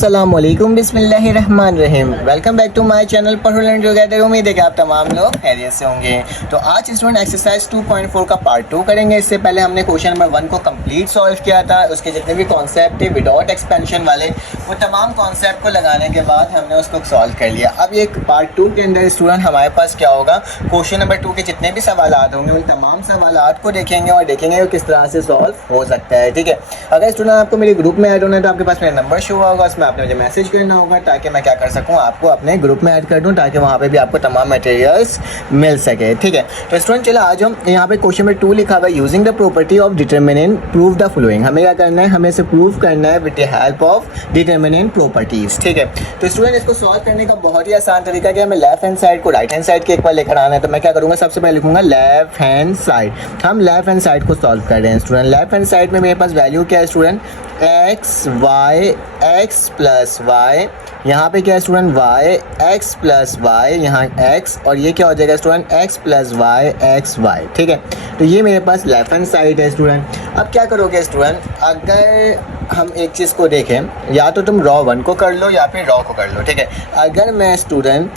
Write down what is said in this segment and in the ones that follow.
अस्सलामुअलैकुम बिस्मिल्लाहिर्रहमानिर्रहीम। Welcome back to my channel पढ़ो लर्न टुगेदर। उम्मीद है कि आप तमाम लोग खैरियत से होंगे। तो आज स्टूडेंट एक्सरसाइज 2.4 का पार्ट 2 करेंगे। इससे पहले हमने क्वेश्चन नंबर 1 को कंप्लीट सॉल्व किया था। उसके जितने भी कॉन्सेप्ट थे विदाउट एक्सपेंशन वाले, वो तमाम कॉन्सेप्ट को लगाने के बाद हमने उसको सॉल्व कर लिया। अब ये पार्ट 2 के अंदर स्टूडेंट हमारे पास क्या होगा, क्वेश्चन नंबर 2 के जितने भी सवालात होंगे उन तमाम सवालात को देखेंगे और देखेंगे किस तरह से सॉल्व हो सकता है। ठीक है, अगर स्टूडेंट आपको मेरे ग्रुप में ऐड होना है तो आपके पास मेरा नंबर शो होगा, उसमें आपने मुझे मैसेज करना होगा ताकि मैं क्या कर सकूं, आपको अपने ग्रुप में ऐड कर दूं ताकि वहां पे भी आपको तमाम मटेरियल्स मिल सके। ठीक है, तो स्टूडेंट चलो आज हम यहाँ पे क्वेश्चन नंबर 2 लिखा हुआ है, using the property of determinant prove the following. हमें क्या करना है, हमें इसे प्रूव करना है with the help of determinant properties. ठीक है, तो स्टूडेंट इसको सॉल्व करने का बहुत ही आसान तरीका है कि हमें लेफ्ट हैंड साइड को राइट हैंड साइड के एक बार लेकर आना है। तो मैं क्या करूँगा, सबसे पहले लिखूंगा लेफ्ट हैंड साइड। हम लेफ्ट हैंड साइड को सॉल्व कर रहे हैं स्टूडेंट। लेफ्ट हैंड साइड में मेरे पास वैल्यू क्या है student, x y x plus y, यहाँ पे क्या है student y x plus y, यहाँ एक्स, और ये क्या हो जाएगा student x plus y x y. ठीक है, तो ये मेरे पास लेफ्ट हैंड साइड है स्टूडेंट। अब क्या करोगे स्टूडेंट, अगर हम एक चीज़ को देखें, या तो तुम रॉ 1 को कर लो या फिर रॉ को कर लो। ठीक है, अगर मैं स्टूडेंट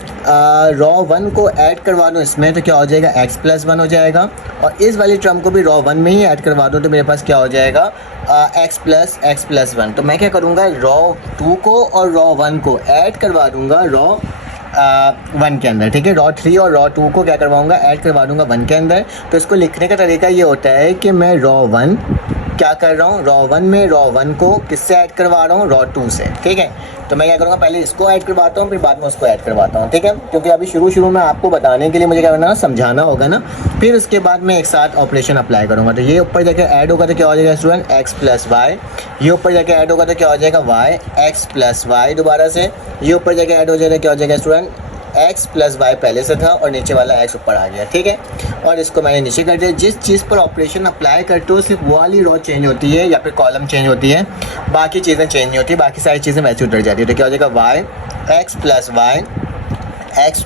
रॉ 1 को ऐड करवा दूँ इसमें तो क्या हो जाएगा, एक्स प्लस 1 हो जाएगा, और इस वाली टर्म को भी रॉ 1 में ही ऐड करवा दूँ तो मेरे पास क्या हो जाएगा, एक्स प्लस 1। तो मैं क्या करूँगा, रॉ 2 को और रॉ 1 को ऐड करवा दूँगा रॉ 1 के अंदर। ठीक है, रॉ 3 और रॉ 2 को क्या करवाऊँगा, ऐड करवा दूँगा 1 के अंदर। तो इसको लिखने का तरीका ये होता है कि मैं रॉ 1 क्या कर रहा हूँ, रॉ 1 में रॉ 1 को किससे ऐड करवा रहा हूँ, रॉ 2 से। ठीक है, तो मैं क्या करूँगा, पहले इसको ऐड करवाता हूँ फिर बाद में उसको ऐड करवाता हूँ। ठीक है, क्योंकि अभी शुरू में आपको बताने के लिए मुझे क्या करना है, समझाना होगा ना, फिर उसके बाद मैं एक साथ ऑपरेशन अप्लाई करूँगा। तो ये ऊपर जाके ऐड होगा तो क्या हो जाएगा स्टूडेंट, एक्स प्लस वाई, ये ऊपर जाके ऐड होगा तो क्या हो जाएगा, वाई एक्स प्लस वाई, दोबारा से ये ऊपर जाके ऐड हो जाएगा, क्या हो जाएगा स्टूडेंट, एक्स प्लस वाई पहले से था और नीचे वाला एक्स ऊपर आ गया। ठीक है, और इसको मैंने नीचे कर दिया। जिस चीज़ पर ऑपरेशन अप्लाई करते हो सिर्फ वो वाली रो चेंज होती है या फिर कॉलम चेंज होती है, बाकी चीज़ें चेंज नहीं होती, बाकी सारी चीज़ें वैसे उतर जाती है। तो क्या हो जाएगा, y x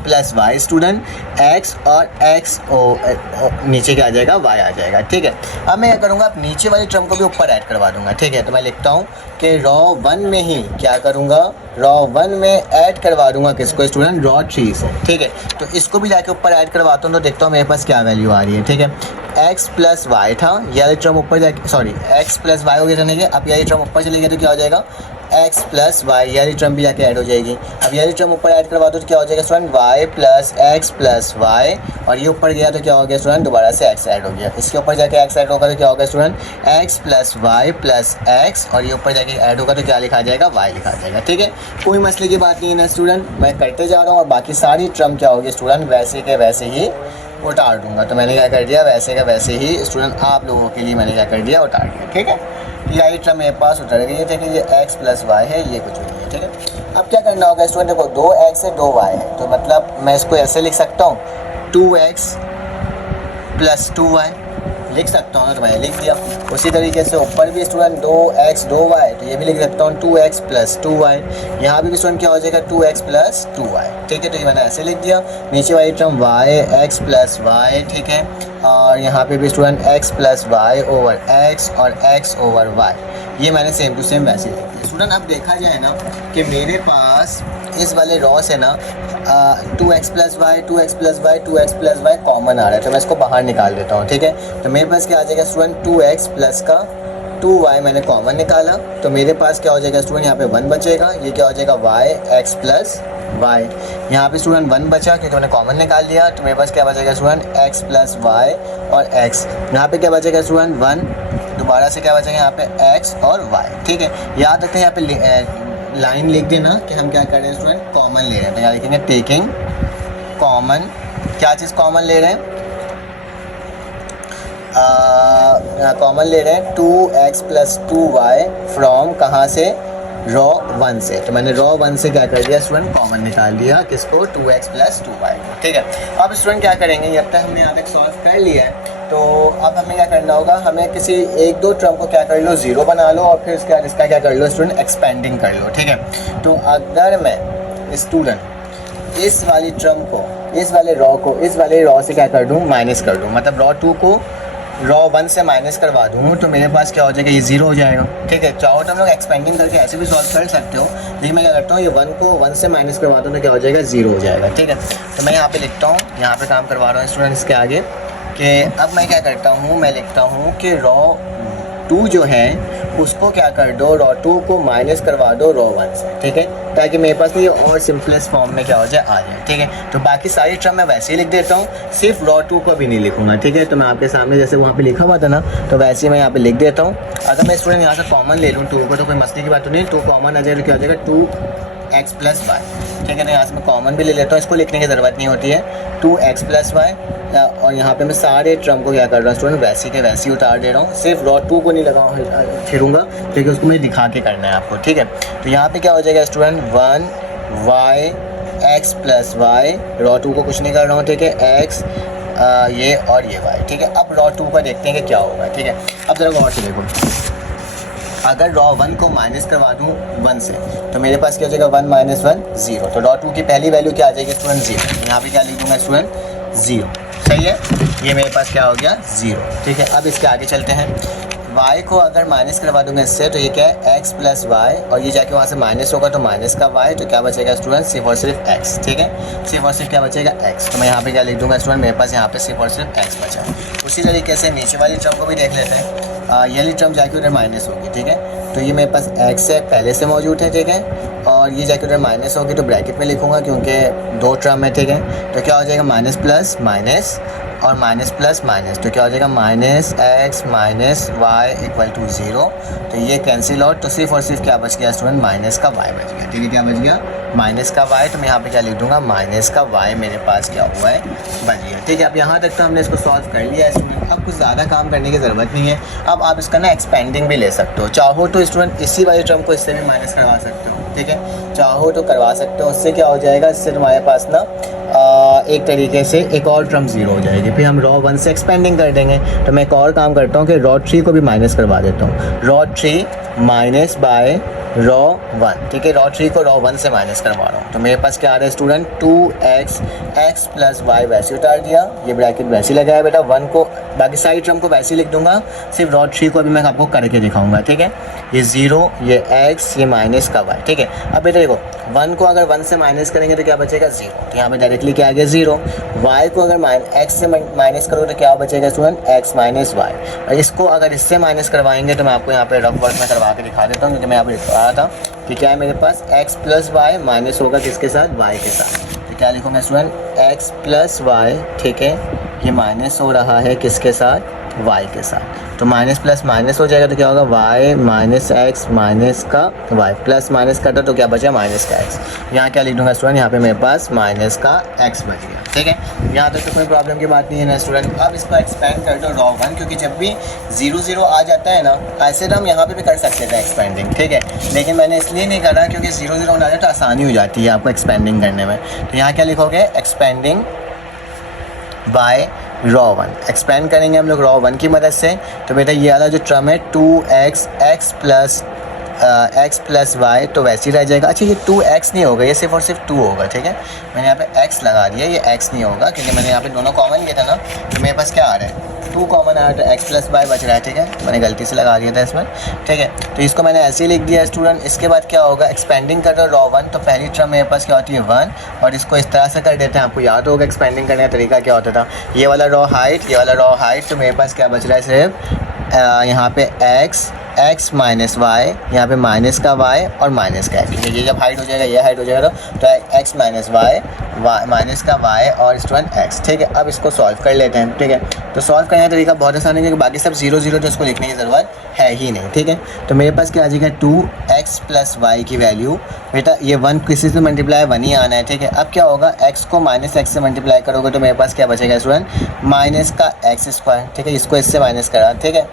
plus y student, x और एक्स नीचे क्या आ जाएगा, वाई आ जाएगा। ठीक है, अब मैं क्या करूँगा, अब नीचे वाली टर्म को भी ऊपर ऐड करवा दूंगा। ठीक है, तो मैं लिखता हूँ कि रॉ 1 में ही क्या करूँगा, रॉ 1 में ऐड करवा दूंगा किसको स्टूडेंट, रॉ 3 से। ठीक है, तो इसको भी जाके ऊपर ऐड करवाता हूँ तो देखता हूँ मेरे पास क्या वैल्यू आ रही है। ठीक है, एक्स प्लस वाई था, यह टर्म ऊपर जाके, सॉरी एक्स प्लस वाई हो गया जाने के, अब यह टर्म ऊपर चले गया तो क्या हो जाएगा, एक्स प्लस वाई, यह टर्म भी जाके ऐड हो जाएगी। अब यह टर्म ऊपर ऐड करवा दो तो क्या हो जाएगा student, y plus x plus y, और ये ऊपर गया तो क्या हो गया स्टूडेंट, दोबारा से एक्स ऐड हो गया। इसके ऊपर जाके एक्स ऐड होगा तो क्या होगा student, x plus y plus x, और ये ऊपर जाके ऐड होगा तो क्या लिखा जाएगा, वाई लिखा जाएगा। ठीक है, कोई मसले की बात नहीं है ना स्टूडेंट, मैं करते जा रहा हूँ और बाकी सारी टर्म क्या होगी स्टूडेंट, वैसे के वैसे ही उतार दूंगा। तो मैंने क्या कर दिया, वैसे का वैसे ही स्टूडेंट आप लोगों के लिए मैंने क्या कर दिया, उतार दिया। ठीक है, यही टर्म मेरे पास उतर गई है। ठीक है, ये एक्स प्लस वाई है, ये कुछ नहीं है। ठीक है, अब क्या करना होगा स्टूडेंट, देखो 2 एक्स है 2 वाई है, तो मतलब मैं इसको ऐसे लिख सकता हूँ 2x प्लस 2y लिख सकता हूँ, तो मैंने लिख दिया। उसी तरीके से ऊपर भी स्टूडेंट 2x 2y, तो ये भी लिख सकता हूँ 2x प्लस 2y, यहाँ भी स्टूडेंट क्या हो जाएगा, 2x प्लस 2y। ठीक है, तो ये मैंने ऐसे लिख दिया। नीचे वाली term y x plus y, ठीक है, और यहाँ पे भी student x plus y over x और x ओवर y, ये मैंने सेम टू सेम वैसे लिख दिया। स्टूडेंट अब देखा जाए ना कि मेरे पास इस वाले रॉ से ना 2x plus y 2x plus y 2x plus y common आ रहा है, तो मैं इसको बाहर निकाल देता हूँ। ठीक है, तो मेरे पास क्या आ जाएगा स्टूडेंट, 2x प्लस का 2y मैंने कॉमन निकाला, तो मेरे पास क्या हो जाएगा स्टूडेंट, यहाँ पे 1 बचेगा, ये क्या हो जाएगा y x प्लस y, यहाँ पे स्टूडेंट 1 बचा क्योंकि मैंने कॉमन निकाल लिया, तो मेरे पास क्या बचेगा स्टूडेंट, x प्लस y और x, यहाँ पे क्या बचेगा स्टूडेंट 1, दोबारा से क्या बचेगा यहाँ पे x और y। ठीक है, याद रखते हैं यहाँ पे लाइन लिख देना कि हम क्या कर रहे हैं स्टूडेंट, कॉमन ले रहे हैं। तो यहाँ लिखेंगे टेकिंग कॉमन, क्या चीज़ कॉमन ले रहे हैं, कॉमन ले रहे हैं 2x प्लस 2y फ्रॉम कहाँ से, रॉ 1 से। तो मैंने रॉ 1 से क्या कर दिया स्टूडेंट, कॉमन निकाल दिया किसको, 2x प्लस 2y। ठीक है, अब स्टूडेंट क्या करेंगे, जब तक हमने यहाँ तक सॉल्व कर लिया है तो अब हमें क्या करना होगा, हमें किसी 1-2 टर्म को क्या कर लो, 0 बना लो और फिर उसके बाद इसका क्या कर लो स्टूडेंट, एक्सपेंडिंग कर लो। ठीक है, तो अगर मैं स्टूडेंट इस वाली टर्म को, इस वाले रॉ को इस वाले रॉ से क्या कर दूँ, माइनस कर दूँ, मतलब रॉ 2 को रॉ 1 से माइनस करवा दूँ तो मेरे पास क्या हो जाएगा, ये 0 हो जाएगा। ठीक है, चाहो तो हम लोग एक्सपेंडिंग करके ऐसे भी सॉल्व कर सकते हो, लेकिन मैं क्या करता हूँ, ये 1 को 1 से माइनस करवाता हूँ तो क्या हो जाएगा, 0 हो जाएगा। ठीक है, तो मैं यहाँ पे लिखता हूँ, यहाँ पे काम करवा रहा हूँ स्टूडेंट्स के आगे कि अब मैं क्या करता हूँ, मैं लिखता हूँ कि रॉ 2 जो है उसको क्या कर दो, रॉ 2 को माइनस करवा दो रॉ 1 से। ठीक है, ताकि मेरे पास ये और सिंपलेस्ट फॉर्म में क्या हो जाए, आ जाए। ठीक है, तो बाकी सारी टर्म मैं वैसे ही लिख देता हूँ, सिर्फ रॉ 2 को भी नहीं लिखूंगा। ठीक है, तो मैं आपके सामने जैसे वहाँ पे लिखा हुआ था ना, तो वैसे ही मैं यहाँ पे लिख देता हूँ। अगर मैं स्टूडेंट यहाँ से कॉमन ले लूँ 2 को तो कोई मसले की बात तो नहीं, 2 कॉमन आ जाएगा तो क्या हो जाएगा, 2x प्लस वाई। ठीक है, तो यहाँ से मैं कॉमन भी ले लेता हूँ, इसको लिखने की ज़रूरत नहीं होती है, 2x प्लस वाई। और यहाँ पे मैं सारे टर्म को क्या कर रहा हूँ स्टूडेंट, वैसी के वैसी उतार दे रहा हूँ, सिर्फ रॉ 2 को नहीं लगा फिरूँगा क्योंकि उसको मुझे दिखा के करना है आपको। ठीक है, तो यहाँ पे क्या हो जाएगा student, 1y x plus y, row 2 को कुछ नहीं कर रहा हूँ। ठीक है, x ये और ये y। ठीक है, अब रॉ 2 का देखते हैं कि क्या होगा। ठीक है, अब जरा गौर से देखो, अगर रॉ 1 को माइनस करवा दूँ 1 से तो मेरे पास क्या हो जाएगा, 1 माइनस 1 0। तो रॉ 2 की पहली वैल्यू क्या आ जाएगी स्टूडेंट, 0। यहाँ पे क्या लिख दूँगा स्टूडेंट, 0। सही है, ये मेरे पास क्या हो गया, 0। ठीक है, अब इसके आगे चलते हैं, y को अगर माइनस करवा दूंगा इससे तो ये क्या है, x प्लस वाई, और ये जाके वहाँ से माइनस होगा तो माइनस का y, तो क्या बचेगा स्टूडेंट, सिर्फ और सिर्फ x। ठीक है, सिर्फ और सिर्फ क्या बचेगा, x। तो मैं यहाँ पे क्या लिख दूंगा स्टूडेंट, मेरे पास यहाँ पे सिर्फ और सिर्फ x बचा। उसी तरीके से नीचे वाली टर्म को भी देख लेते हैं, ये वाली टर्म जाके उधर माइनस होगी। ठीक है, तो ये मेरे पास x है, पहले से मौजूद है। ठीक है, और ये जाके उधर माइनस होगी तो ब्रैकेट में लिखूंगा क्योंकि 2 टर्म है। ठीक है, तो क्या हो जाएगा, माइनस प्लस माइनस और माइनस प्लस माइनस, तो क्या हो जाएगा, minus x minus y equal to 0। तो ये कैंसिल आउट, तो सिर्फ और सिर्फ क्या बच गया स्टूडेंट, माइनस का y बच गया। ठीक है, क्या बच गया, माइनस का y। तो मैं यहाँ पे क्या लिख दूंगा, माइनस का y मेरे पास क्या हुआ है, बच गया। ठीक है, अब यहाँ तक तो हमने इसको सॉल्व कर लिया है स्टूडेंट, अब कुछ ज़्यादा काम करने की ज़रूरत नहीं है। अब आप इसका ना एक्सपेंडिंग भी ले सकते हो, चाहो तो स्टूडेंट इसी वाली टर्म को इससे भी माइनस करवा सकते हो। ठीक है, चाहो तो करवा सकते हो, उससे क्या हो जाएगा, इससे तुम्हारे पास ना एक तरीके से एक और टर्म 0 हो जाएगी। फिर हम रॉ 1 से एक्सपेंडिंग कर देंगे, तो मैं एक और काम करता हूँ कि रॉ 3 को भी माइनस करवा देता हूँ, रॉ 3 माइनस बाय रॉ 1। ठीक है, रॉ 3 को रॉ 1 से माइनस करवा रहा हूँ, तो मेरे पास क्या आ रहा है student, 2x x plus Y वैसे उतार दिया, ये ब्रैकेट वैसे लगाया बेटा, 1 को बाकी सारी टर्म को वैसे लिख दूंगा, सिर्फ रॉ 3 को अभी मैं आपको करके दिखाऊंगा। ठीक है, ये 0, ये x, ये माइनस का y। ठीक है, अब बेटा देखो, 1 को अगर 1 से माइनस करेंगे तो क्या बचेगा, 0। तो यहाँ पे डायरेक्टली क्या आ गया, 0। y को अगर x से माइनस करो तो क्या बचेगा स्टूडेंट, x माइनस वाई। और इसको अगर इससे माइनस करवाएंगे तो मैं आपको यहाँ पे रफ वर्क में करवा के दिखा देता हूँ, क्योंकि मैं यहाँ पे दिखा रहा था कि क्या है मेरे पास, x प्लस वाई माइनस होगा किसके साथ, y के साथ। तो क्या लिखूँगा स्टूडेंट, x प्लस वाई। ठीक है, ये माइनस हो रहा है किसके साथ, y के साथ। तो माइनस प्लस माइनस हो जाएगा तो क्या होगा, y माइनस x माइनस का y, प्लस माइनस का तो क्या बचा, माइनस का x। यहाँ क्या लिख दूंगा स्टूडेंट, यहाँ पे मेरे पास माइनस का x बच गया। ठीक है, यहाँ तक तो कोई प्रॉब्लम की बात नहीं है ना स्टूडेंट। अब इसको एक्सपेंड कर दो रॉ 1, क्योंकि जब भी 0 0 आ जाता है ना, ऐसे तो हम यहाँ पे भी कर सकते थे एक्सपेंडिंग। ठीक है, लेकिन मैंने इसलिए नहीं करा क्योंकि 0 0 आ जाए तो आसानी हो जाती है आपको एक्सपेंडिंग करने में। तो यहाँ क्या लिखोगे, एक्सपेंडिंग बाय रॉ 1, एक्सपेंड करेंगे हम लोग रॉ 1 की मदद से। तो बेटा ये वाला जो टर्म है 2x x plus x plus y, तो वैसे ही रह जाएगा। अच्छा, ये 2x नहीं होगा, ये सिर्फ और सिर्फ 2 होगा। ठीक है, मैंने यहाँ पे x लगा दिया, ये x नहीं होगा क्योंकि मैंने यहाँ पे दोनों कॉमन किया था ना, तो मेरे पास क्या आ रहा है, 2 कॉमन आया तो x प्लस वाई बच रहा है। ठीक है, मैंने गलती से लगा दिया था इसमें। ठीक है, तो इसको मैंने ऐसे ही लिख दिया स्टूडेंट। इसके बाद क्या होगा, एक्सपेंडिंग कर दो रॉ 1, तो पहली टर्म मेरे पास क्या होती है 1, और इसको इस तरह से कर देते हैं। आपको याद होगा एक्सपेंडिंग करने का तरीका क्या होता था, ये वाला रॉ हाइट, ये वाला रॉ हाइट, तो मेरे पास क्या बच रहा है सिर्फ यहाँ पे x माइनस वाई, यहाँ पे माइनस का y और माइनस का x। ठीक है, ये जब हाइट हो जाएगा, ये हाइट हो जाएगा तो x माइनस वाई, माइनस का y और स्टूडेंट x। ठीक है, अब इसको सॉल्व कर लेते हैं। ठीक है, तो सॉल्व करने का तरीका बहुत आसान है क्योंकि बाकी सब 0 0 तो इसको लिखने की ज़रूरत है ही नहीं। ठीक है, तो मेरे पास क्या आ जाएगा, 2x प्लस वाई की वैल्यू, बेटा ये 1 किसी से मल्टीप्लाई 1 ही आना है। ठीक है, अब क्या होगा, x को माइनस x से मल्टीप्लाई करोगे तो मेरे पास क्या बचेगा स्टूडेंट, माइनस का x स्क्वायर। ठीक है, इसको इससे माइनस करा। ठीक है,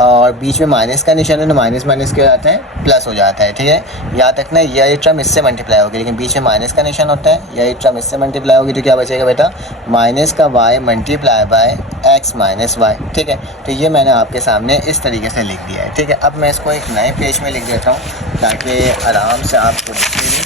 और बीच में माइनस का निशान है तो माइनस माइनस क्या हो जाता है, प्लस हो जाता है। ठीक है, यहाँ तक ना यह टर्म इससे मल्टीप्लाई होगी, लेकिन बीच में माइनस का निशान होता है, यह टर्म इससे मल्टीप्लाई होगी तो क्या बचेगा बेटा, माइनस का y multiply by x minus y. ठीक है, तो ये मैंने आपके सामने इस तरीके से लिख दिया है। ठीक है, अब मैं इसको एक नए पेज में लिख देता हूँ ताकि आराम से आपको दिखे।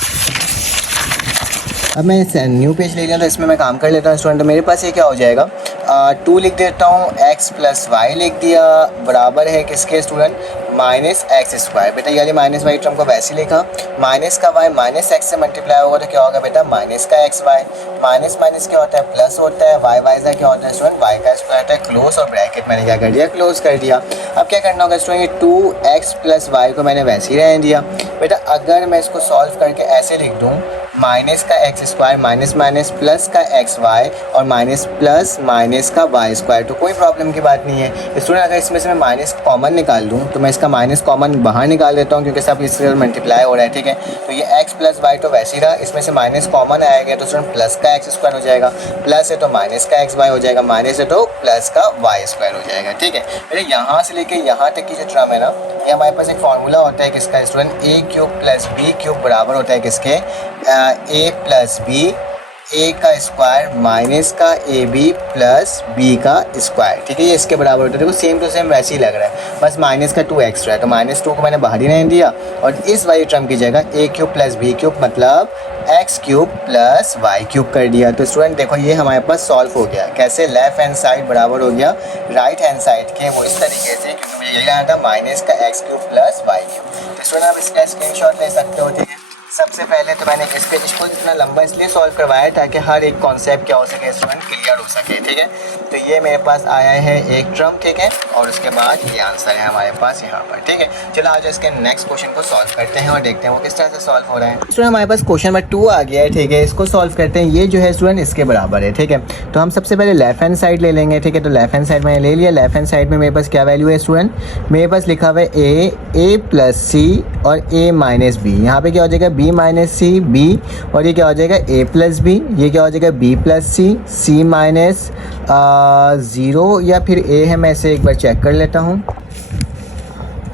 अब मैं न्यू पेज ले लिया तो इसमें मैं काम कर लेता हूँ स्टूडेंट। तो मेरे पास ये क्या हो जाएगा, 2 लिख देता हूँ, x प्लस वाई लिख दिया बराबर है किसके स्टूडेंट, माइनस एक्स स्क्वायर। बेटा यानी माइनस वाई टर्म को वैसे लिखा, माइनस का वाई माइनस एक्स से मल्टीप्लाई होगा तो क्या होगा बेटा, माइनस का एक्स वाई। माइनस माइनस क्या होता है, प्लस होता है, वाई वाई से क्या होता है स्टूडेंट, वाई का स्क्वायर होता है। क्लोज और ब्रैकेट मैंने क्या कर दिया, क्लोज कर दिया। अब क्या करना होगा स्टूडेंट, ये 2x प्लस वाई को मैंने वैसे ही रहने दिया। बेटा अगर मैं इसको सॉल्व करके ऐसे लिख दूँ, माइनस का x square minus minus plus का एक्स वाई और माइनस प्लस माइनस का वाई स्क्वायर, तो कोई प्रॉब्लम की बात नहीं है स्टूडेंट। अगर इसमें से मैं माइनस कॉमन निकाल दूँ तो मैं इसका माइनस कॉमन बाहर निकाल देता हूँ क्योंकि सब इससे मल्टीप्लाई हो रहा है, ठीक है। तो ये एक्स प्लस वाई तो वैसे ही रहा, इसमें से माइनस कॉमन आएगा तो स्टूडेंट प्लस का एक्स स्क्वायर हो जाएगा, प्लस है तो माइनस का एक्स वाई हो जाएगा, माइनस है तो प्लस का वाई स्क्वायर हो जाएगा, ठीक है। फिर यहाँ से लेके यहाँ तक की जो टर्म है ना, ये हमारे पास एक फार्मूला होता है किसका स्टूडेंट, ए क्यूब प्लस बी क्यूब बराबर होता है किसके, ए प्लस बी, ए का स्क्वायर माइनस का ए बी प्लस बी का स्क्वायर, ठीक है। ये इसके बराबर होता है। देखो सेम टू सेम वैसे ही लग रहा है, बस माइनस का 2 एक्स्ट्रा है तो माइनस 2 को मैंने बाहर ही रहने दिया और इस वाली टर्म की जगह a cube plus b cube मतलब x cube plus y cube कर दिया। तो स्टूडेंट देखो ये हमारे पास सॉल्व हो गया। कैसे, लेफ्ट हैंड साइड बराबर हो गया राइट हैंड साइड के, वो इस तरीके से, क्योंकि मुझे यही लाना था माइनस का x cube plus y cube. तो स्टूडेंट आप इसका स्क्रीनशॉट ले सकते हो, ठीक है। सबसे पहले तो मैंने इसको इतना लंबा इसलिए सॉल्व करवाया ताकि हर एक कॉन्सेप्ट क्या हो सके स्टूडेंट, क्लियर हो सके, ठीक है। तो ये मेरे पास आया है एक टर्म, ठीक है, और उसके बाद ये आंसर है हमारे पास यहाँ पर, ठीक है। चलो आज इसके नेक्स्ट क्वेश्चन को सॉल्व करते हैं और देखते हैं वो किस तरह से सॉल्व हो रहा है। स्टूडेंट हमारे पास क्वेश्चन नंबर 2 आ गया है, ठीक है। इसको सॉल्व करते हैं। ये जो है स्टूडेंट इसके बराबर है, ठीक है। तो हम सबसे पहले लेफ्ट हैंड साइड ले लेंगे, ठीक है। तो लेफ्ट हैंड साइड मैंने ले लिया। लेफ्ट हैंड साइड में मेरे पास क्या वैल्यू है स्टूडेंट, मेरे पास लिखा हुआ है ए प्लस सी और ए माइनस बी। यहाँ पे क्या हो जाएगा, बी माइनस सी बी, और ये क्या हो जाएगा ए प्लस बी, ये क्या हो जाएगा बी प्लस सी माइनस 0 या फिर ए है, मैं इसे एक बार चेक कर लेता हूँ।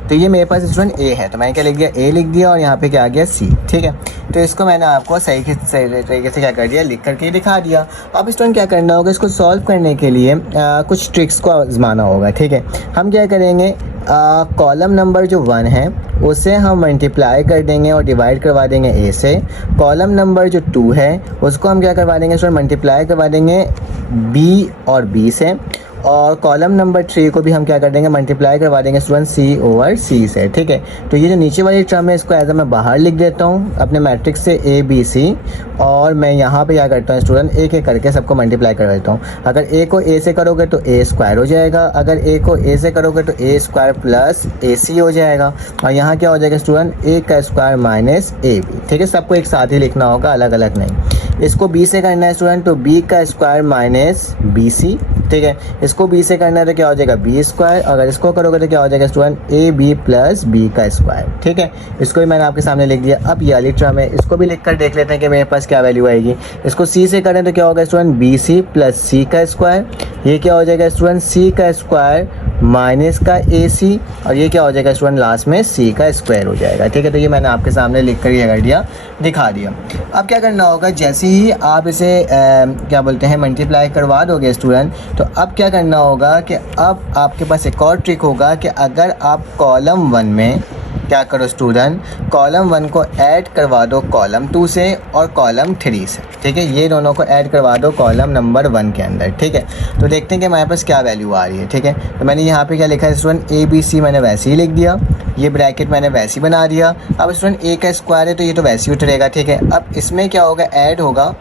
तो ये मेरे पास स्टूडेंट ए है तो मैंने क्या लिख दिया, ए लिख दिया और यहाँ पे क्या आ गया सी, ठीक है। तो इसको मैंने आपको सही तरीके से क्या कर दिया, लिख करके दिखा दिया। अब स्टूडेंट क्या करना होगा, इसको सॉल्व करने के लिए कुछ ट्रिक्स को आजमाना होगा, ठीक है। हम क्या करेंगे, कॉलम नंबर जो 1 है उसे हम मल्टीप्लाई कर देंगे और डिवाइड करवा देंगे ए से। कॉलम नंबर जो 2 है उसको हम क्या करवा देंगे स्टूडेंट, मल्टीप्लाई करवा देंगे बी और बी से। और कॉलम नंबर 3 को भी हम क्या कर देंगे, मल्टीप्लाई करवा देंगे स्टूडेंट सी ओवर सी से, ठीक है। तो ये जो नीचे वाली टर्म है इसको एज मैं बाहर लिख देता हूँ अपने मैट्रिक्स से ए बी सी, और मैं यहाँ पे क्या करता हूँ स्टूडेंट, एक एक करके सबको मल्टीप्लाई कर देता हूँ। अगर ए को ए से करोगे तो ए स्क्वायर हो जाएगा, अगर ए को ए से करोगे तो ए स्क्वायर प्लस ए सी हो जाएगा, और यहाँ क्या हो जाएगा स्टूडेंट, ए का स्क्वायर माइनस ए बी, ठीक है। सबको एक साथ ही लिखना होगा, अलग अलग नहीं। इसको बी से करना है स्टूडेंट, तो बी का स्क्वायर माइनस बी सी, ठीक है। इसको बी से करना है तो क्या हो जाएगा बी स्क्वायर, अगर इसको करोगे तो क्या हो जाएगा student A B plus b का स्क्वायर, ठीक है। इसको भी मैंने आपके सामने लिख दिया। अब ये वाली टर्म है, इसको भी लिख कर देख लेते हैं कि मेरे पास क्या वैल्यू आएगी। इसको सी से करें तो क्या होगा स्टूडेंट, बी सी प्लस सी का स्क्वायर, ये क्या हो जाएगा स्टूडेंट, सी का स्क्वायर माइनस का ए सी, और ये क्या हो जाएगा स्टूडेंट लास्ट में सी का स्क्वायर हो जाएगा, ठीक है। तो ये मैंने आपके सामने लिख कर ये कर दिया, दिखा दिया। अब क्या करना होगा, जैसे ही आप इसे क्या बोलते हैं मल्टीप्लाई करवा दोगे स्टूडेंट, तो अब क्या करना होगा कि अब आपके पास एक और ट्रिक होगा कि अगर आप कॉलम 1 में क्या करो स्टूडेंट, कॉलम 1 को ऐड करवा दो कॉलम 2 से और कॉलम 3 से, ठीक है। ये दोनों को ऐड करवा दो कॉलम नंबर 1 के अंदर, ठीक है। तो देखते हैं कि हमारे पास क्या वैल्यू आ रही है, ठीक है। तो मैंने यहाँ पे क्या लिखा है स्टूडेंट, ए बी सी मैंने वैसे ही लिख दिया, ये ब्रैकेट मैंने वैसे ही बना दिया। अब स्टूडेंट ए का स्क्वायर है तो ये तो वैसे ही उतरेगा, ठीक है। अब इसमें क्या होगा, ऐड होगा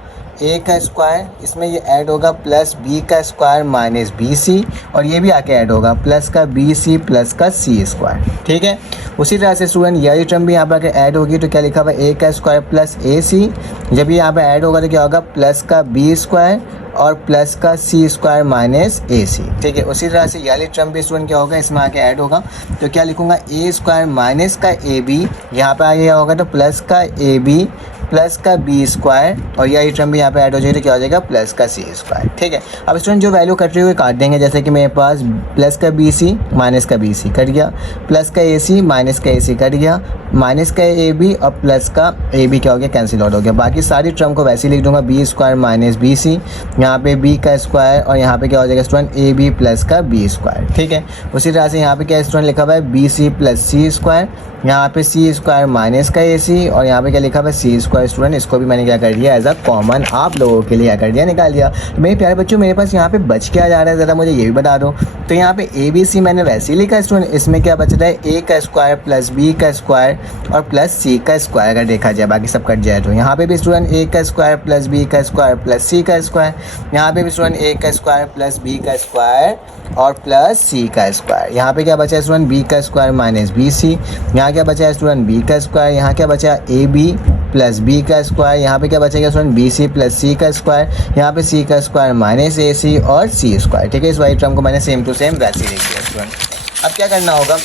ए का स्क्वायर, इसमें ये ऐड होगा प्लस बी का स्क्वायर माइनस बी सी, और ये भी आके ऐड होगा प्लस का बी सी प्लस का सी स्क्वायर, ठीक है। उसी तरह से स्टूडेंट ये टर्म भी यहाँ पर आके ऐड होगी तो क्या लिखा हुआ है, ए का स्क्वायर प्लस ए सी, जब ये यहाँ पे ऐड होगा तो क्या होगा, प्लस का बी स्क्वायर और प्लस का सी स्क्वायर माइनस ए सी, ठीक है। उसी तरह से ये वाली टर्म भी स्टूडेंट क्या होगा, इसमें आके ऐड होगा तो क्या लिखूँगा, ए स्क्वायर माइनस का ए बी, यहाँ पर आगे होगा तो प्लस का ए बी प्लस का बी स्क्वायर, और यही टर्म भी यहाँ पे ऐड हो जाएगी तो क्या हो जाएगा, प्लस का सी स्क्वायर, ठीक है। अब स्टूडेंट जो वैल्यू कट रही हुई काट देंगे, जैसे कि मेरे पास प्लस का बी सी माइनस का बी सी कट गया, प्लस का ए सी माइनस का ए सी कट गया, माइनस का ए बी और प्लस का ए बी क्या हो गया, कैंसिल आउट हो गया। बाकी सारी टर्म को वैसे ही लिख दूंगा, बी स्क्वायर माइनस बी सी, यहाँ पे b का स्क्वायर और यहाँ पे क्या हो जाएगा स्टूडेंट ए बी प्लस का बी स्क्वायर, ठीक है। उसी तरह से यहाँ पे क्या स्टूडेंट लिखा हुआ है B C plus c square, यहाँ पे सी स्क्वायर माइनस का ए सी, और यहाँ पे क्या लिखा हुआ है सी स्क्वायर। स्टूडेंट इसको भी मैंने क्या कर दिया एज अ कॉमन आप लोगों के लिए क्या कर दिया, निकाल दिया। तो मेरे प्यारे बच्चों मेरे पास यहाँ पे बच क्या जा रहा है ज़रा मुझे ये भी बता दो। तो यहाँ पे ए बी सी मैंने वैसे ही लिखा है स्टूडेंट, इसमें क्या बच रहा है ए का स्क्वायर प्लस बी का स्क्वायर और प्लस सी का स्क्वायर अगर देखा जाए, बाकी सब कट जाए तो यहाँ पे भी स्टूडेंट ए का स्क्वायर प्लस बी का स्क्वायर प्लस सी का स्क्वायर, यहाँ पे भी स्टूडेंट ए का स्क्वायर प्लस बी का स्क्वायर और प्लस सी का स्क्वायर। यहाँ पे क्या बचा है स्टूडेंट बी का स्क्वायर माइनस बी सी, यहाँ क्या बचा है स्टूडेंट बी का स्क्वायर, यहाँ क्या बचा ए बी प्लस बी का स्क्वायर, यहाँ पे क्या बचेगा स्टूडेंट बी सी प्लस सी का स्क्वायर, यहाँ पे सी का स्क्वायर माइनस ए सी और सी स्क्वायर, ठीक है। इस वाली टर्म को मैंने सेम टू सेम वैसे ही लिख दिया स्टूडेंट। अब क्या करना होगा,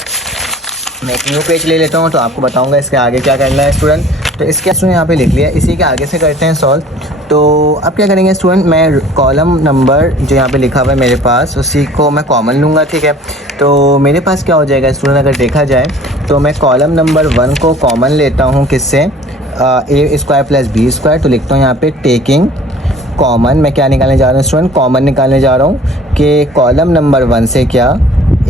मैं एक न्यू पेज ले लेता हूँ तो आपको बताऊँगा इसके आगे क्या करना है स्टूडेंट। तो इसके स्टूडेंट यहाँ पे लिख लिया, इसी के आगे से करते हैं सॉल्व। तो अब क्या करेंगे स्टूडेंट, मैं कॉलम नंबर जो यहाँ पे लिखा हुआ है मेरे पास उसी को मैं कॉमन लूँगा, ठीक है। तो मेरे पास क्या हो जाएगा स्टूडेंट, अगर देखा जाए तो मैं कॉलम नंबर 1 को कॉमन लेता हूँ किससे, ए स्क्वायर प्लस बी स्क्वायर। तो लिखता हूँ यहाँ पे टेकिंग कॉमन, मैं क्या निकालने जा रहा हूँ स्टूडेंट, कॉमन निकालने जा रहा हूँ कि कॉलम नंबर 1 से क्या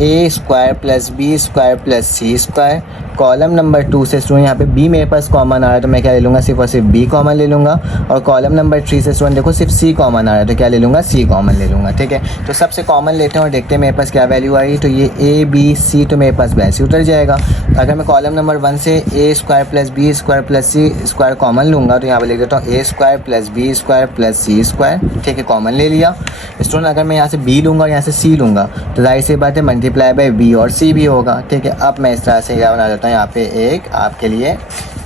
a square plus b square plus c square, column number 2 से स्टूडेंट यहाँ पे b मेरे पास कॉमन आ रहा है तो मैं क्या ले लूँगा, सिर्फ और सिर्फ b कॉमन ले लूँगा, और कॉलम नंबर 3 से स्टूडेंट देखो सिर्फ c कॉमन आ रहा है तो क्या ले लूँगा, c कॉमन ले लूँगा, ठीक है। तो सबसे कॉमन लेते हैं और देखते हैं मेरे पास क्या वैल्यू आई। तो ये a b c तो मेरे पास वैसे उतर जाएगा। अगर मैं कॉलम नंबर 1 से a square plus b square plus c square common लूँगा तो यहाँ पर लिख देता हूँ a square plus b square plus c square, ठीक है, कॉमन ले लिया स्टूडेंट। अगर मैं यहाँ से b लूँगा और यहाँ से c लूँगा तो जाहिर सी बात है मल्टीप्लाई बाय b और c भी होगा, ठीक है। अब मैं इस तरह से क्या बना देता हूँ, यहाँ पे एक आपके लिए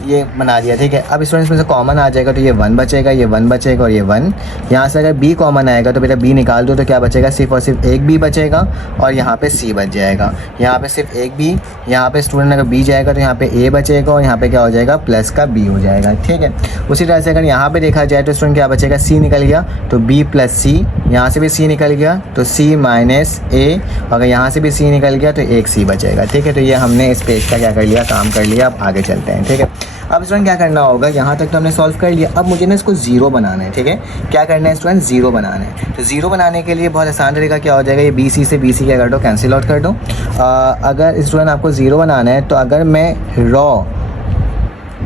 ये बना दिया, ठीक है। अब स्टूडेंट्स में से कॉमन आ जाएगा तो ये 1 बचेगा, ये 1 बचेगा और ये 1। यहाँ से अगर b कॉमन आएगा तो बेटा b निकाल दो तो क्या बचेगा, सिर्फ और सिर्फ एक b बचेगा और यहाँ पे c बच जाएगा। यहाँ पे सिर्फ एक b, यहाँ पे स्टूडेंट अगर b जाएगा तो यहाँ पे a बचेगा और यहाँ पे क्या हो जाएगा, प्लस का b हो जाएगा, ठीक है। उसी तरह से अगर यहाँ पे देखा जाए तो स्टूडेंट क्या बचेगा, c निकल गया तो b प्लस c, यहाँ से भी c निकल गया तो c माइनस a, अगर यहाँ से भी c निकल गया तो एक c बचेगा, ठीक है। तो ये हमने इस पेज का क्या कर लिया, काम कर लिया। अब आगे चलते हैं, ठीक है। अब स्टूडेंट क्या करना होगा, यहाँ तक तो हमने सॉल्व कर लिया, अब मुझे ना इसको ज़ीरो बनाना है, ठीक है। क्या करना है स्टूडेंट, ज़ीरो बनाना है। तो ज़ीरो बनाने के लिए बहुत आसान तरीका क्या हो जाएगा, ये बी सी से बी सी क्या कर दो, कैंसिल आउट कर दो। अगर स्टूडेंट आपको ज़ीरो बनाना है तो अगर मैं रॉ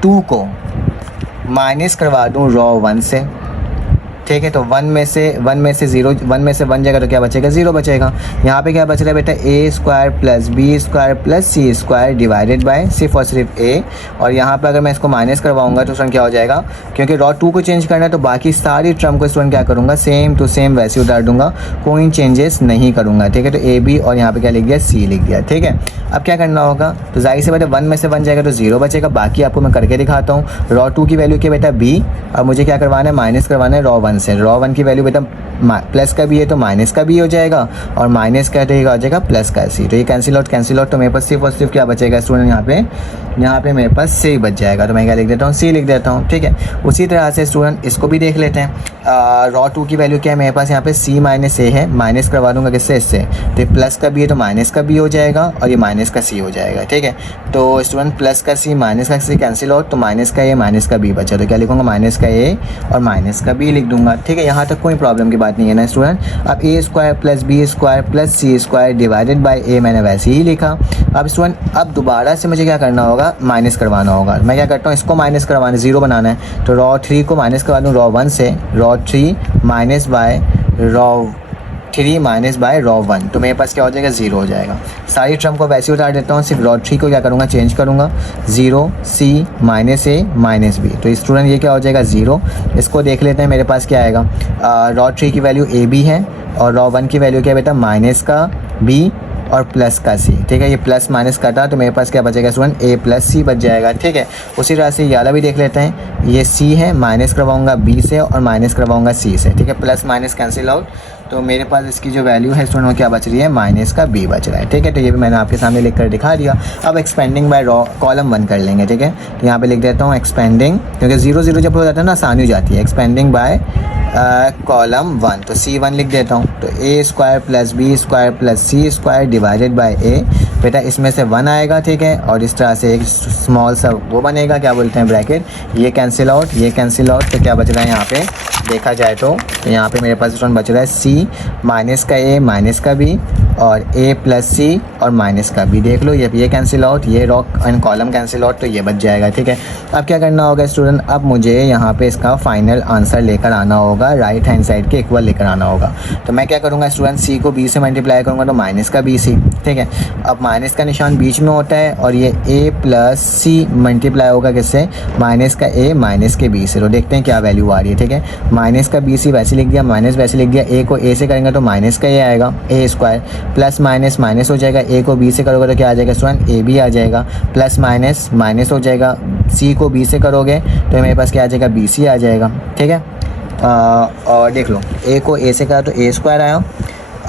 2 को माइनस करवा दूँ रॉ 1 से, ठीक है, तो 1 में से 0, 1 में से 1 जाएगा तो क्या बचेगा, 0 बचेगा। यहाँ पे क्या बच रहा है बेटा, a square plus b square plus c square divided by सिर्फ और सिर्फ a, और यहाँ पे अगर मैं इसको माइनस करवाऊंगा तो स्टूडेंट क्या हो जाएगा, क्योंकि रॉ 2 को चेंज करना है तो बाकी सारी टर्म को स्टूडेंट क्या करूँगा, सेम टू सेम वैसे उतार दूंगा, कोई चेंजेस नहीं करूँगा, ठीक है। तो a b और यहाँ पे क्या लिख दिया, c लिख दिया, ठीक है। अब क्या करना होगा, तो जाहिर से बेटा 1 में से 1 जाएगा तो 0 बचेगा, बाकी आपको मैं करके दिखाता हूँ। रॉ 2 की वैल्यू क्या बेटा b, अब मुझे क्या करवाना है, माइनस करवाना है रॉ 1 से। रॉ 1 की वैल्यू बेटा प्लस का भी है तो माइनस का भी हो जाएगा, और माइनस का तो हो जाएगा प्लस का सी, तो ये कैंसिल आउट तो मेरे पास सिर्फ और सिर्फ क्या बचेगा स्टूडेंट, यहाँ पे मेरे पास सी बच जाएगा, तो मैं क्या लिख देता हूँ, सी लिख देता हूँ, ठीक है। उसी तरह से स्टूडेंट इसको भी देख लेते हैं। रॉ 2 की वैल्यू क्या है मेरे पास, यहाँ पे सी माइनस ए है, माइनस करवा दूंगा किससे, इससे, तो प्लस का भी है तो माइनस का भी हो जाएगा और ये माइनस का सी हो जाएगा, ठीक है। तो स्टूडेंट प्लस का सी माइनस का सी कैंसिल आउट, तो माइनस का ए माइनस का बी बचा, तो क्या लिखूँगा, माइनस का ए और माइनस का बी लिख दूंगा, ठीक है। यहाँ तक कोई प्रॉब्लम की बात नहीं है ना स्टूडेंट। अब a square plus b square plus c square divided by a मैंने वैसे ही लिखा। अब स्टूडेंट अब दोबारा से मुझे क्या करना होगा, माइनस करवाना होगा। मैं क्या करता हूँ, इसको माइनस करवाना, 0 बनाना है, तो रॉ 3 को माइनस करवा दूँ रॉ 1 से, row 3 minus by row 3 minus by row 1, तो मेरे पास क्या हो जाएगा, 0 हो जाएगा। सारी टर्म को वैसे उतार देता हूँ, सिर्फ रॉ 3 को क्या करूँगा, चेंज करूँगा, 0 c माइनस ए माइनस बी, तो स्टूडेंट ये क्या हो जाएगा, 0। इसको देख लेते हैं मेरे पास क्या आएगा, रॉ 3 की वैल्यू ए बी है और रॉ 1 की वैल्यू क्या है बेटा, माइनस का बी और प्लस का सी, ठीक है। ये प्लस माइनस कटा तो मेरे पास क्या बचेगा स्टूडेंट, a प्लस सी बच जाएगा, ठीक है। उसी तरह से ये वाला भी देख लेते हैं, ये c है, माइनस करवाऊंगा b से और माइनस करवाऊंगा c से, ठीक है। प्लस माइनस कैंसिल आउट, तो मेरे पास इसकी जो वैल्यू है स्टूडेंट वो क्या बच रही है, माइनस का b बच रहा है, ठीक है। तो ये भी मैंने आपके सामने लिख कर दिखा दिया। अब एक्सपेंडिंग बाय रॉ कॉलम 1 कर लेंगे, ठीक है। तो यहाँ पे लिख देता हूँ एक्सपेंडिंग, क्योंकि 0 0 जब हो जाता है ना आसानी हो जाती है। एक्सपेंडिंग बाय कॉलम 1, तो C1 लिख देता हूँ। तो a square plus b square plus c square divided by a, बेटा इसमें से 1 आएगा, ठीक है, और इस तरह से एक स्मॉल सा वो बनेगा, क्या बोलते हैं, ब्रैकेट, ये कैंसिल आउट, ये कैंसिल आउट। तो क्या बच रहा है यहाँ पे देखा जाए तो यहाँ पे मेरे पास स्टूडेंट बच रहा है सी माइनस का ए माइनस का बी और ए प्लस सी और माइनस का बी। देख लो ये कैंसिल आउट, ये rock and column cancel out, तो ये बच जाएगा, ठीक है। अब क्या करना होगा स्टूडेंट, अब मुझे यहाँ पे इसका फाइनल आंसर लेकर आना होगा, राइट हैंड साइड के इक्वल लेकर आना होगा। तो मैं क्या करूँगा स्टूडेंट, सी को बी से मल्टीप्लाई करूँगा तो माइनस का बी सी, ठीक है। अब माइनस का निशान बीच में होता है और ये ए प्लस सी मल्टीप्लाई होगा किससे, माइनस का ए माइनस के बी से। तो देखते हैं क्या वैल्यू आ रही है, ठीक है। माइनस का बी सी वैसे लिख दिया, माइनस वैसे लिख दिया, ए को ए से करेंगे तो माइनस का ए आएगा, ए स्क्वायर प्लस माइनस माइनस हो जाएगा, ए को बी से करोगे तो क्या आ जाएगा स्टूडेंट, ए बी आ जाएगा, प्लस माइनस माइनस हो जाएगा, सी को बी से करोगे तो मेरे पास क्या आ जाएगा, बी सी आ जाएगा, ठीक है। और देख लो ए को ए से करा तो ए स्क्वायर आया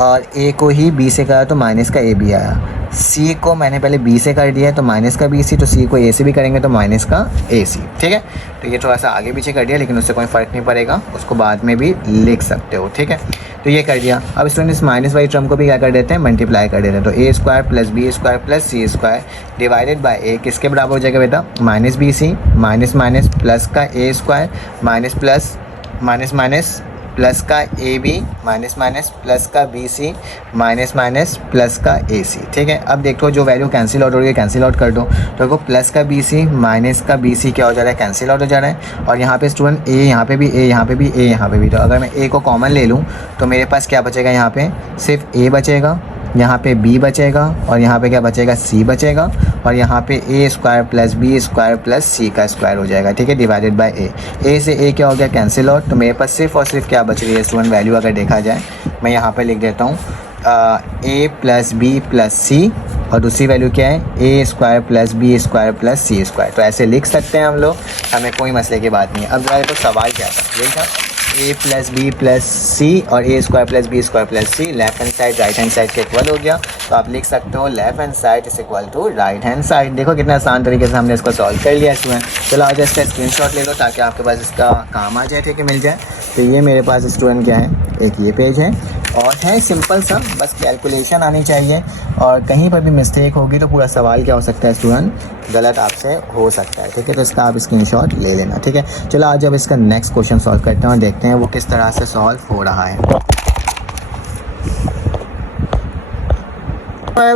और ए को ही बी से करा तो माइनस का ए बी आया। सी को मैंने पहले बी से कर दिया तो माइनस का बी सी, तो सी को ए से भी करेंगे तो माइनस का ए सी, ठीक है। तो ये थोड़ा सा आगे पीछे कर दिया लेकिन उससे कोई फ़र्क नहीं पड़ेगा, उसको बाद में भी लिख सकते हो, ठीक है। तो ये कर दिया। अब स्टूडेंट इस माइनस वाली टर्म को भी क्या कर देते हैं, मल्टीप्लाई कर देते हैं। तो a square plus b square plus c square divided by a किसके बराबर हो जाएगा बेटा, minus b c minus minus plus का a square minus plus minus minus plus का a b minus minus plus का b c minus minus plus का a सी, ठीक है। अब देखो जो वैल्यू कैंसिल आउट हो रही है कैंसिल आउट कर दो, तो देखो प्लस का बी सी माइनस का बी सी क्या हो जा रहा है, कैंसिल आउट हो जा रहा है। और यहाँ पे स्टूडेंट ए यहाँ पे भी, ए यहाँ पे भी, ए यहाँ पे भी, तो अगर मैं ए को कॉमन ले लूँ तो मेरे पास क्या बचेगा, यहाँ पे सिर्फ ए बचेगा, यहाँ पे b बचेगा और यहाँ पे क्या बचेगा, c बचेगा और यहाँ पे a square plus b square plus c का स्क्वायर हो जाएगा, ठीक है, डिवाइडेड बाय a से a क्या हो गया, कैंसिल आउट। तो मेरे पास सिर्फ और सिर्फ क्या बच रही है स्टूडेंट, वैल्यू अगर देखा जाए मैं यहाँ पे लिख देता हूँ a plus b plus c और दूसरी वैल्यू क्या है, a square plus b square plus c square. तो ऐसे लिख सकते हैं हम लोग, हमें कोई मसले की बात नहीं है। अब जरा तो सवाल क्या था, यही था a plus b plus c और a square plus b square plus c left hand side right hand side के इक्वल हो गया। तो आप लिख सकते हो left hand side is equal to right hand side. देखो कितना आसान तरीके से हमने इसको सॉल्व कर लिया स्टूडेंट। चलो आज इसका स्क्रीनशॉट ले लो ताकि आपके पास इसका काम आ जाए, ठीक है, मिल जाए। तो ये मेरे पास स्टूडेंट क्या है, एक ये पेज है और है सिंपल सा, बस कैलकुलेशन आनी चाहिए और कहीं पर भी मिस्टेक होगी तो पूरा सवाल क्या हो सकता है स्टूडेंट, गलत आपसे हो सकता है, ठीक है। तो इसका आप स्क्रीनशॉट ले लेना, ठीक है। चलो आज अब इसका नेक्स्ट क्वेश्चन सॉल्व करते हैं और देखते हैं वो किस तरह से सॉल्व हो रहा है।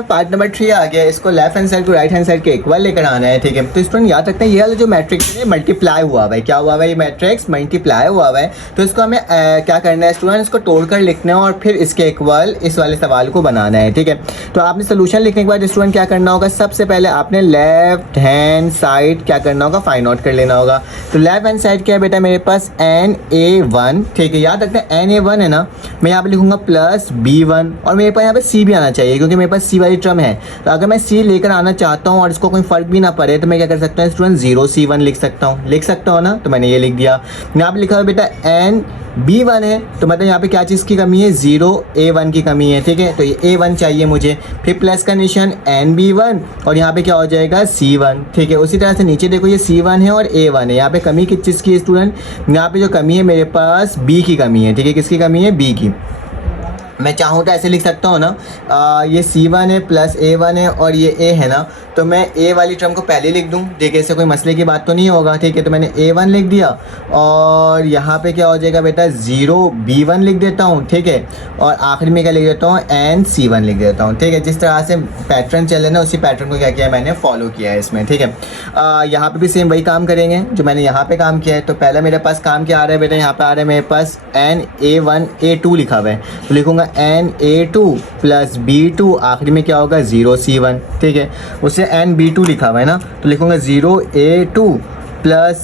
पार्ट नंबर 3 आ गया, इसको लेफ्ट हैंड साइड को राइट हैंड साइड के इक्वल लेकर आना है, ठीक है। तो स्टूडेंट याद रखते हैं ये वाला जो मैट्रिक्स है मल्टीप्लाई हुआ हुआ है, क्या हुआ हुआ है, ये मैट्रिक्स मल्टीप्लाई हुआ हुआ है। तो इसको हमें क्या करना है स्टूडेंट, इसको तोड़कर लिखना है और फिर इसके इक्वल इस वाले सवाल को बनाना है, ठीक है। तो आपने सोल्यूशन लिखने के बाद स्टूडेंट क्या करना होगा, सबसे पहले आपने लेफ्ट हैंड साइड क्या करना होगा, फाइंड आउट कर लेना होगा। तो लेफ्ट हैंड साइड क्या है बेटा मेरे पास NA1, ठीक है। याद रखते हैं NA1 है ना, मैं यहाँ पे लिखूंगा प्लस B1 और मेरे पास यहाँ पे C भी आना चाहिए क्योंकि मेरे पास C वाली टर्म है। तो अगर मैं C लेकर आना चाहता हूँ और इसको कोई फर्क भी ना पड़े तो मैं क्या कर सकता हूँ स्टूडेंट, 0C1 लिख सकता हूँ, लिख सकता हूँ ना। तो मैंने ये लिख दिया। यहाँ पे लिखा हुआ बेटा NB1 है तो मतलब यहाँ पे क्या चीज़ की कमी है, 0A1 की कमी है, ठीक है। तो ये A1 चाहिए मुझे, फिर प्लस का निशान NB1 और यहाँ पे क्या हो जाएगा C1, ठीक है। उसी तरह से नीचे देखो ये C1 है और A1 है, यहाँ पे कमी किस चीज़ की है स्टूडेंट, यहाँ पे जो कमी है मेरे पास B की कमी है, ठीक है। किसकी कमी है, B की। मैं चाहूँ तो ऐसे लिख सकता हूँ ना, ये C1 है प्लस A1 है और ये A है ना, तो मैं A वाली टर्म को पहले लिख दूँ, ठीक है, इससे कोई मसले की बात तो नहीं होगा, ठीक है। तो मैंने A1 लिख दिया और यहाँ पे क्या हो जाएगा बेटा 0B1 लिख देता हूँ, ठीक है। और आखिर में क्या लिख देता हूँ, NC1 लिख देता हूँ, ठीक है। जिस तरह से पैटर्न चले ना उसी पैटर्न को क्या किया है मैंने फॉलो किया है इसमें, ठीक है। यहाँ पे भी सेम वही काम करेंगे जो मैंने यहाँ पे काम किया है। तो पहले मेरे पास काम क्या आ रहा है बेटा, यहाँ पे आ रहा है मेरे पास NA1A2 लिखा हुआ है, तो लिखूँगा NA2 प्लस B2, आखिरी में क्या होगा 0C1, ठीक है। उससे NB2 लिखा हुआ है ना, तो लिखूँगा 0A2 प्लस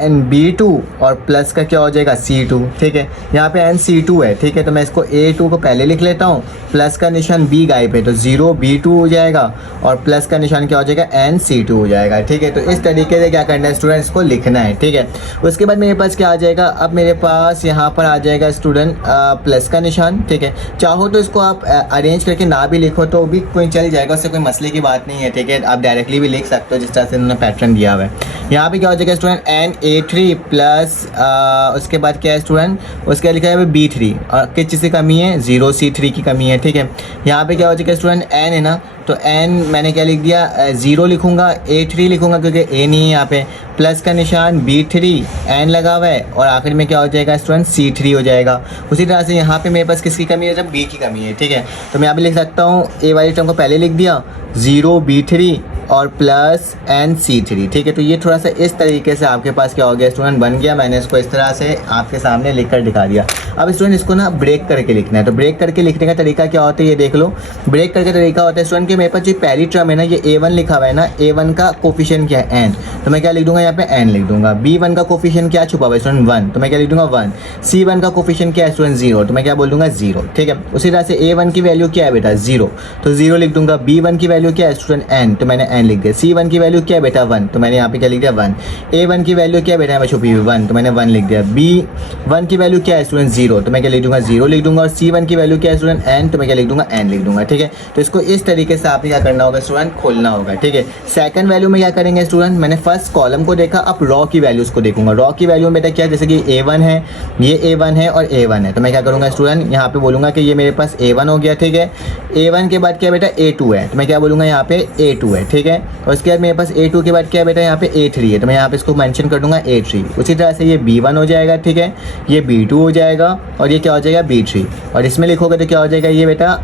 NB2 और प्लस का क्या हो जाएगा C2, ठीक है। यहाँ पे NC2 है, ठीक है। तो मैं इसको A2 को पहले लिख लेता हूँ, प्लस का निशान B गायब है तो 0B2 हो जाएगा और प्लस का निशान क्या हो जाएगा, NC2 हो जाएगा, ठीक है। तो इस तरीके से क्या करना है स्टूडेंट, इसको लिखना है, ठीक है। उसके बाद मेरे पास क्या आ जाएगा, अब मेरे पास यहाँ पर आ जाएगा स्टूडेंट प्लस का निशान, ठीक है। चाहो तो इसको आप अरेंज करके ना भी लिखो तो भी कोई चल जाएगा, उससे कोई मसले की बात नहीं है, ठीक है। आप डायरेक्टली भी लिख सकते हो जिस तरह से उन्होंने पैटर्न दिया हुआ है। यहाँ पे क्या हो जाएगा स्टूडेंट NA3 प्लस उसके बाद क्या है स्टूडेंट, उसके बाद लिखा है B3 और किस चीज़ की कमी है, 0C3 की कमी है, ठीक है। यहाँ पे क्या हो जाएगा स्टूडेंट N है ना, तो N मैंने क्या लिख दिया, 0 लिखूंगा, A3 लिखूंगा क्योंकि A नहीं है यहाँ पे, प्लस का निशान B3 N लगा हुआ है और आखिर में क्या हो जाएगा स्टूडेंट C3 हो जाएगा। उसी तरह से यहाँ पे मेरे पास किसकी कमी है, जब B की कमी है, ठीक है। तो मैं यहाँ पे लिख सकता हूँ A वाली टर्म को पहले लिख दिया 0B3 और प्लस NC3, ठीक है। तो ये थोड़ा सा इस तरीके से आपके पास क्या हो गया स्टूडेंट, बन गया। मैंने इसको इस तरह से आपके सामने लिख कर दिखा दिया। अब स्टूडेंट इसको ना ब्रेक करके लिखना है। तो ब्रेक करके लिखने का तरीका क्या होता है, ये देख लो। ब्रेक करके तरीका होता है स्टूडेंट कि मेरे पास जो पहली टर्म है ना, ये A1 लिखा हुआ है ना, A1 का कोफिशिएंट क्या है, N, तो मैं क्या लिख दूंगा यहाँ पे N लिख दूंगा। B1 का कोफिशिएंट क्या छुपा हुआ है स्टूडेंट, 1, तो मैं क्या लिख दूंगा 1। C1 का कोफिशिएंट क्या है स्टूडेंट, 0, तो मैं क्या बोल दूंगा 0, ठीक है। उसी तरह से A1 की वैल्यू क्या है बेटा, 0, तो 0 लिख दूंगा। B1 की वैल्यू क्या है स्टूडेंट, N, तो मैंने N लिख दिया। C1 की वैल्यू क्या है बेटा, 1, तो मैंने यहाँ पे क्या लिख दिया 1। A1 की वैल्यू क्या है बेटा, मैं छुपी हुई 1, तो मैंने 1 लिख दिया। B1 की वैल्यू क्या है स्टूडेंट, 0, तो मैं क्या लिख दूंगा 0 लिख दूंगा। और C1 की वैल्यू क्या है स्टूडेंट, N, तो मैं क्या लिख दूंगा N लिख दूंगा, ठीक है। तो इसको इस तरीके से आपने क्या करना होगा स्टूडेंट, खोलना होगा, ठीक है। सेकंड वैल्यू में क्या करेंगे स्टूडेंट, मैंने फर्स्ट कॉलम को देखा, अब रॉ की वैल्यूज को देखूंगा। रॉ की वैल्यू में बेटा क्या, जैसे कि A1 है, ये A1 है और A1 है, तो मैं क्या करूंगा स्टूडेंट, यहाँ पे बोलूंगा कि ये मेरे पास A1 हो गया, ठीक है। A1 के बाद क्या बेटा A2 है, तो मैं क्या बोलूंगा यहाँ पे A2 है, ठीक है। और उसके बाद मेरे पास A2 के बाद क्या बेटा यहाँ पे A3 है, तो मैं यहाँ पे इसको मेंशन कर दूंगा A3। उसी तरह से ये B1 हो जाएगा, ठीक है, ये B2 हो जाएगा और ये क्या हो जाएगा B3। और इसमें लिखोगे तो क्या हो जाएगा ये बेटा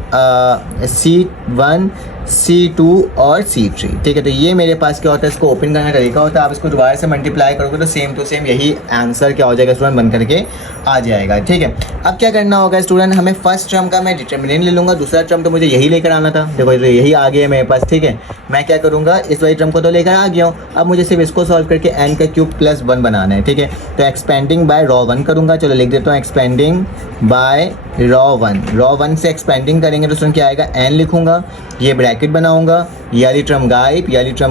C1 C2 और C3, ठीक है। तो ये मेरे पास क्या होता है, इसको ओपन करने का तरीका होता है। आप इसको दोबारा से मल्टीप्लाई करोगे तो सेम टू सेम यही आंसर क्या हो जाएगा स्टूडेंट, बन करके आ जाएगा, ठीक है। अब क्या करना होगा स्टूडेंट, हमें फर्स्ट टर्म का मैं डिटर्मिनेंट ले लूँगा, दूसरा टर्म तो मुझे यही लेकर आना था, देखो तो यही आ गया मेरे पास, ठीक है। मैं क्या करूँगा, इस वाली टर्म को तो लेकर आ गया हूँ, अब मुझे सिर्फ इसको सॉल्व करके n का क्यूब प्लस 1 बनाना है, ठीक है। तो एक्सपेंडिंग बाय रॉ 1 करूँगा, चलो लिख देता हूँ एक्सपेंडिंग बाय रॉ 1। रॉ 1 से एक्सपेंडिंग करेंगे तो स्टूडेंट क्या आएगा, n लिखूंगा, ये ब्रैकेट बनाऊंगा, ये वाली टर्म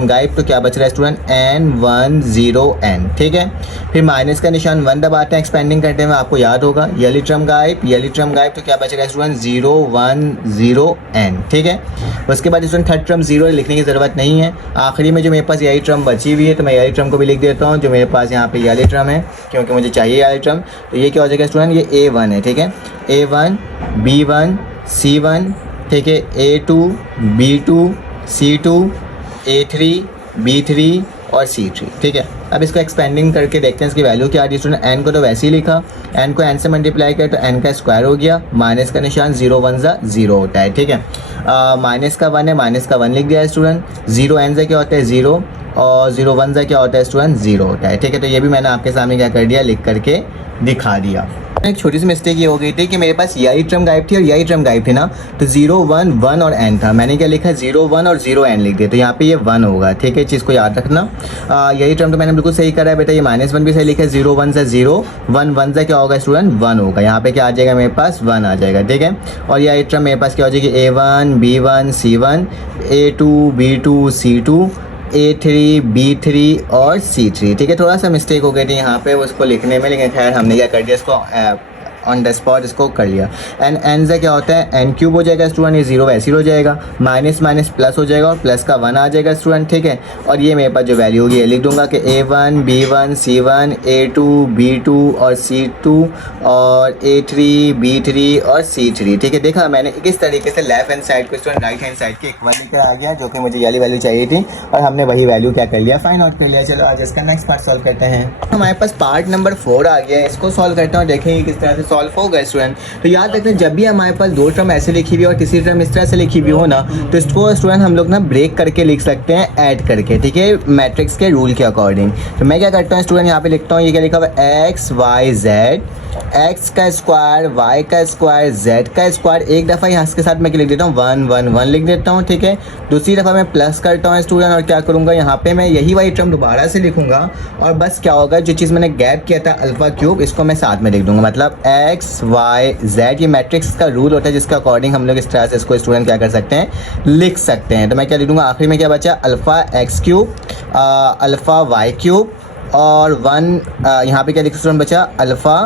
गायब, तो क्या बच रहा है स्टूडेंट N10N, ठीक है। फिर माइनस का निशान 1 दबाते हैं एक्सपेंडिंग करते हैं, आपको याद होगा, ये वाली टर्म गायब, तो क्या बच रहा है स्टूडेंट 010N, ठीक है। उसके बाद स्टूडेंट थर्ड टर्म 0 लिखने की ज़रूरत नहीं है। आखिरी में जो मेरे पास यही टर्म बची हुई है, तो मैं यही टर्म को भी लिख देता हूँ, जो मेरे पास यहाँ पे ये वाली टर्म है, क्योंकि मुझे चाहिए ये वाली टर्म। तो ये क्या हो जाएगा स्टूडेंट, ये A1 है, ठीक है, A1 B1 C1, ठीक है, A2 B2 C2 A3 B3 और C3, ठीक है। अब इसको एक्सपेंडिंग करके देखते हैं इसकी वैल्यू क्या आ रही है स्टूडेंट। n को तो वैसे ही लिखा, n को n से मल्टीप्लाई किया तो n का स्क्वायर हो गया, माइनस का निशान 0 1 ज़ा 0 होता है, ठीक है। माइनस का 1 है, माइनस का 1 लिख दिया है स्टूडेंट। 0 n ज़ा क्या होता है 0 और 0 1 ज़ा क्या होता है स्टूडेंट 0 होता है, ठीक है। तो ये भी मैंने आपके सामने क्या कर दिया, लिख करके दिखा दिया। एक छोटी सी मिस्टेक ये हो गई थी कि मेरे पास यही टर्म गायब थी और यही टर्म गायब थी ना, तो 0 1 1 और n था, मैंने क्या लिखा 0 1 और 0 n लिख दिया, तो यहाँ पे ये 1 होगा, ठीक है। चीज़ को याद रखना। यही टर्म तो मैंने बिल्कुल सही करा है बेटा, ये -1 भी सही लिखा है। 0 1 से 0 1 1 से क्या होगा स्टूडेंट 1 होगा, यहाँ पे क्या आ जाएगा मेरे पास 1 आ जाएगा, ठीक है। और यही टर्म मेरे पास क्या हो जाएगी A1 B1 C1 A2 B2 C2 A3 B3 और C3, ठीक है। थोड़ा सा मिस्टेक हो गई थी यहाँ पे उसको लिखने में, लेकिन खैर हमने क्या कर दिया, इसको ऑन द स्पॉट इसको कर लिया। एंड n से क्या होता है n क्यूब हो जाएगा स्टूडेंट, ये 0 वैसे ही हो जाएगा, माइनस माइनस प्लस हो जाएगा और प्लस का 1 आ जाएगा स्टूडेंट, ठीक है। और ये मेरे पास जो वैल्यू होगी ये लिख दूंगा कि A1 B1 C1 A2 B2 और C2 और A3 B3 और C3, ठीक है। देखा मैंने किस तरीके से लेफ्ट हैंड साइड को स्टूडेंट राइट हैंड साइड के इक्वल लेकर आ गया, जो कि मुझे वाली वैल्यू चाहिए थी और हमने वही वैल्यू क्या कर लिया, फाइंड आउट कर लिया। चलो आज इसका नेक्स्ट पार्ट सॉल्व करते हैं। हमारे पास पार्ट नंबर 4 आ गया है, इसको सॉल्व करता हूँ, देखेंगे किस तरह से सॉल्व होगा स्टूडेंट। तो याद रखना जब भी हमारे पास दो टर्म ऐसे लिखी हुई और तीसरी टर्म इस तरह से लिखी हुई हो ना, तो इसको स्टूडेंट हम लोग ना ब्रेक करके लिख सकते हैं, ऐड करके, ठीक है, मैट्रिक्स के रूल के अकॉर्डिंग। तो मैं क्या करता हूँ स्टूडेंट, यहाँ पे लिखता हूँ, ये क्या लिखा हुआ है x y z, x का स्क्वायर y का स्क्वायर z का स्क्वायर। एक दफ़ा यहाँ के साथ मैं क्या लिख देता हूँ 1 1 1 लिख देता हूँ, ठीक है। दूसरी दफ़ा मैं प्लस करता हूँ स्टूडेंट और क्या करूँगा यहाँ पे मैं यही वाली टर्म दोबारा से लिखूँगा और बस क्या होगा, जो चीज़ मैंने गैप किया था अल्फ़ा क्यूब, इसको मैं साथ में लिख दूँगा, मतलब x y z। ये मैट्रिक्स का रूल होता है जिसके अकॉर्डिंग हम लोग इस तरह से इसको स्टूडेंट क्या कर सकते हैं, लिख सकते हैं। तो मैं क्या लिख दूँगा, आखिरी में क्या बचा, alpha x cube alpha y cube और 1 यहाँ पे क्या लिख स्टूडेंट बचा, अल्फ़ा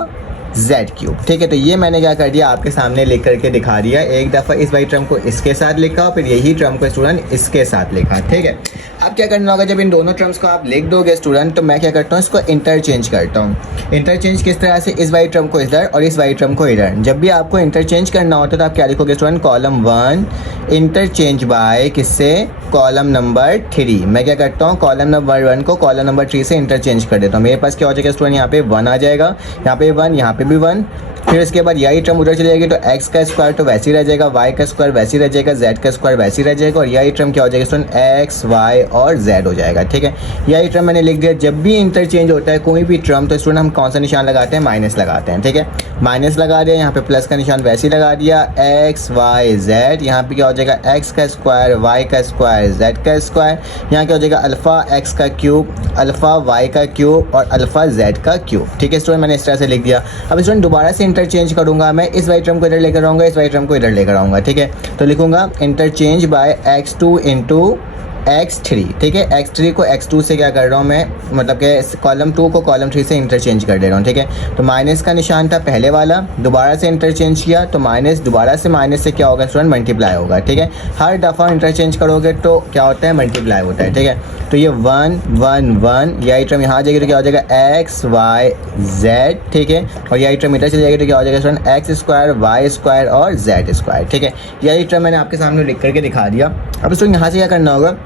जेड क्यूब। ठीक है, तो ये मैंने क्या कर दिया आपके सामने लिख करके दिखा दिया। एक दफ़ा इस वाई टर्म को इसके साथ लिखा और फिर यही टर्म को स्टूडेंट इसके साथ लिखा। ठीक है, अब क्या करना होगा, जब इन दोनों टर्म्स को आप लिख दोगे स्टूडेंट, तो मैं क्या करता हूँ, इसको इंटरचेंज करता हूँ। इंटरचेंज किस तरह से, इस वाई टर्म को इधर और इस वाई टर्म को इधर। जब भी आपको इंटरचेंज करना होता है तो आप क्या लिखोगे स्टूडेंट, कॉलम 1 इंटरचेंज बाय किससे, कॉलम नंबर 3। मैं क्या करता हूँ, कॉलम नंबर 1 को कॉलम नंबर 3 से इंटरचेंज कर देता हूँ। मेरे पास क्या हो जाएगा स्टूडेंट, यहाँ पे 1 आ जाएगा, यहाँ पे 1, यहाँ पे भी 1। फिर इसके बाद यही टर्म उधर चली जाएगी तो x का स्क्वायर तो वैसे ही रह जाएगा, y का स्क्वायर वैसे ही रह जाएगा, z का स्क्वायर वैसे ही रह जाएगा और यही टर्म क्या हो जाएगा स्टूडेंट, x y और z हो जाएगा। ठीक है, यही टर्म मैंने लिख दिया। जब भी इंटरचेंज होता है कोई भी टर्म तो स्टूडेंट हम कौन सा निशान लगाते हैं, माइनस लगाते हैं। ठीक है, माइनस लगा दिया, यहाँ पे प्लस का निशान वैसे ही लगा दिया, x y z, यहाँ पे क्या हो जाएगा x का स्क्वायर y का स्क्वायर z का स्क्वायर, यहाँ क्या हो जाएगा अल्फ़ा x का क्यूब, अल्फ़ा y का क्यूब और अल्फ़ा z का क्यूब। ठीक है स्टूडेंट, मैंने इस तरह से लिख दिया। अब स्टूडेंट दोबारा से इंटरचेंज करूंगा, मैं इस वाई टर्म को इधर लेकर आऊँगा, इस वाई टर्म को इधर लेकर आऊँगा। ठीक है, तो लिखूंगा interchange bye x2 into x3। ठीक है, x3 को x2 से क्या कर रहा हूँ मैं, मतलब कि कॉलम 2 को कॉलम 3 से इंटरचेंज कर दे रहा हूँ। ठीक है, तो माइनस का निशान था पहले वाला, दोबारा से इंटरचेंज किया तो माइनस, दोबारा से माइनस से क्या होगा स्टूडेंट, मल्टीप्लाई होगा। ठीक है, हर दफ़ा इंटरचेंज करोगे तो क्या होता है, मल्टीप्लाई होता है। ठीक है, तो ये 1 1 1, यही टर्म यहाँ आ जाएगी तो क्या हो जाएगा x y z। ठीक है, और यही टर्म इधर चली जाएगी तो क्या हो जाएगा student, x square y square और z स्क्वायर। ठीक है, यही टर्म मैंने आपके सामने लिख करके दिखा दिया। अब स्टूडेंट यहाँ से क्या करना होगा,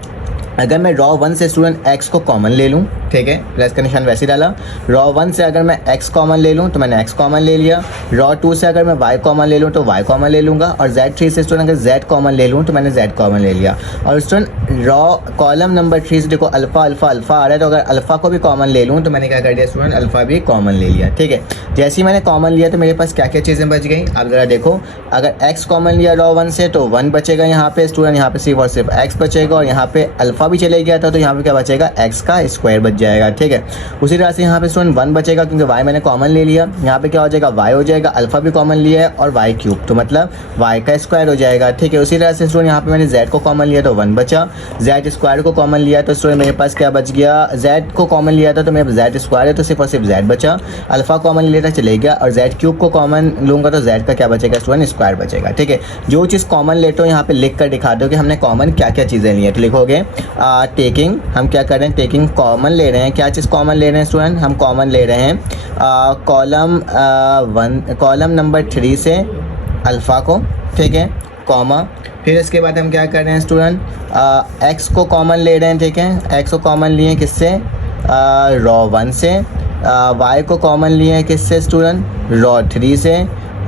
अगर मैं रॉ 1 से स्टूडेंट x को कॉमन ले लूँ, ठीक है, प्लस का निशान वैसे ही डाला। रॉ 1 से अगर मैं x कॉमन ले लूँ तो मैंने x कॉमन ले लिया। रॉ 2 से अगर मैं y कॉमन ले लूँ तो y कॉमन ले लूँगा और z3 से स्टूडेंट अगर z कॉमन ले लूँ तो मैंने z कॉमन ले लिया। और स्टूडेंट रॉ कॉलम नंबर 3 से देखो अल्फ़ा अल्फ़ा अल्फ़ा आ रहा है, तो अगर अल्फ़ा को भी कॉमन ले लूँ तो मैंने क्या कर दिया स्टूडेंट, अल्फ़ा भी कॉमन ले लिया। ठीक है, जैसे ही मैंने कॉमन लिया तो मेरे पास क्या क्या चीज़ें बच गई, आप ज़रा देखो। अगर x कॉमन लिया रॉ 1 से तो 1 बचेगा यहाँ पे स्टूडेंट, यहाँ पे सिर्फ और सिर्फ x बचेगा और यहाँ पे अल्फ़ा भी चले गया था तो यहाँ पे क्या बचेगा, x का स्क्वायर बच जाएगा। ठीक है, उसी तरह से यहाँ पे स्टूडेंट 1 बचेगा क्योंकि y मैंने कॉमन ले लिया, यहाँ पे क्या हो जाएगा, y हो जाएगा, अल्फ़ा भी कॉमन लिया है और y क्यूब तो मतलब y का स्क्वायर हो जाएगा। ठीक है, उसी तरह से स्टूडेंट यहाँ पे मैंने z को कॉमन लिया तो 1 बचा, z स्क्वायर को कॉमन लिया तो स्टूडेंट मेरे पास क्या बच गया, z को कॉमन लिया था तो मेरे z स्क्वायर है तो सिर्फ और सिर्फ z बचा, अल्फ़ा कॉमन लिया था चले गया और z क्यूब को कॉमन लूँगा तो z का क्या बचेगा स्टूडेंट, स्क्वायर बचेगा। ठीक है, जो चीज़ कॉमन लेते हो यहाँ पे लिख कर दिखा दो कि हमने कॉमन क्या क्या चीज़ें ली हैं। तो लिखोगे टेकिंग, हम क्या कर रहे हैं, टेकिंग कॉमन ले रहे हैं। क्या चीज़ कॉमन ले रहे हैं स्टूडेंट, हम कॉमन ले रहे हैं कॉलम नंबर 3 से अल्फ़ा को। ठीक है, कॉमा, फिर इसके बाद हम क्या कर रहे हैं स्टूडेंट, x को कॉमन ले रहे हैं। ठीक है, x को कॉमन लिए किससे, रॉ 1 से, y को कॉमन लिए हैं किससे स्टूडेंट, रॉ 3 से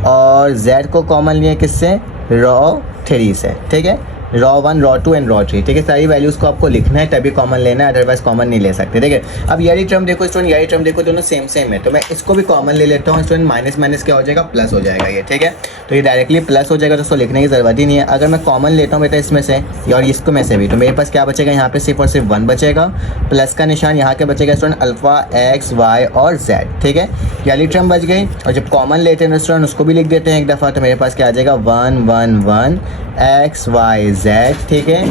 और z को कॉमन लिए किससे, रॉ 3 से। ठीक है, रॉ 1 रॉ 2 एंड रॉ 3। ठीक है, सारी वैल्यूज़ को आपको लिखना है तभी कॉमन लेना है, अदरवाइज कॉमन नहीं ले सकते। ठीक है, अब यही टर्म देखो स्टूडेंट, यही टर्म देखो, दोनों सेम सेम है तो मैं इसको भी कॉमन ले लेता हूँ स्टूडेंट, माइनस माइनस क्या हो जाएगा, प्लस हो जाएगा ये। ठीक है, तो ये डायरेक्टली प्लस हो जाएगा तो उसको लिखने की ज़रूरत ही नहीं है। अगर मैं कॉमन लेता हूँ बेटा इसमें से और इसको में से भी तो मेरे पास क्या बचेगा, यहाँ पे सिर्फ और सिर्फ 1 बचेगा, प्लस का निशान यहाँ के बचेगा स्टूडेंट अल्फ़ा x y और z। ठीक है, यही टर्म बच गई। और जब कॉमन लेते हैं स्टूडेंट उसको भी लिख देते हैं एक दफ़ा तो मेरे पास क्या आ जाएगा, 1 1 1 x y z। ठीक है,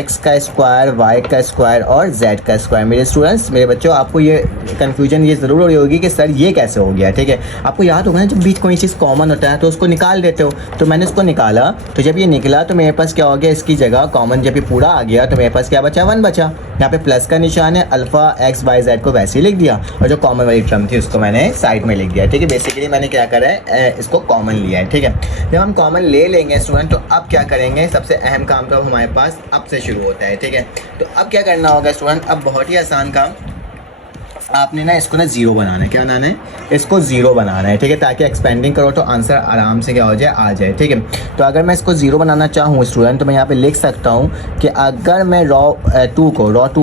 x का स्क्वायर y का स्क्वायर और z का स्क्वायर। मेरे स्टूडेंट्स, मेरे बच्चों, आपको ये कन्फ्यूजन ये ज़रूर हो रही होगी कि सर ये कैसे हो गया। ठीक है, आपको याद होगा ना जब बीच कोई चीज़ कॉमन होता है तो उसको निकाल देते हो, तो मैंने उसको निकाला तो जब ये निकला तो मेरे पास क्या हो गया, इसकी जगह कॉमन जब ये पूरा आ गया तो मेरे पास क्या बचा, 1 बचा। यहाँ पे प्लस का निशान है, अल्फ़ा x y z को वैसे ही लिख दिया और जो कॉमन वाली टर्म थी उसको मैंने साइड में लिख दिया। ठीक है, बेसिकली मैंने क्या करा है, इसको कॉमन लिया है। ठीक है, जब हम कॉमन ले लेंगे स्टूडेंट तो अब क्या करेंगे, सबसे अहम काम तो हमारे पास अब से शुरू होता है। ठीक है, तो अब क्या करना होगा स्टूडेंट, अब बहुत ही आसान काम, आपने ना इसको ना ज़ीरो बनाना है। क्या बनाना है, इसको ज़ीरो बनाना है। ठीक है, ताकि एक्सपेंडिंग करो तो आंसर आराम से क्या हो जाए, आ जाए। ठीक है, तो अगर मैं इसको ज़ीरो बनाना चाहूँ स्टूडेंट तो मैं यहाँ पे लिख सकता हूँ कि अगर मैं रॉ 2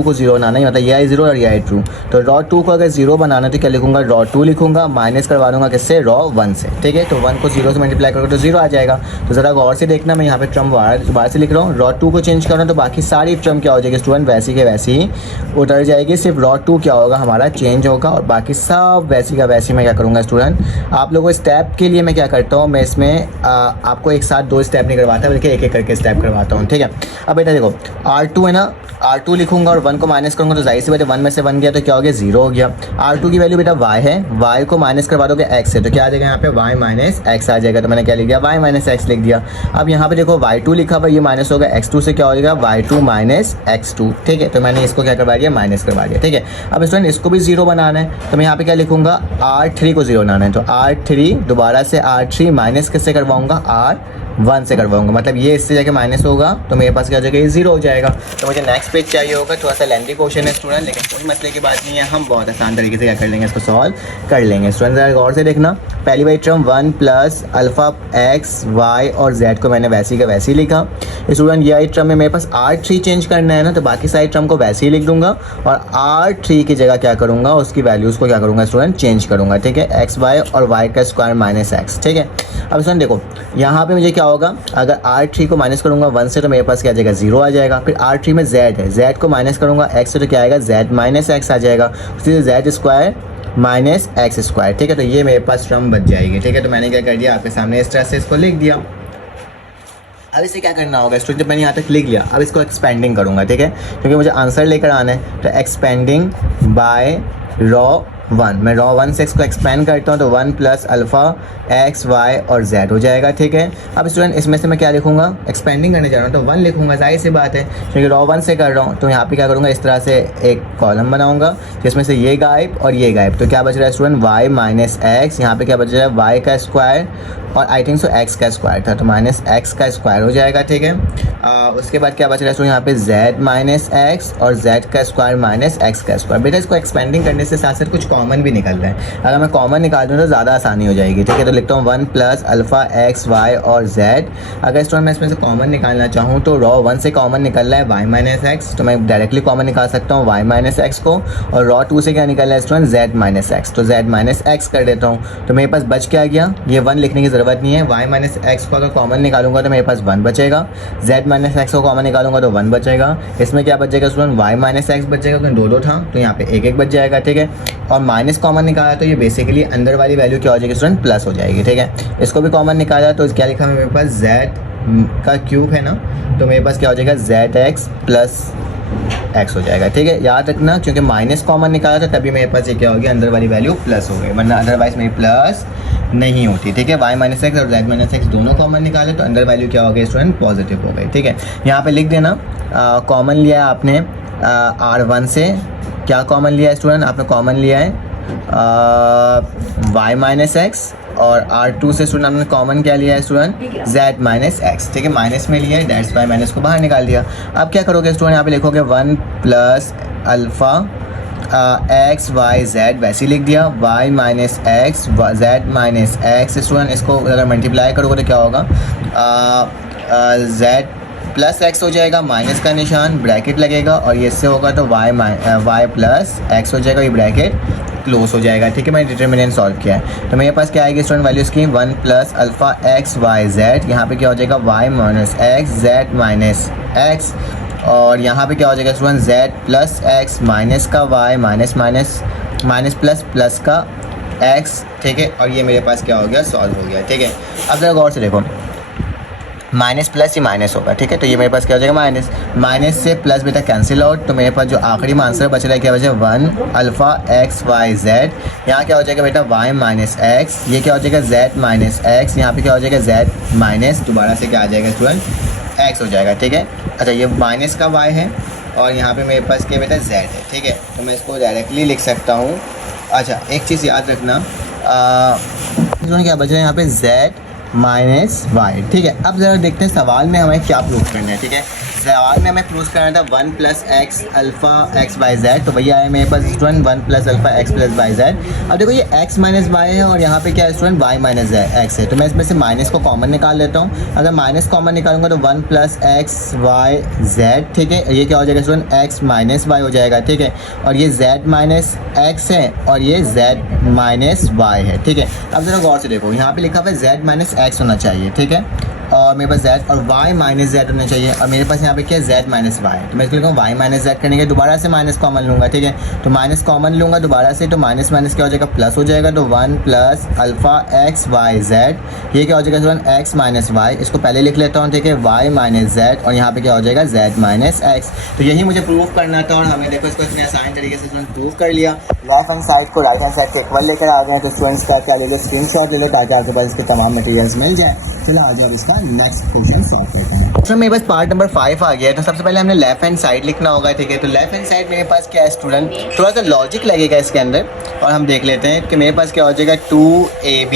को ज़ीरो बनाना ही मतलब ये है 0 और ये है 2, तो रॉ 2 को अगर ज़ीरो बनाना है तो क्या लिखूँगा, रॉ 2 लिखूँगा, माइनस करवा दूँगा किससे, रॉ 1 से। ठीक है, तो 1 को 0 से मल्टीप्लाई करोगे तो 0 आ जाएगा। तो ज़रा गौर से देखना, मैं यहाँ पे टर्म दोबारा से लिख रहा हूँ, रॉ 2 को चेंज कर रहा हूँ तो बाकी सारी टर्म क्या हो जाएगी स्टूडेंट, वैसी के वैसी ही उतर जाएगी, सिर्फ रॉ 2 क्या होगा हमारा चेंज होगा और बाकी सब वैसी का वैसी मैं क्या करूँगा स्टूडेंट, आप लोगों को स्टेप के लिए मैं क्या करता हूँ, मैं इसमें आपको एक साथ 2 स्टेप नहीं करवाता बल्कि एक एक करके स्टेप करवाता हूँ, ठीक है। अब बेटा देखो R2 है ना, R2 लिखूंगा और 1 को माइनस करूँगा तो जाहिर सी बात है 1 में से 1 गया तो क्या हो गया 0 हो गया। R2 की वैल्यू बेटा y है, y को माइनस करवा दोगे x से तो क्या आ जाएगा यहाँ पे y माइनस x आ जाएगा, तो मैंने क्या लिख दिया y माइनस x लिख दिया। अब यहाँ पे देखो y2 लिखा हुआ, ये माइनस होगा x2 से, क्या हो जाएगा y2 माइनस x2, ठीक है। तो मैंने इसको क्या करवा दिया, माइनस करवा दिया, ठीक है। अब स्टूडेंट इसको भी 0 बनाना है तो मैं यहाँ पे क्या लिखूंगा, R3 को 0 बनाना है तो R3 दोबारा से R3 माइनस किससे करवाऊंगा, R1 से करवाऊंगा, मतलब ये इससे जाके माइनस होगा तो मेरे पास क्या हो जाएगा, ये 0 हो जाएगा। तो मुझे नेक्स्ट पेज चाहिए होगा, थोड़ा सा लेंथी क्वेश्चन है स्टूडेंट, लेकिन कोई मसले की बात नहीं है, हम बहुत आसान तरीके से क्या कर लेंगे, इसको सॉल्व कर लेंगे। स्टूडेंट ज़रा गौर से देखना, पहली वाली term 1 plus alpha x y और z को मैंने वैसे ही का वैसे ही लिखा। स्टूडेंट ये टर्म में मेरे पास R3 चेंज करना है ना, तो बाकी सारी टर्म को वैसे ही लिख दूंगा और R3 की जगह क्या करूँगा, उसकी वैल्यूज़ को क्या करूँगा स्टूडेंट, चेंज करूँगा, ठीक है। x y और y का स्क्वायर माइनस x, ठीक है। अब स्टूडेंट देखो यहाँ पे मुझे क्या होगा, अगर R3 को माइनस करूँगा 1 से तो मेरे पास क्या आ जाएगा, 0 आ जाएगा। फिर R3 में z है, z को माइनस करूँगा x से तो क्या आएगा, z माइनस x आ जाएगा। उसी से z square minus x square, ठीक है। तो ये मेरे पास टर्म बच जाएगी, ठीक है। तो मैंने क्या कर दिया, आपके सामने इस तरह से इसको लिख दिया। अब इसे क्या करना होगा स्टूडेंट, जब मैंने यहाँ तक लिख लिया अब इसको एक्सपेंडिंग करूँगा, ठीक है, क्योंकि मुझे आंसर लेकर आना है। तो एक्सपेंडिंग बाय रॉ 1, मैं रॉ 1 से इसको एक्सपेंड करता हूँ तो 1 प्लस अल्फ़ा x y और z हो जाएगा, ठीक है। अब स्टूडेंट इसमें से मैं क्या लिखूँगा, एक्सपेंडिंग करने जा रहा हूँ तो 1 लिखूँगा, जाहिर सी बात है क्योंकि रॉ 1 से कर रहा हूँ। तो यहाँ पे क्या करूँगा, इस तरह से एक कॉलम बनाऊँगा जिसमें से ये गायब और ये गायब, तो क्या बच रहा है स्टूडेंट, y माइनस एक्स, यहाँ पे क्या बच रहा है y का स्क्वायर और आई थिंक सो x का स्क्वायर था तो माइनस x का स्क्वायर हो जाएगा, ठीक है। उसके बाद क्या बच रहा है स्टूडेंट, यहाँ पे z माइनस एक्स और z का स्क्वायर माइनस x का स्क्वायर। बेटा इसको एक्सपेंडिंग करने से साथ साथ कुछ कॉमन भी निकल रहा है, अगर मैं कॉमन निकाल दूँ तो ज़्यादा आसानी हो जाएगी, ठीक है। तो लिखता हूँ 1 प्लस अल्फ़ा x y और z। अगर स्टूडेंट मैं इसमें से कॉमन निकालना चाहूँ तो रॉ 1 से कॉमन निकल रहा है y माइनस एक्स, तो मैं डायरेक्टली कॉमन निकाल सकता हूँ y माइनस एक्स को, और रॉ 2 से क्या निकल रहा है स्टूडेंट, z माइनस एक्स, तो z माइनस एक्स कर देता हूँ। तो मेरे पास बच क्या गया, ये 1 लिखने की ज़रूरत नहीं है, y माइनस एक्स को अगर कॉमन निकालूंगा तो मेरे पास 1 बचेगा, z माइनस एक्स को कॉमन निकालूंगा तो 1 बचेगा। इसमें क्या बचेगा स्टूडेंट, y माइनस एक्स बचेगा क्योंकि 2 था तो यहाँ पे 1 बच जाएगा, ठीक है। और माइनस कॉमन निकाला तो ये बेसिकली अंदर वाली वैल्यू क्या हो जाएगी स्टूडेंट, प्लस हो जाएगी, ठीक है। इसको भी कॉमन निकाला तो क्या लिखा है मेरे पास, z का क्यूब है ना, तो मेरे पास क्या हो जाएगा, zx प्लस x हो जाएगा, ठीक है। याद रखना क्योंकि माइनस कॉमन निकाला था तभी मेरे पास ये क्या हो गया, अंदर वाली वैल्यू प्लस हो गई, वरना अदरवाइज मेरी प्लस नहीं होती, ठीक है। y माइनस एक्स और z माइनस एक्स दोनों कॉमन निकाले तो अंदर वैल्यू क्या हो गई स्टूडेंट, पॉजिटिव हो गई, ठीक है। यहाँ पे लिख देना कॉमन लिया है आपने R1 से, क्या कॉमन लिया है स्टूडेंट, आपने कॉमन लिया है y माइनस एक्स, और R2 से स्टूडेंट आपने कॉमन क्या लिया है स्टूडेंट, z माइनस एक्स, ठीक है, माइनस में लिया है, दैट्स वाई माइनस को बाहर निकाल दिया। अब क्या करोगे स्टूडेंट, यहाँ पे लिखोगे 1 plus alpha x y z, वैसे ही लिख दिया, y minus x z minus x. Student इसको अगर मल्टीप्लाई करोगे तो क्या होगा, z प्लस x हो जाएगा, माइनस का निशान, ब्रैकेट लगेगा और ये इससे होगा तो y प्लस x हो जाएगा, ये ब्रैकेट क्लोज हो जाएगा, ठीक है। मैंने डिटर्मिनेंट सॉल्व किया है तो मेरे पास क्या आएगी स्टूडेंट वैल्यूज़ की, 1 plus alpha x y z, यहाँ पे क्या हो जाएगा y minus x z minus x, और यहाँ पे क्या हो जाएगा student z plus x minus का y minus minus minus plus plus का x, ठीक है। और ये मेरे पास क्या हो गया, सॉल्व हो गया, ठीक है। अब जरा गौर से देखो, माइनस प्लस ही माइनस होगा, ठीक है। तो ये मेरे पास क्या हो जाएगा, माइनस माइनस से प्लस बेटा कैंसिल आउट, तो मेरे पास जो आखिरी में आंसर बच रहा है क्या बचा, 1 अल्फ़ा एक्स वाई जेड। यहाँ क्या हो जाएगा बेटा y माइनस एक्स, ये क्या हो जाएगा z माइनस एक्स, यहाँ पे क्या हो जाएगा z माइनस दोबारा से क्या आ जाएगा स्टूडेंट x हो जाएगा, ठीक है। अच्छा ये माइनस का y है और यहाँ पे मेरे पास क्या बेटा z है, ठीक है। तो मैं इसको डायरेक्टली लिख सकता हूँ। अच्छा एक चीज़ याद रखना, क्या बच रहा है यहाँ पे z माइनस वाई, ठीक है। अब ज़रा देखते हैं सवाल में हमें क्या प्रूफ करना है, ठीक है। सवाल में हमें प्रूफ करना था 1 plus x alpha x by z, तो भैया है मेरे पास student 1 plus alpha x plus by z. अब देखो ये x माइनस वाई है और यहाँ पे क्या है स्टूडेंट y माइनस एक्स है, तो मैं इसमें से माइनस को कॉमन निकाल लेता हूँ। अगर माइनस कॉमन निकालूंगा तो 1 प्लस एक्स वाई जेड, ठीक है। ये क्या हो जाएगा स्टूडेंट x माइनस वाई हो जाएगा, ठीक है। और ये z माइनस एक्स है और ये z माइनस वाई है, ठीक है। अब ज़रा गौर से देखो, यहाँ पे लिखा हुआ है z माइनस एक्स होना चाहिए, ठीक है। और मेरे पास z और y माइनस जेड होना चाहिए, और मेरे पास यहाँ पे क्या है z माइनस वाई। तो मैं इसको लिखूँगा y माइनस जेड करने के दोबारा से माइनस कॉमन लूँगा, ठीक है। तो माइनस कॉमन लूँगा दोबारा से, तो माइनस माइनस क्या हो जाएगा, प्लस हो जाएगा। तो 1 plus alpha x y z, ये क्या हो जाएगा स्टूडेंट, x माइनस वाई। इसको पहले लिख लेता हूँ, ठीक है, y माइनस जेड, और यहाँ पे क्या हो जाएगा z माइनस एक्स। तो यही मुझे प्रूफ करना था, और हमें देखो इसको इतने आसान तरीके से स्टूडेंट प्रूफ कर लिया। लेफ्ट हैंड साइड को राइट हैंड साइड के इक्वल लेकर आ गए। तो स्टूडेंट्स का क्या ले लो, स्क्रीनशॉट ले लो, ताकि आपके पास इसके तमाम मटेरियल्स मिल जाए। चलो आज हम इसका नेक्स्ट क्वेश्चन सॉल्व करते हैं। तो मेरे पास पार्ट नंबर 5 आ गया है। तो सबसे पहले हमने लेफ्ट हैंड साइड लिखना होगा, ठीक है। तो लेफ्ट हैंड साइड मेरे पास क्या है स्टूडेंट, थोड़ा सा लॉजिक लगेगा इसके अंदर, और हम देख लेते हैं कि मेरे पास क्या हो जाएगा 2ab,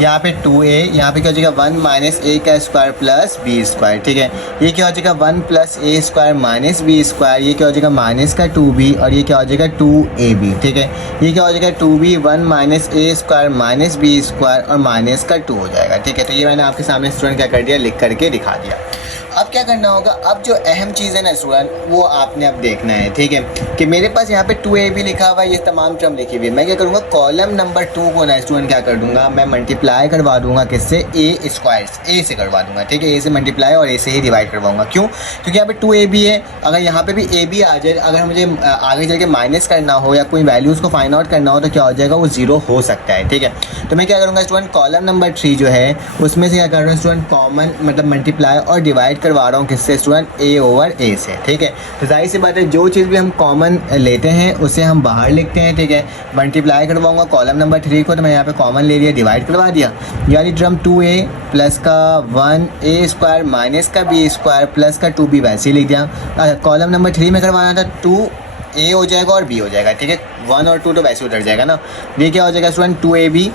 यहाँ पे 2a, यहाँ पे क्या हो जाएगा 1 माइनस a का स्क्वायर प्लस b स्क्वायर, ठीक है। ये क्या हो जाएगा 1 plus a square minus b square, ये क्या हो जाएगा माइनस का 2b, और ये क्या हो जाएगा 2ab, ठीक है। ये क्या हो जाएगा 2b 1 minus a square minus b square और माइनस का 2 हो जाएगा, ठीक है। तो ये मैंने आपके सामने स्टूडेंट क्या कर दिया, लिख करके दिखा दिया। अब क्या करना होगा, अब जो अहम चीज़ है ना स्टूडेंट, वो आपने अब देखना है, ठीक है, कि मेरे पास यहाँ पे 2ab लिखा हुआ है, ये तमाम टर्म लिखी हुई है। मैं क्या करूँगा, कॉलम नंबर 2 को ना स्टूडेंट क्या कर दूँगा, मैं मल्टीप्लाई करवा दूँगा किससे, a स्क्वायर, a से करवा दूँगा, ठीक है। a से मल्टीप्लाई और a से ही डिवाइड करवाऊँगा। क्यों, क्योंकि यहाँ पे 2ab है, अगर यहाँ पे भी ab आ जाए, अगर मुझे आगे चल के माइनस करना हो या कोई वैल्यूज़ को फाइंड आउट करना हो, तो क्या हो जाएगा, वो 0 हो सकता है, ठीक है। तो मैं क्या करूँगा स्टूडेंट, कॉलम नंबर 3 जो है उसमें से क्या कर रहा हूँ स्टूडेंट, कॉमन मतलब मल्टीप्लाई और डिवाइड करवा रहा हूँ किससे स्टूडेंट, a ओवर a से, ठीक है। तो जाहिर सी बात है, जो चीज़ भी हम कॉमन लेते हैं उसे हम बाहर लिखते हैं, ठीक है। मल्टीप्लाई करवाऊंगा कॉलम नंबर 3 को, तो मैं यहाँ पे कॉमन ले लिया, डिवाइड करवा दिया, यानी टर्म 2a प्लस का 1a स्क्वायर माइनस का b स्क्वायर प्लस का 2b वैसे ही लिख दिया। कॉलम नंबर 3 में करवाना था, 2a हो जाएगा और b हो जाएगा, ठीक है। 1 और 2 तो वैसे उतर जाएगा ना। ये क्या हो जाएगा स्टूडेंट 2ab,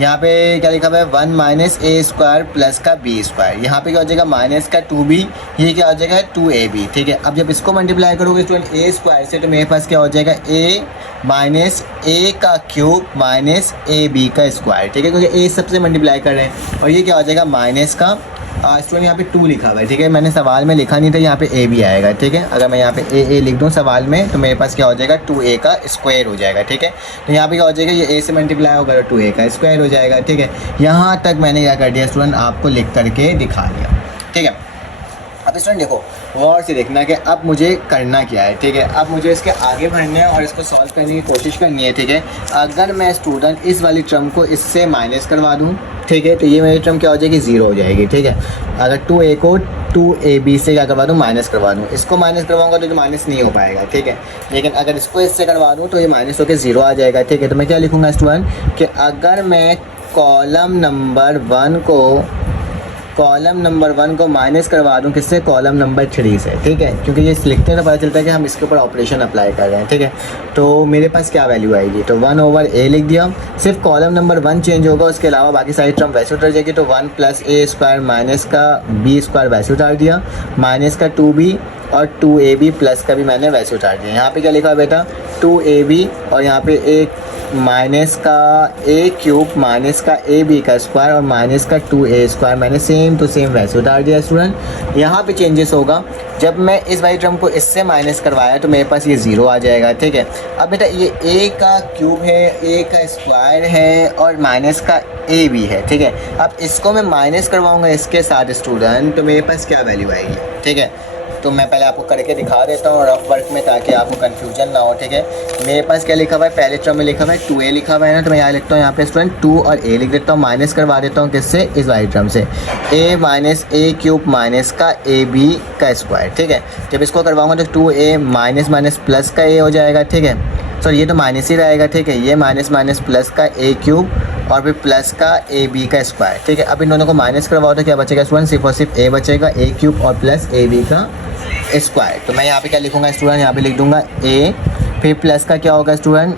यहाँ पे क्या लिखा हुआ है 1 माइनस a स्क्वायर प्लस का b स्क्वायर, यहाँ पे क्या हो जाएगा माइनस का 2b, ये क्या हो जाएगा 2ab, ठीक है। अब जब इसको मल्टीप्लाई करोगे स्टूडेंट a स्क्वायर से, तो मेरे पास क्या हो जाएगा a माइनस a का क्यूब माइनस ab का स्क्वायर, ठीक है, क्योंकि a सबसे मल्टीप्लाई कर रहे हैं। और ये क्या हो जाएगा माइनस का स्टूडेंट यहाँ पे 2 लिखा हुआ है, ठीक है। मैंने सवाल में लिखा नहीं था, यहाँ पे a भी आएगा, ठीक है। अगर मैं यहाँ पे a लिख दूँ सवाल में, तो मेरे पास क्या हो जाएगा 2a का स्क्वायर हो जाएगा, ठीक है। तो यहाँ पे क्या हो जाएगा, ये a से मल्टीप्लाई होगा तो 2a का स्क्वायर हो जाएगा, ठीक है। यहाँ तक मैंने क्या कर दिया स्टूडेंट, आपको लिख करके दिखा दिया, ठीक है। अब स्टूडेंट देखो, गौर से देखना कि अब मुझे करना क्या है, ठीक है। अब मुझे इसके आगे बढ़ना है और इसको सॉल्व करने की कोशिश करनी है, ठीक है। अगर मैं स्टूडेंट इस वाली टर्म को इससे माइनस करवा दूँ, ठीक है, तो ये मेरी टर्म क्या हो जाएगी, 0 हो जाएगी, ठीक है। अगर 2a को 2ab से क्या करवा दूँ, माइनस करवा दूँ, इसको माइनस करवाऊँगा तो माइनस नहीं हो पाएगा, ठीक है। लेकिन अगर इसको इससे करवा दूँ तो ये माइनस होकर 0 आ जाएगा, ठीक है। तो मैं क्या लिखूँगा स्टूडेंट, कि अगर मैं कॉलम नंबर 1 को माइनस करवा दूं किससे, कॉलम नंबर 3 से, ठीक है। क्योंकि ये लिखते हैं तो पता चलता है कि हम इसके ऊपर ऑपरेशन अप्लाई कर रहे हैं, ठीक है। तो मेरे पास क्या वैल्यू आएगी, तो 1 ओवर a लिख दिया। सिर्फ कॉलम नंबर 1 चेंज होगा, उसके अलावा बाकी सारी टर्म वैसे उतर जाएगी। तो 1 प्लस a स्क्वायर माइनस का b स्क्वायर वैसे उतार दिया, माइनस का 2b और 2ab प्लस का भी मैंने वैसे उतार दिया। यहाँ पे क्या लिखा है बेटा, 2ab, और यहाँ पे एक माइनस का a क्यूब माइनस का ab का स्क्वायर और माइनस का 2a स्क्वायर मैंने सेम टू सेम वैसे उतार दिया स्टूडेंट। यहाँ पे चेंजेस होगा, जब मैं इस वाली टर्म को इससे माइनस करवाया तो मेरे पास ये 0 आ जाएगा, ठीक है। अब बेटा ये a का क्यूब है, a का स्क्वायर है और माइनस का a भी है, ठीक है। अब इसको मैं माइनस करवाऊँगा इसके साथ स्टूडेंट, तो मेरे पास क्या वैल्यू आएगी, ठीक है। तो मैं पहले आपको करके दिखा देता हूँ रफ वर्क में, ताकि आपको कन्फ्यूजन ना हो, ठीक है। मेरे पास क्या लिखा हुआ है, पहले टर्म में लिखा हुआ है 2a लिखा हुआ है ना, तो मैं यहाँ लिखता हूँ, यहाँ पे स्टूडेंट 2 और a लिख देता हूँ, माइनस करवा देता हूँ किससे, इस वाली टर्म से, a minus a cube minus का ab का स्क्वायर, ठीक है। जब इसको करवाऊँगा तो 2a माइनस माइनस प्लस का a हो जाएगा, ठीक है। सॉरी ये तो माइनस ही रहेगा, ठीक है। ये माइनस माइनस प्लस का a क्यूब और फिर प्लस का ab का स्क्वायर, ठीक है। अब इन दोनों को माइनस करवाओ तो क्या बचेगा स्टूडेंट, सिर्फ और सिर्फ a बचेगा, a क्यूब और प्लस ab का स्क्वायर। तो मैं यहाँ पे क्या लिखूँगा स्टूडेंट, यहाँ पे लिख दूँगा a, फिर प्लस का क्या होगा स्टूडेंट,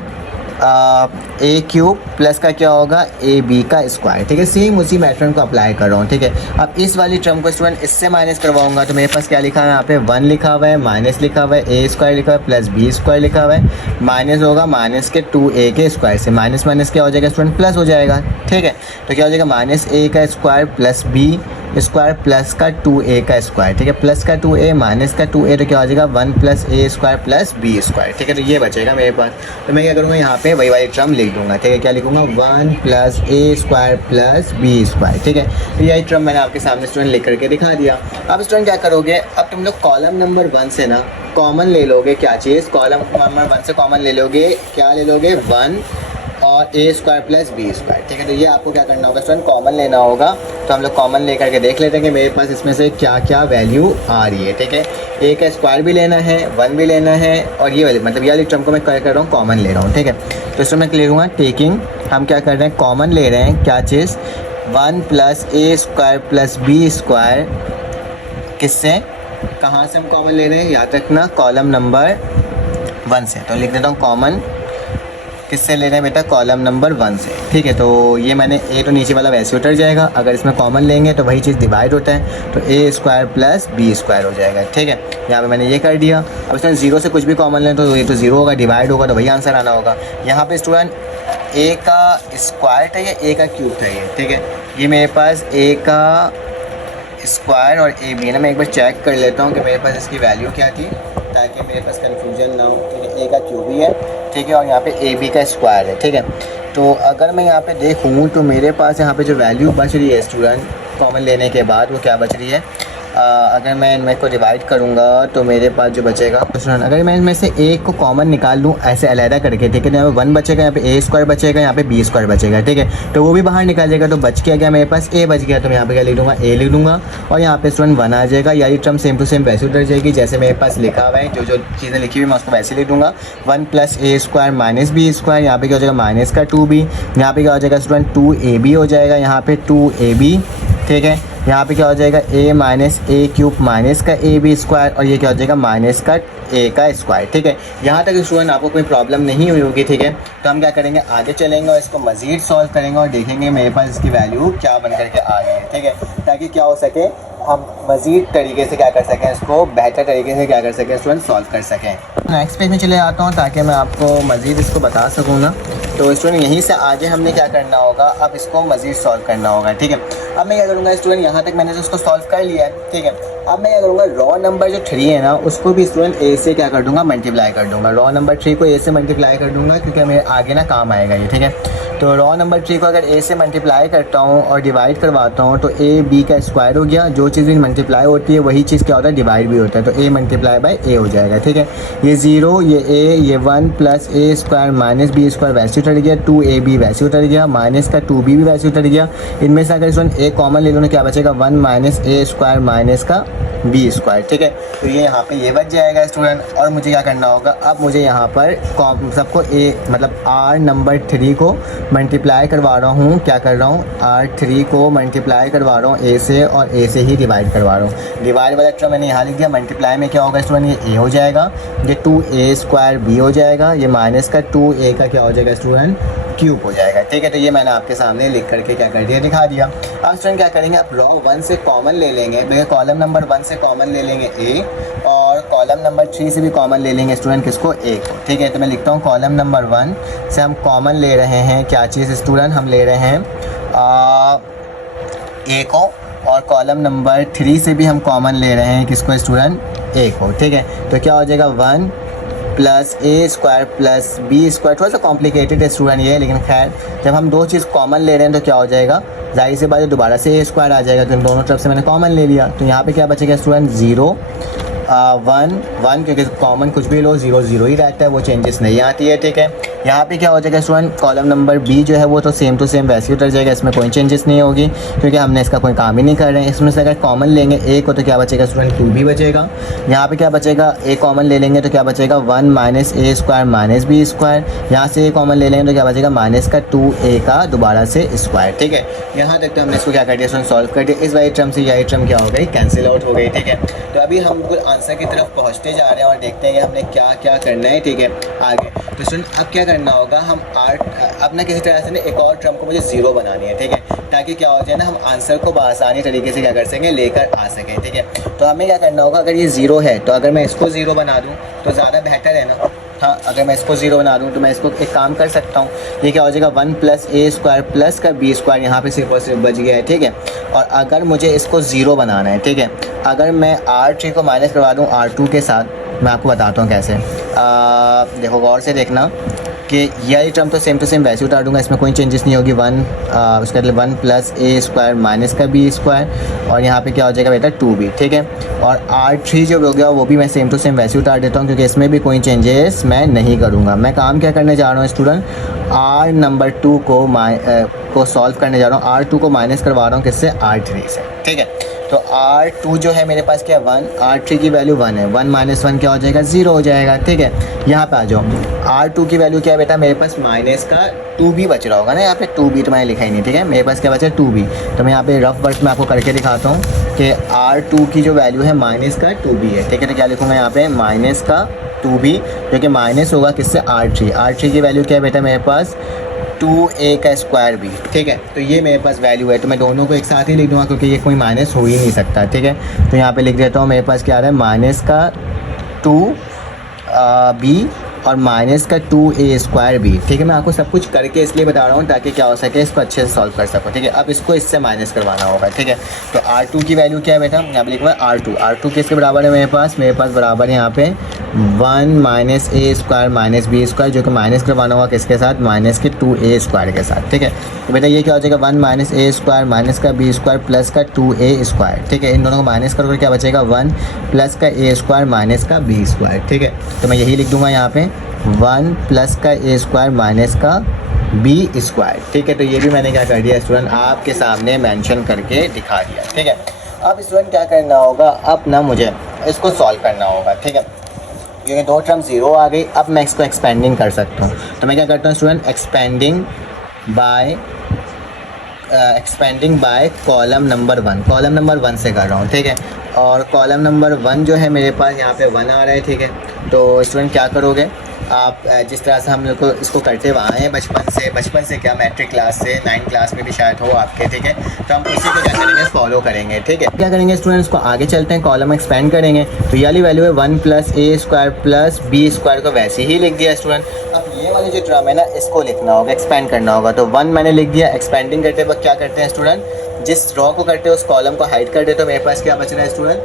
a क्यूब प्लस का क्या होगा, ab का स्क्वायर, ठीक है। सेम उसी मैथड को अप्लाई कर रहा हूँ, ठीक है। अब इस वाली टर्म को स्टूडेंट इससे माइनस करवाऊंगा तो मेरे पास क्या लिखा है, यहाँ पे 1 लिखा हुआ है, माइनस लिखा हुआ है, a स्क्वायर लिखा हुआ है प्लस b स्क्वायर लिखा हुआ है, माइनस होगा माइनस के 2a के स्क्वायर से, माइनस माइनस क्या हो जाएगा स्टूडेंट, प्लस हो जाएगा, ठीक है। तो क्या हो जाएगा माइनस a का square plus b square plus का 2a का स्क्वायर, ठीक है, प्लस का 2a माइनस का 2a, तो क्या हो जाएगा 1 plus a square plus b square, ठीक है। तो ये बचेगा मेरे पास, तो मैं क्या करूँगा यहाँ पे वही वाली टर्म लिख दूँगा, ठीक है। क्या लिखूँगा 1 plus a square plus b square, ठीक है। तो यही टर्म मैंने आपके सामने स्टूडेंट लिख करके दिखा दिया। अब स्टूडेंट क्या करोगे, अब तुम लोग कॉलम नंबर 1 से ना कॉमन ले लोगे, क्या चीज़, कॉलम नंबर 1 से कॉमन ले लोगे, क्या ले लोगे 1 और a square plus b square, ठीक है। तो ये आपको क्या करना होगा स्टूडेंट, कॉमन लेना होगा। तो हम लोग कॉमन लेकर के देख लेते हैं कि मेरे पास इसमें से क्या क्या वैल्यू आ रही है, ठीक है। a का स्क्वायर भी लेना है, 1 भी लेना है, और ये वाली मतलब ये वाली टर्म को मैं क्या कर रहा हूँ, कॉमन ले रहा हूँ, ठीक है। तो इसमें मैं ले लूँगा टेकिंग, हम क्या कर रहे हैं कॉमन ले रहे हैं, क्या चीज़ 1 plus a square plus b square, किससे, कहाँ से हम कॉमन ले रहे हैं, याद रखना कॉलम नंबर 1 से। तो लिख देता हूँ कॉमन किससे ले रहे हैं बेटा, कॉलम नंबर 1 से, ठीक है। तो ये मैंने a तो नीचे वाला वैसे उतर जाएगा, अगर इसमें कॉमन लेंगे तो वही चीज़ डिवाइड होता है, तो a square plus b square हो जाएगा, ठीक है। यहाँ पे मैंने ये कर दिया। अब इसमें 0 से कुछ भी कॉमन लें तो ये तो 0 होगा, डिवाइड होगा तो वही आंसर आना होगा। यहाँ पे स्टूडेंट a का स्क्वायर था या a का क्यूब था ये, ठीक है। ये मेरे पास a का स्क्वायर और ए बी है ना, मैं एक बार चेक कर लेता हूँ कि मेरे पास इसकी वैल्यू क्या थी, ताकि मेरे पास कन्फ्यूजन ना हो, ठीक है। ए का क्यूब ही है, ठीक है, और यहाँ पे ए बी का स्क्वायर है, ठीक है। तो अगर मैं यहाँ पे देखूँ तो मेरे पास यहाँ पे जो वैल्यू बच रही है स्टूडेंट कॉमन लेने के बाद, वो क्या बच रही है, अगर मैं इनमें को डिवाइड करूँगा तो मेरे पास जो बचेगा, अगर मैं इनमें से एक को कॉमन निकाल लूँ ऐसे अलहदा करके, ठीक है, यहाँ पे 1 बचेगा, यहाँ पे a स्क्वायर बचेगा, यहाँ पे b स्क्वायर बचेगा, ठीक है। तो वो भी बाहर निकाल जाएगा, तो बच क्या गया मेरे पास a बच गया, तो मैं यहाँ पे क्या लिख दूँगा a लिख दूँगा, और यहाँ पे स्टूडेंट 1 आ जाएगा, यानी टर्म सेम टू सेम वैसे उतर जाएगी जैसे मेरे पास लिखा हुआ है, जो चीज़ें लिखी हुई मैं उसको वैसे लिख दूँगा। 1 plus a square minus b square, यहाँ पे क्या हो जाएगा माइनस का 2b, यहाँ पे क्या हो जाएगा स्टूडेंट 2ab हो जाएगा, यहाँ पे 2ab, ठीक है। यहाँ पे क्या हो जाएगा a minus A cube minus का ए बी स्क्वायर, और ये क्या हो जाएगा माइनस का a का स्क्वायर, ठीक है। यहाँ तक स्टूडेंट आपको कोई प्रॉब्लम नहीं हुई होगी, ठीक है। तो हम क्या करेंगे, आगे चलेंगे और इसको मज़ीद सॉल्व करेंगे और देखेंगे मेरे पास इसकी वैल्यू क्या बन करके आ रही है, ठीक है, ताकि क्या हो सके हम मज़ीद तरीके से क्या कर सकें, इसको बेहतर तरीके से क्या कर सकें स्टूडेंट, सॉल्व कर सकें। नेक्स्ट पेज में चले आता हूँ ताकि मैं आपको मज़ीद इसको बता सकूँ ना। तो स्टूडेंट यहीं से आगे हमने क्या करना होगा, अब इसको मज़ीद सॉल्व करना होगा, ठीक है। अब मैं क्या करूँगा स्टूडेंट, यहाँ तक मैंने उसको सॉल्व कर लिया है, ठीक है। अब मैं क्या करूँगा, रॉ नंबर जो 3 है ना उसको भी स्टूडेंट a से क्या कर दूँगा, मल्टीप्लाई कर दूँगा। रॉ नंबर 3 को a से मल्टीप्लाई कर दूँगा क्योंकि मेरे आगे ना काम आएगा ये, ठीक है। तो रॉ नंबर 3 को अगर a से मल्टीप्लाई करता हूँ और डिवाइड करवाता हूँ तो a b का स्क्वायर हो गया, जो चीज़ भी मल्टीप्लाई होती है वही चीज़ क्या होता है, डिवाइड भी होता है, तो a मल्टीप्लाई बाय a हो जाएगा, ठीक है। ये 0, ये a, ये 1 plus a square minus b square वैसे उतर गया, 2ab वैसे उतर गया, माइनस का 2b भी वैसे उतर गया। इनमें से अगर स्टूडेंट a कॉमन ले लो तो क्या बचेगा, 1 माइनस a स्क्वायर माइनस का b स्क्वायर, ठीक है। तो ये यहाँ पे ये बच जाएगा स्टूडेंट, और मुझे क्या करना होगा, अब मुझे यहाँ पर सबको a मतलब r नंबर 3 को मल्टीप्लाई करवा रहा हूँ, क्या कर रहा हूँ, r3 को मल्टीप्लाई करवा रहा हूँ a से, और a से ही डिवाइड करवा रहा हूँ। डिवाइड वाला टर्म मैंने यहाँ लिख दिया, मल्टीप्लाई में क्या होगा स्टूडेंट, ये a हो जाएगा, ये 2a स्क्वायर b हो जाएगा, ये माइनस का 2a का क्या हो जाएगा स्टूडेंट, क्यूब हो जाएगा, ठीक है। तो ये मैंने आपके सामने लिख करके क्या कर दिया, दिखा दिया। अब स्टूडेंट क्या करेंगे, आप रॉ 1 से कॉमन ले लेंगे, देखिए कॉलम नंबर 1 से कॉमन ले लेंगे a, और कॉलम नंबर 3 से भी कॉमन ले लेंगे स्टूडेंट किसको, a को, ठीक है। तो मैं लिखता हूँ कॉलम नंबर 1 से हम कॉमन ले रहे हैं क्या चीज़ स्टूडेंट, हम ले रहे हैं a को, और कॉलम नंबर 3 से भी हम कॉमन ले रहे हैं किसको स्टूडेंट, a को, ठीक है। तो क्या हो जाएगा 1 plus a square plus b square, थोड़ा सा कॉम्प्लिकेटेड है स्टूडेंट ये, लेकिन खैर जब हम दो चीज़ कॉमन ले रहे हैं तो क्या हो जाएगा, जाहिर सी बात है दोबारा से a स्क्वायर आ जाएगा, तो इन दोनों तरफ से मैंने कॉमन ले लिया। तो यहाँ पे क्या बचेगा स्टूडेंट, 0 1 1, क्योंकि कॉमन कुछ भी लो 0 0 ही रहता है, वो चेंजेस नहीं आती है, ठीक है। यहाँ पे क्या हो जाएगा स्टूडेंट, कॉलम नंबर b जो है वो तो सेम टू सेम वैसे ही उतर जाएगा, इसमें कोई चेंजेस नहीं होगी क्योंकि हमने इसका कोई काम ही नहीं कर रहे हैं। इसमें से अगर कॉमन लेंगे a को तो क्या बचेगा स्टूडेंट, 2 भी बचेगा। यहाँ पे क्या बचेगा, a कॉमन ले लेंगे तो क्या बचेगा, 1 minus a square minus b square, यहाँ से a कॉमन ले लेंगे तो क्या बचेगा, माइनस का 2a का दोबारा से स्क्वायर, ठीक है। यहाँ तक तो हमने इसको क्या कर दिया स्टूडेंट, सॉल्व कर दिया। इस वाली टर्म से यही टर्म क्या हो गई, कैंसिल आउट हो गई, ठीक है। तो अभी हम बिल्कुल आंसर की तरफ पहुँचते जा रहे हैं और देखते हैं कि हमने क्या क्या करना है, ठीक है, आगे। तो स्टूडेंट अब क्या करना होगा, हम अब ना किसी तरह से ना एक और टर्म को मुझे 0 बनानी है, ठीक है, ताकि क्या हो जाए ना हम आंसर को आसानी तरीके से क्या कर सकें, लेकर आ सकें, ठीक है। तो हमें क्या करना होगा, अगर ये 0 है तो अगर मैं इसको 0 बना दूँ तो ज़्यादा बेहतर है ना, था। अगर मैं इसको 0 बना दूँ तो मैं इसको एक काम कर सकता हूँ, ये क्या हो जाएगा 1 प्लस ए स्क्वायर प्लस का बी स्क्वायर, यहाँ पे सिर्फ और सिर्फ बच गया है, ठीक है। और अगर मुझे इसको 0 बनाना है, ठीक है, अगर मैं R3 को माइनस करवा दूँ R2 के साथ, मैं आपको बताता हूँ कैसे। देखो गौर से देखना कि यही टर्म तो सेम टू सेम वैसे उतार दूंगा, इसमें कोई चेंजेस नहीं होगी। उसका मतलब 1 प्लस ए स्क्वायर माइनस का बी स्क्वायर, और यहाँ पे क्या हो जाएगा बेटा 2b, ठीक है। और R3 जो हो गया वो भी मैं सेम टू सेम वैसे उतार देता हूँ, क्योंकि इसमें भी कोई चेंजेस मैं नहीं करूँगा। मैं काम क्या करने जा रहा हूँ स्टूडेंट, R नंबर 2 को सॉल्व करने जा रहा हूँ। R2 को माइनस करवा रहा हूँ किससे, R3 से, ठीक है। तो R2 जो है मेरे पास क्या 1, R3 की वैल्यू 1 है, 1 माइनस 1 क्या हो जाएगा 0 हो जाएगा, ठीक है। यहाँ पे आ जाओ, R2 की वैल्यू क्या है बेटा, मेरे पास माइनस का 2b बच रहा होगा ना, यहाँ पे 2b तो मैंने लिखा ही नहीं, ठीक है। मेरे पास क्या बचा है 2b, तो मैं यहाँ पे रफ वर्क में आपको करके दिखाता हूँ कि R2 की जो वैल्यू है माइनस का 2b है, ठीक है। तो क्या लिखूँगा यहाँ पे माइनस का 2b, क्योंकि माइनस होगा किससे R3 की वैल्यू क्या है बेटा मेरे पास 2a का स्क्वायर b, ठीक है। तो ये मेरे पास वैल्यू है, तो मैं दोनों को एक साथ ही लिख दूँगा क्योंकि ये कोई माइनस हो ही नहीं सकता, ठीक है। तो यहाँ पे लिख देता हूँ, मेरे पास क्या आ रहा है माइनस का 2b और माइनस का 2a स्क्वायर b, ठीक है। मैं आपको सब कुछ करके इसलिए बता रहा हूँ ताकि क्या हो सके इसको अच्छे से सॉल्व कर सको, ठीक है। अब इसको इससे माइनस करवाना होगा, ठीक है। तो R2 की वैल्यू क्या है बेटा, यहाँ पे लिखा हुआ है R2 किसके बराबर है मेरे पास बराबर है यहाँ पे 1 माइनस ए स्क्वायर माइनस बी स्क्वायर, जो कि माइनस करवाना होगा किसके साथ, माइनस के 2a स्क्वायर के साथ, ठीक है। तो बेटा ये क्या हो जाएगा 1 माइनस ए स्क्वायर माइनस का बी स्क्वायर प्लस का 2a स्क्वायर, ठीक है। इन दोनों को माइनस करोगे क्या बचेगा 1 प्लस का ए स्क्वायर माइनस का बी स्क्वायर, ठीक है। तो मैं यही लिख दूंगा यहाँ पे 1 प्लस का ए स्क्वायर माइनस का बी स्क्वायर, ठीक है। तो ये भी मैंने क्या कर दिया स्टूडेंट, आपके सामने मेंशन करके दिखा दिया, ठीक है। अब स्टूडेंट क्या करना होगा, अब ना मुझे इसको सॉल्व करना होगा, ठीक है, क्योंकि दो टर्म 0 आ गई। अब मैं इसको एक्सपेंडिंग कर सकता हूँ, तो मैं क्या करता हूँ student, expanding by column number 1 से कर रहा हूँ, ठीक है। और कॉलम नंबर 1 जो है मेरे पास यहाँ पे 1 आ रहा है, ठीक है। तो स्टूडेंट क्या करोगे आप, जिस तरह से हम लोग को इसको करते हुए आए हैं बचपन से क्या मैट्रिक क्लास से 9th क्लास में भी शायद हो आपके, ठीक है। तो हम इसी को क्या करेंगे फॉलो करेंगे, ठीक है। क्या करेंगे स्टूडेंट्स को आगे चलते हैं, कॉलम एक्सपेंड करेंगे। तो ये वाली वैल्यू है 1 प्लस ए स्क्वायर प्लस बी स्क्वायर को वैसे ही लिख दिया स्टूडेंट। अब ये वाली जो टर्म है ना इसको लिखना होगा, एक्सपेंड करना होगा। तो 1 मैंने लिख दिया। एक्सपेंडिंग करते वक्त क्या करते हैं स्टूडेंट, जिस रो को करते हो उस कॉलम को हाइड कर देते हो। मेरे पास क्या बच रहा है स्टूडेंट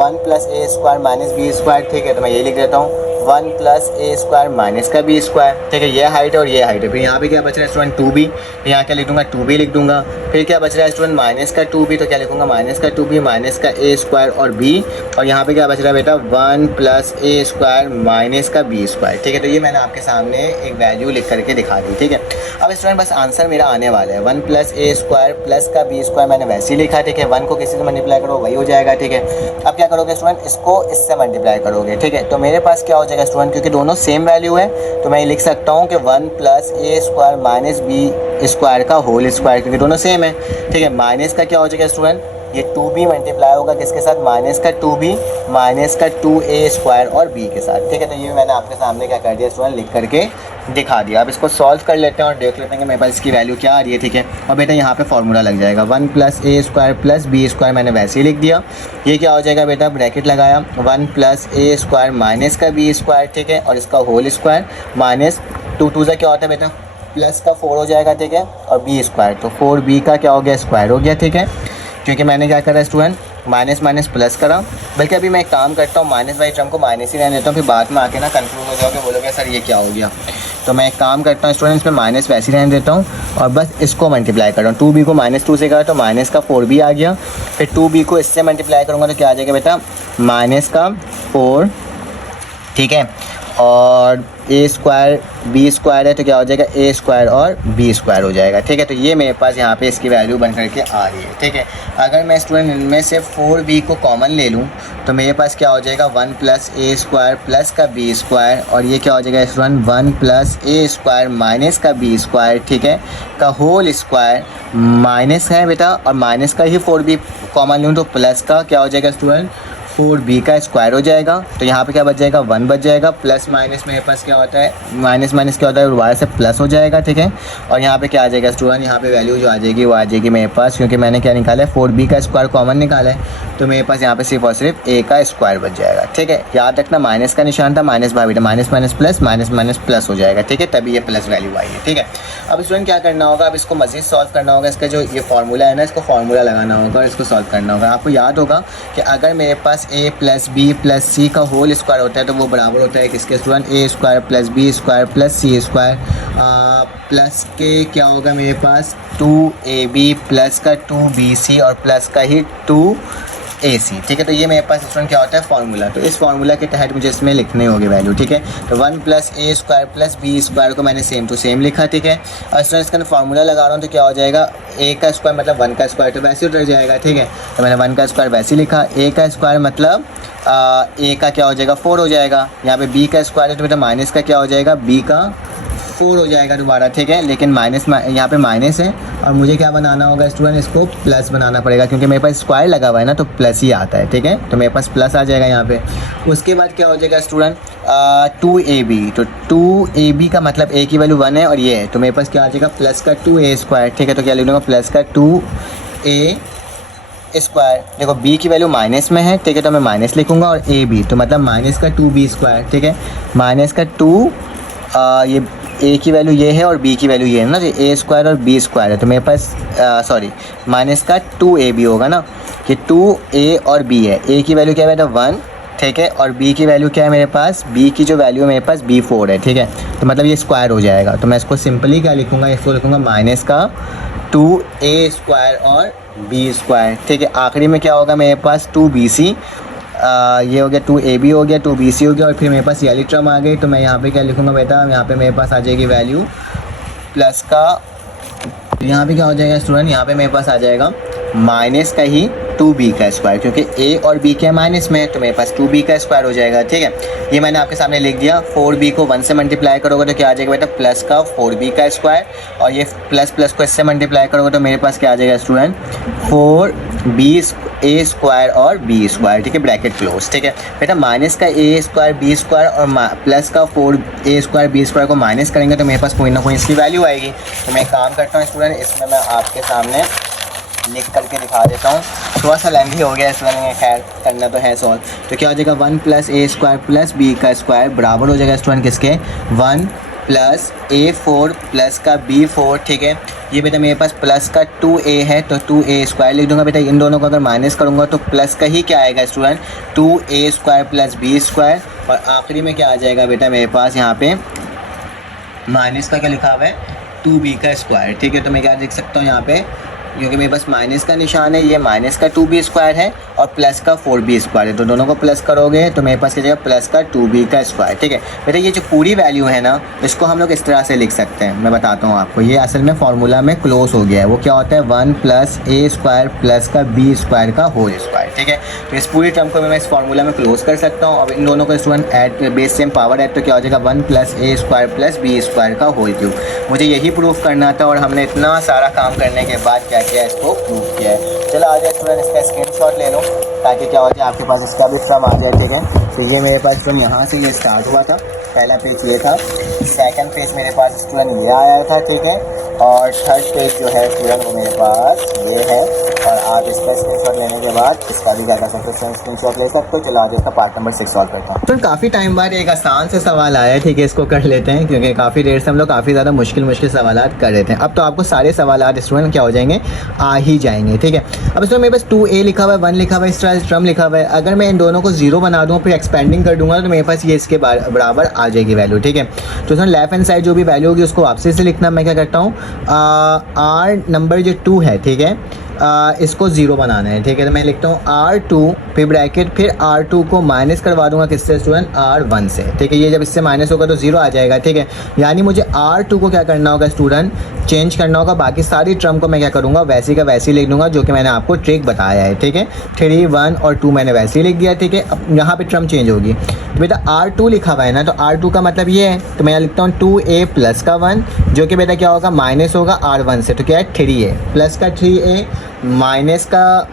1 प्लस ए स्क्वायर माइनस बी स्क्वायर, ठीक है। तो मैं ये लिख देता हूँ 1 प्लस ए स्क्वायर माइनस का बी स्क्वायर, ठीक है। ये हाइट है और ये हाइट है। फिर यहाँ पे क्या बच रहा है स्टूडेंट 2b, यहाँ क्या लिख दूँगा 2b लिख दूँगा। फिर क्या बच रहा है स्टूडेंट माइनस का 2b, तो क्या लिखूँगा माइनस का 2b माइनस का ए स्क्वायर और b, और यहाँ पे क्या बच रहा है बेटा 1 प्लस ए स्क्वायर माइनस का बी स्क्वायर, ठीक है। तो ये मैंने आपके सामने एक वैल्यू लिख करके दिखा दी, ठीक है। अब स्टूडेंट बस आंसर मेरा आने वाला है 1 प्लस ए स्क्वायर प्लस का बी स्क्वायर मैंने वैसे ही लिखा, ठीक है। 1 को किसी से मल्टीप्लाई करो वही हो जाएगा, ठीक है। अब क्या करोगे स्टूडेंट, इसको इससे मल्टीप्लाई करोगे, ठीक है। तो मेरे पास क्या हो जाएगा स्टूडेंट, क्योंकि दोनों सेम वैल्यू है तो मैं लिख सकता हूँ कि 1 प्लस ए स्क्वायर माइनस बी स्क्वायर का होल स्क्वायर, क्योंकि दोनों सेम है, ठीक है। माइनस का क्या हो जाएगा स्टूडेंट, ये 2b मल्टीप्लाई होगा किसके साथ, माइनस का 2b माइनस का 2a स्क्वायर और b के साथ, ठीक है। तो ये मैंने आपके सामने क्या कर दिया स्टूडेंट, लिख करके दिखा दिया। अब इसको सॉल्व कर लेते हैं और देख लेते हैं कि मेरे पास इसकी वैल्यू क्या आ रही है, ठीक है। और बेटा यहाँ पे फॉर्मूला लग जाएगा 1 प्लस ए स्क्वायर प्लस बी स्क्वायर मैंने वैसे ही लिख दिया। ये क्या हो जाएगा बेटा, ब्रैकेट लगाया 1 प्लस ए स्क्वायर माइनस का बी स्क्वायर, ठीक है, और इसका होल स्क्वायर माइनस 2 से क्या होता है बेटा प्लस का 4 हो जाएगा, ठीक है, और बी स्क्वायर, तो 4b का क्या हो गया स्क्वायर हो गया, ठीक है। क्योंकि मैंने क्या करा स्टूडेंट माइनस माइनस प्लस करा। बल्कि अभी मैं एक काम करता हूँ, माइनस वाली टर्म को माइनस ही रहने देता हूँ, फिर बाद में आके ना कंफ्यूज हो जाओगे, बोलोगे सर ये क्या हो गया। तो मैं एक काम करता हूँ स्टूडेंट्स में माइनस वैसे ही रहने देता हूँ और बस इसको मल्टीप्लाई कर रहा हूँ। 2b को -2 से करा तो माइनस का 4b आ गया। फिर 2b को इससे मल्टीप्लाई करूँगा तो क्या आ जाएगा बेटा माइनस का 4, ठीक है। और ए स्क्वायर बी स्क्वायर है तो क्या हो जाएगा ए स्क्वायर और बी स्क्वायर हो जाएगा, ठीक है। तो ये मेरे पास यहाँ पे इसकी वैल्यू बन करके आ रही है, ठीक है। अगर मैं स्टूडेंट इनमें से 4b को कॉमन ले लूँ तो मेरे पास क्या हो जाएगा 1 प्लस ए स्क्वायर प्लस का बी स्क्वायर, और ये क्या हो जाएगा स्टूडेंट 1 प्लस ए स्क्वायर माइनस का बी स्क्वायर, ठीक है, का होल स्क्वायर। माइनस है बेटा और माइनस का ही 4b कॉमन लूँ तो प्लस का क्या हो जाएगा स्टूडेंट 4b का स्क्वायर हो जाएगा। तो यहाँ पे क्या बच जाएगा, 1 बच जाएगा। प्लस माइनस मेरे पास क्या होता है, माइनस माइनस क्या होता है, y से प्लस हो जाएगा, ठीक है। और यहाँ पे क्या आ जाएगा स्टूडेंट, यहाँ पे वैल्यू जो आ जाएगी वो आ जाएगी मेरे पास, क्योंकि मैंने क्या निकाला है, 4b का स्क्वायर कॉमन निकाला है, तो मेरे पास यहाँ पे सिर्फ और सिर्फ a का स्क्वायर बच जाएगा, ठीक है। याद रखना माइनस का निशान था, माइनस भाई बेटा माइनस माइनस प्लस हो जाएगा, ठीक है, तभी ये प्लस वैल्यू आई है, ठीक है। अब स्टूडेंट क्या करना होगा, अब इसको मज़ीद सॉल्व करना होगा। इसका जो ये फार्मूला है ना, इसको फार्मूला लगाना होगा और इसको सॉल्व करना होगा। आपको याद होगा कि अगर मेरे पास a प्लस बी प्लस सी का होल स्क्वायर होता है तो वो बराबर होता है किसके student, a square plus b square plus c square plus के क्या होगा मेरे पास 2ab प्लस का 2bc और प्लस का ही 2ac, ठीक है। तो ये मेरे पास स्टूडेंट क्या होता है फार्मूला। तो इस फार्मूला के तहत मुझे इसमें लिखने होंगे वैल्यू, ठीक है। तो 1 plus a square plus b square को मैंने सेम टू सेम लिखा, ठीक है। और स्टूडेंट इसका फार्मूला लगा रहा हूँ तो क्या हो जाएगा, a का स्क्वायर मतलब 1 का स्क्वायर, तो वैसे उतर जाएगा, ठीक है। तो मैंने 1 का स्क्वायर वैसे लिखा, a का स्क्वायर मतलब a का क्या हो जाएगा 4 हो जाएगा। यहाँ पे b का स्क्वायर है तो बेटा माइनस का क्या हो जाएगा, b का 4 हो जाएगा दोबारा, ठीक है। लेकिन माइनस यहाँ पे माइनस है और मुझे क्या बनाना होगा स्टूडेंट, इसको प्लस बनाना पड़ेगा, क्योंकि मेरे पास स्क्वायर लगा हुआ है ना, तो प्लस ही आता है, ठीक है। तो मेरे पास प्लस आ जाएगा यहाँ पे। उसके बाद क्या हो जाएगा स्टूडेंट 2ab, तो 2ab का मतलब a की वैल्यू 1 है और ये है, तो मेरे पास क्या आ जाएगा प्लस का 2a स्क्वायर, ठीक है। तो क्या लिख लूँगा, प्लस का 2a स्क्वायर। देखो b की वैल्यू माइनस में है, ठीक है, तो मैं माइनस लिखूँगा, और ab तो मतलब माइनस का 2b स्क्वायर, ठीक है। माइनस का 2 ये a की वैल्यू ये है और b की वैल्यू ये है ना, तो a स्क्वायर और b स्क्वायर है, तो मेरे पास सॉरी माइनस का 2ab होगा ना, कि 2a और b है। a की वैल्यू क्या है बेटा 1, ठीक है, और b की वैल्यू क्या है मेरे पास, b की जो वैल्यू है मेरे पास b4 है, ठीक है। तो मतलब ये स्क्वायर हो जाएगा, तो मैं इसको सिंपली क्या लिखूँगा, इसको लिखूँगा माइनस का 2a स्क्वायर और b स्क्वायर, ठीक है। आखिरी में क्या होगा मेरे पास 2bc, ये हो गया 2ab हो गया, 2bc हो गया, और फिर मेरे पास ये वाली टर्म आ गई। तो मैं यहाँ पे क्या लिखूँगा बेटा, यहाँ पे मेरे पास आ जाएगी वैल्यू प्लस का, यहाँ पे क्या हो जाएगा स्टूडेंट, यहाँ पे मेरे पास आ जाएगा माइनस का ही 2b का स्क्वायर, क्योंकि a और b क्या माइनस में है, तो मेरे पास 2b का स्क्वायर हो जाएगा, ठीक है। ये मैंने आपके सामने लिख दिया। 4b को 1 से मल्टीप्लाई करोगे तो क्या आ जाएगा बेटा, प्लस का 4b का स्क्वायर, और ये प्लस प्लस को इससे मल्टीप्लाई करोगे तो मेरे पास क्या आ जाएगा स्टूडेंट 4b a स्क्वायर और b स्क्वायर, ठीक है, ब्रैकेट क्लोज, ठीक है बेटा। माइनस का a स्क्वायर b स्क्वायर और प्लस का 4a स्क्वायर b स्क्वायर को माइनस करेंगे तो मेरे पास कोई ना कोई इसकी वैल्यू आएगी। तो मैं काम करता हूँ स्टूडेंट, इसमें मैं आपके सामने लिख करके दिखा देता हूँ। थोड़ा सा लेंथी हो गया इस मैंने, खैर करना तो है सॉल्व। तो क्या हो जाएगा 1 plus a square plus b का स्क्वायर बराबर हो जाएगा स्टूडेंट किसके, 1 प्लस a4 प्लस का b4, ठीक है। ये बेटा मेरे पास प्लस का 2a है तो 2a स्क्वायर लिख दूंगा बेटा। इन दोनों को अगर माइनस करूँगा तो प्लस का ही क्या आएगा student, 2a square plus b square, और आखिरी में क्या आ जाएगा बेटा मेरे पास यहाँ पे माइनस का क्या लिखा हुआ है 2b का स्क्वायर, ठीक है। तो मैं क्या लिख सकता हूँ यहाँ पे, क्योंकि मेरे पास माइनस का निशान है, ये माइनस का 2b स्क्वायर है और प्लस का 4b स्क्वायर है, तो दोनों को प्लस करोगे तो मेरे पास क्या जाएगा प्लस का 2b का स्क्वायर, ठीक है बेटा। ये जो पूरी वैल्यू है ना, इसको हम लोग इस तरह से लिख सकते हैं, मैं बताता हूँ आपको। ये असल में फार्मूला में क्लोज हो गया है। वो क्या होता है 1 प्लस a स्क्वायर प्लस का b स्क्वायर का होल स्क्वायर, ठीक है। तो इस पूरी टर्म को मैं इस फार्मूला में क्लोज कर सकता हूँ। अब इन दोनों को student add base same power add, तो क्या हो जाएगा 1 plus a square plus b square का होल क्यूब। मुझे यही प्रूफ करना था और हमने इतना सारा काम करने के बाद क्या किया, इसको प्रूफ किया है। चलो आ जाए स्टूडेंट, इसका स्क्रीनशॉट ले लो ताकि क्या हो जाए आपके पास इसका भी फ्रॉम आ जाए, ठीक है। तो ये मेरे पास फ्रॉम यहाँ से ये स्टार्ट हुआ था, पहला पेज ये था, सेकंड पेज मेरे पास स्टूडेंट ये आया था, ठीक है, और थर्ड पेज जो है स्टूडेंट वो मेरे पास ये है। और आप इसका स्क्रीनशॉट लेने के बाद इसका भी क्या कर सकते हो, स्क्रीनशॉट ले सकते हो। चलो आज इसका पार्ट नंबर 6 सॉल्व करता हूँ। तो काफ़ी टाइम बाद एक आसान से सवाल आया है, ठीक है, इसको कर लेते हैं, क्योंकि काफ़ी देर से हम लोग काफ़ी ज़्यादा मुश्किल सवाल कर रहे थे। अब तो आपको सारे सवाल स्टूडेंट क्या हो जाएंगे, आ ही जाएंगे, ठीक है। अब इसमें मेरे पास 2a लिखा हुआ है, 1 लिखा हुआ है, इस तरह टर्म लिखा हुआ है। अगर मैं इन दोनों को 0 बना दूँ फिर एक्सपेंडिंग कर दूंगा तो मेरे पास ये इसके बराबर आ जाएगी वैल्यू, ठीक है। तो इसमें लेफ्ट हैंड साइड जो भी वैल्यू होगी उसको वापसी से लिखना। मैं क्या करता हूँ, r नंबर जो 2 है, ठीक है, इसको 0 बनाना है, ठीक है। तो मैं लिखता हूँ R2 फिर ब्रैकेट, फिर R2 को माइनस करवा दूंगा किससे स्टूडेंट, R1 से, ठीक है। ये जब इससे माइनस होगा तो 0 आ जाएगा, ठीक है। यानी मुझे R2 को क्या करना होगा स्टूडेंट, चेंज करना होगा। बाकी सारी टर्म को मैं क्या करूँगा, वैसे का वैसे ही लिख दूंगा, जो कि मैंने आपको ट्रिक बताया है, ठीक है। 3, 1 और 2 मैंने वैसे ही लिख दिया, ठीक है। अब यहाँ पे टर्म चेंज होगी, तो बेटा R2 लिखा हुआ है ना, तो R2 का मतलब ये है, तो मैं यहाँ लिखता हूँ 2a प्लस का 1, जो कि बेटा क्या होगा माइनस होगा R1 से, तो क्या है 3a प्लस का 3a माइनस का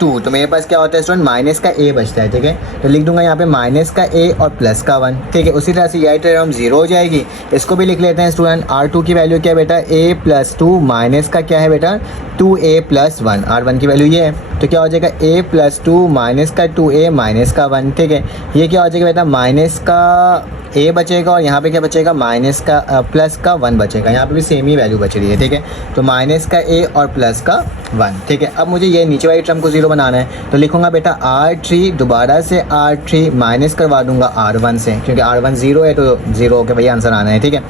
2, तो मेरे पास क्या होता है स्टूडेंट माइनस का ए बचता है, ठीक है। तो लिख दूंगा यहाँ पे माइनस का ए और प्लस का 1, ठीक है। उसी तरह से यही टर्म 0 हो जाएगी। इसको भी लिख लेते हैं स्टूडेंट, R2 की वैल्यू क्या है बेटा, a + 2 माइनस का क्या है बेटा 2a + 1, R1 की वैल्यू ये है। तो क्या हो जाएगा a + 2 माइनस का 2a माइनस का 1, ठीक है। ये क्या हो जाएगा बेटा माइनस का a बचेगा और यहाँ पे क्या बचेगा माइनस का प्लस का 1 बचेगा। यहाँ पे भी सेम ही वैल्यू बच रही है, ठीक है। तो माइनस का a और प्लस का 1, ठीक है। अब मुझे ये नीचे वाली टर्म को 0 बनाना है, तो लिखूंगा बेटा R3 दोबारा से R3 माइनस करवा दूंगा R1 से, क्योंकि R1 0 है तो 0 होकर भैया आंसर आना है, ठीक है।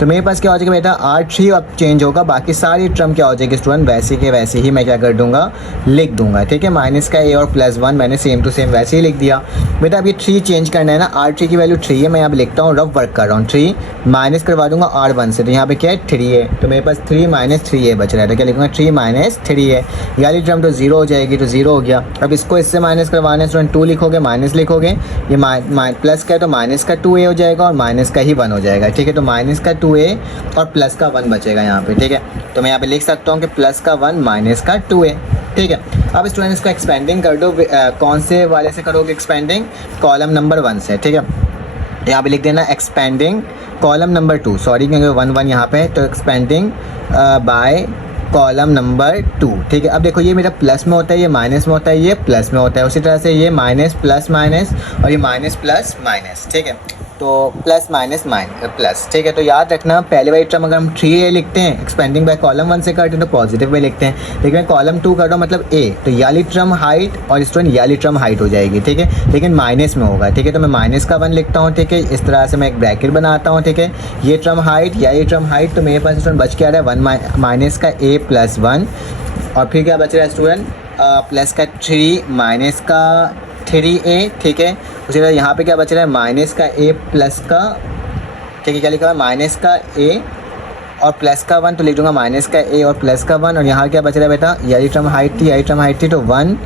तो मेरे पास क्या हो जाएगा बेटा R3 अब चेंज होगा, बाकी सारी टर्म क्या हो जाएगी स्टूडेंट वैसे के वैसे ही मैं क्या कर दूंगा लिख दूंगा, ठीक है। माइनस का a और प्लस 1 मैंने सेम टू सेम वैसे ही लिख दिया बेटा। अब ये 3 चेंज करना है ना, R3 की वैल्यू 3 है, मैं यहाँ पे लिखता हूँ रफ वर्क कर रहा हूँ, 3 माइनस करवा दूंगा R1 से, तो यहाँ पे क्या है 3 है, तो मेरे पास 3 - 3a बच रहा है, तो क्या लिखूंगा 3 - 3a, यानी टर्म तो 0 हो जाएगी, तो 0 हो गया। अब इसको इससे माइनस करवाना है स्टूडेंट, 2 लिखोगे माइनस लिखोगे, ये प्लस का है तो माइनस का 2a हो जाएगा और माइनस का ही 1 हो जाएगा, ठीक है। तो माइनस का 2a और प्लस का 1 बचेगा यहाँ पे, ठीक है। तो मैं यहाँ पे लिख सकता हूँ कि प्लस का 1 माइनस का 2a, ठीक है। अब स्टूडेंट इसको एक्सपेंडिंग कर दो, कौन से वाले से करोगे एक्सपेंडिंग, कॉलम नंबर 1 से, ठीक है। यहाँ पे लिख देना एक्सपेंडिंग कॉलम नंबर 2, सॉरी क्योंकि 1 यहाँ पे है, तो एक्सपेंडिंग बाय कॉलम नंबर 2, ठीक है। अब देखो ये मेरा प्लस में होता है, ये माइनस में होता है, ये प्लस में होता है, उसी तरह से ये माइनस प्लस माइनस और ये माइनस प्लस माइनस, ठीक है। तो प्लस माइनस प्लस, ठीक है। तो याद रखना पहले वाली टर्म अगर हम 3a लिखते हैं एक्सपेंडिंग बाय कॉलम 1 से करते हैं तो पॉजिटिव में लिखते हैं, लेकिन मैं कॉलम 2 कर रहा हूँ मतलब a, तो याली टर्म हाइट और स्टूडेंट याली टर्म हाइट हो जाएगी, ठीक है, लेकिन माइनस में होगा, ठीक है। तो मैं माइनस का 1 लिखता हूँ, ठीक है, इस तरह से मैं एक ब्रैकेट बनाता हूँ, ठीक है। ये टर्म हाइट या ये टर्म हाइट, तो मेरे पास स्टूडेंट बच क्या रहा है 1 माइनस का a + 1 और फिर क्या बच रहा है स्टूडेंट प्लस का 3 माइनस का 3a, ठीक है। उसी तरह यहाँ पे क्या बच रहा है माइनस का a प्लस का, ठीक है, क्या लिखा है माइनस का a और प्लस का 1, तो लिख दूंगा माइनस का a और प्लस का 1, और यहाँ क्या बच रहा है बेटा यही टर्म हाइट थी, तो 1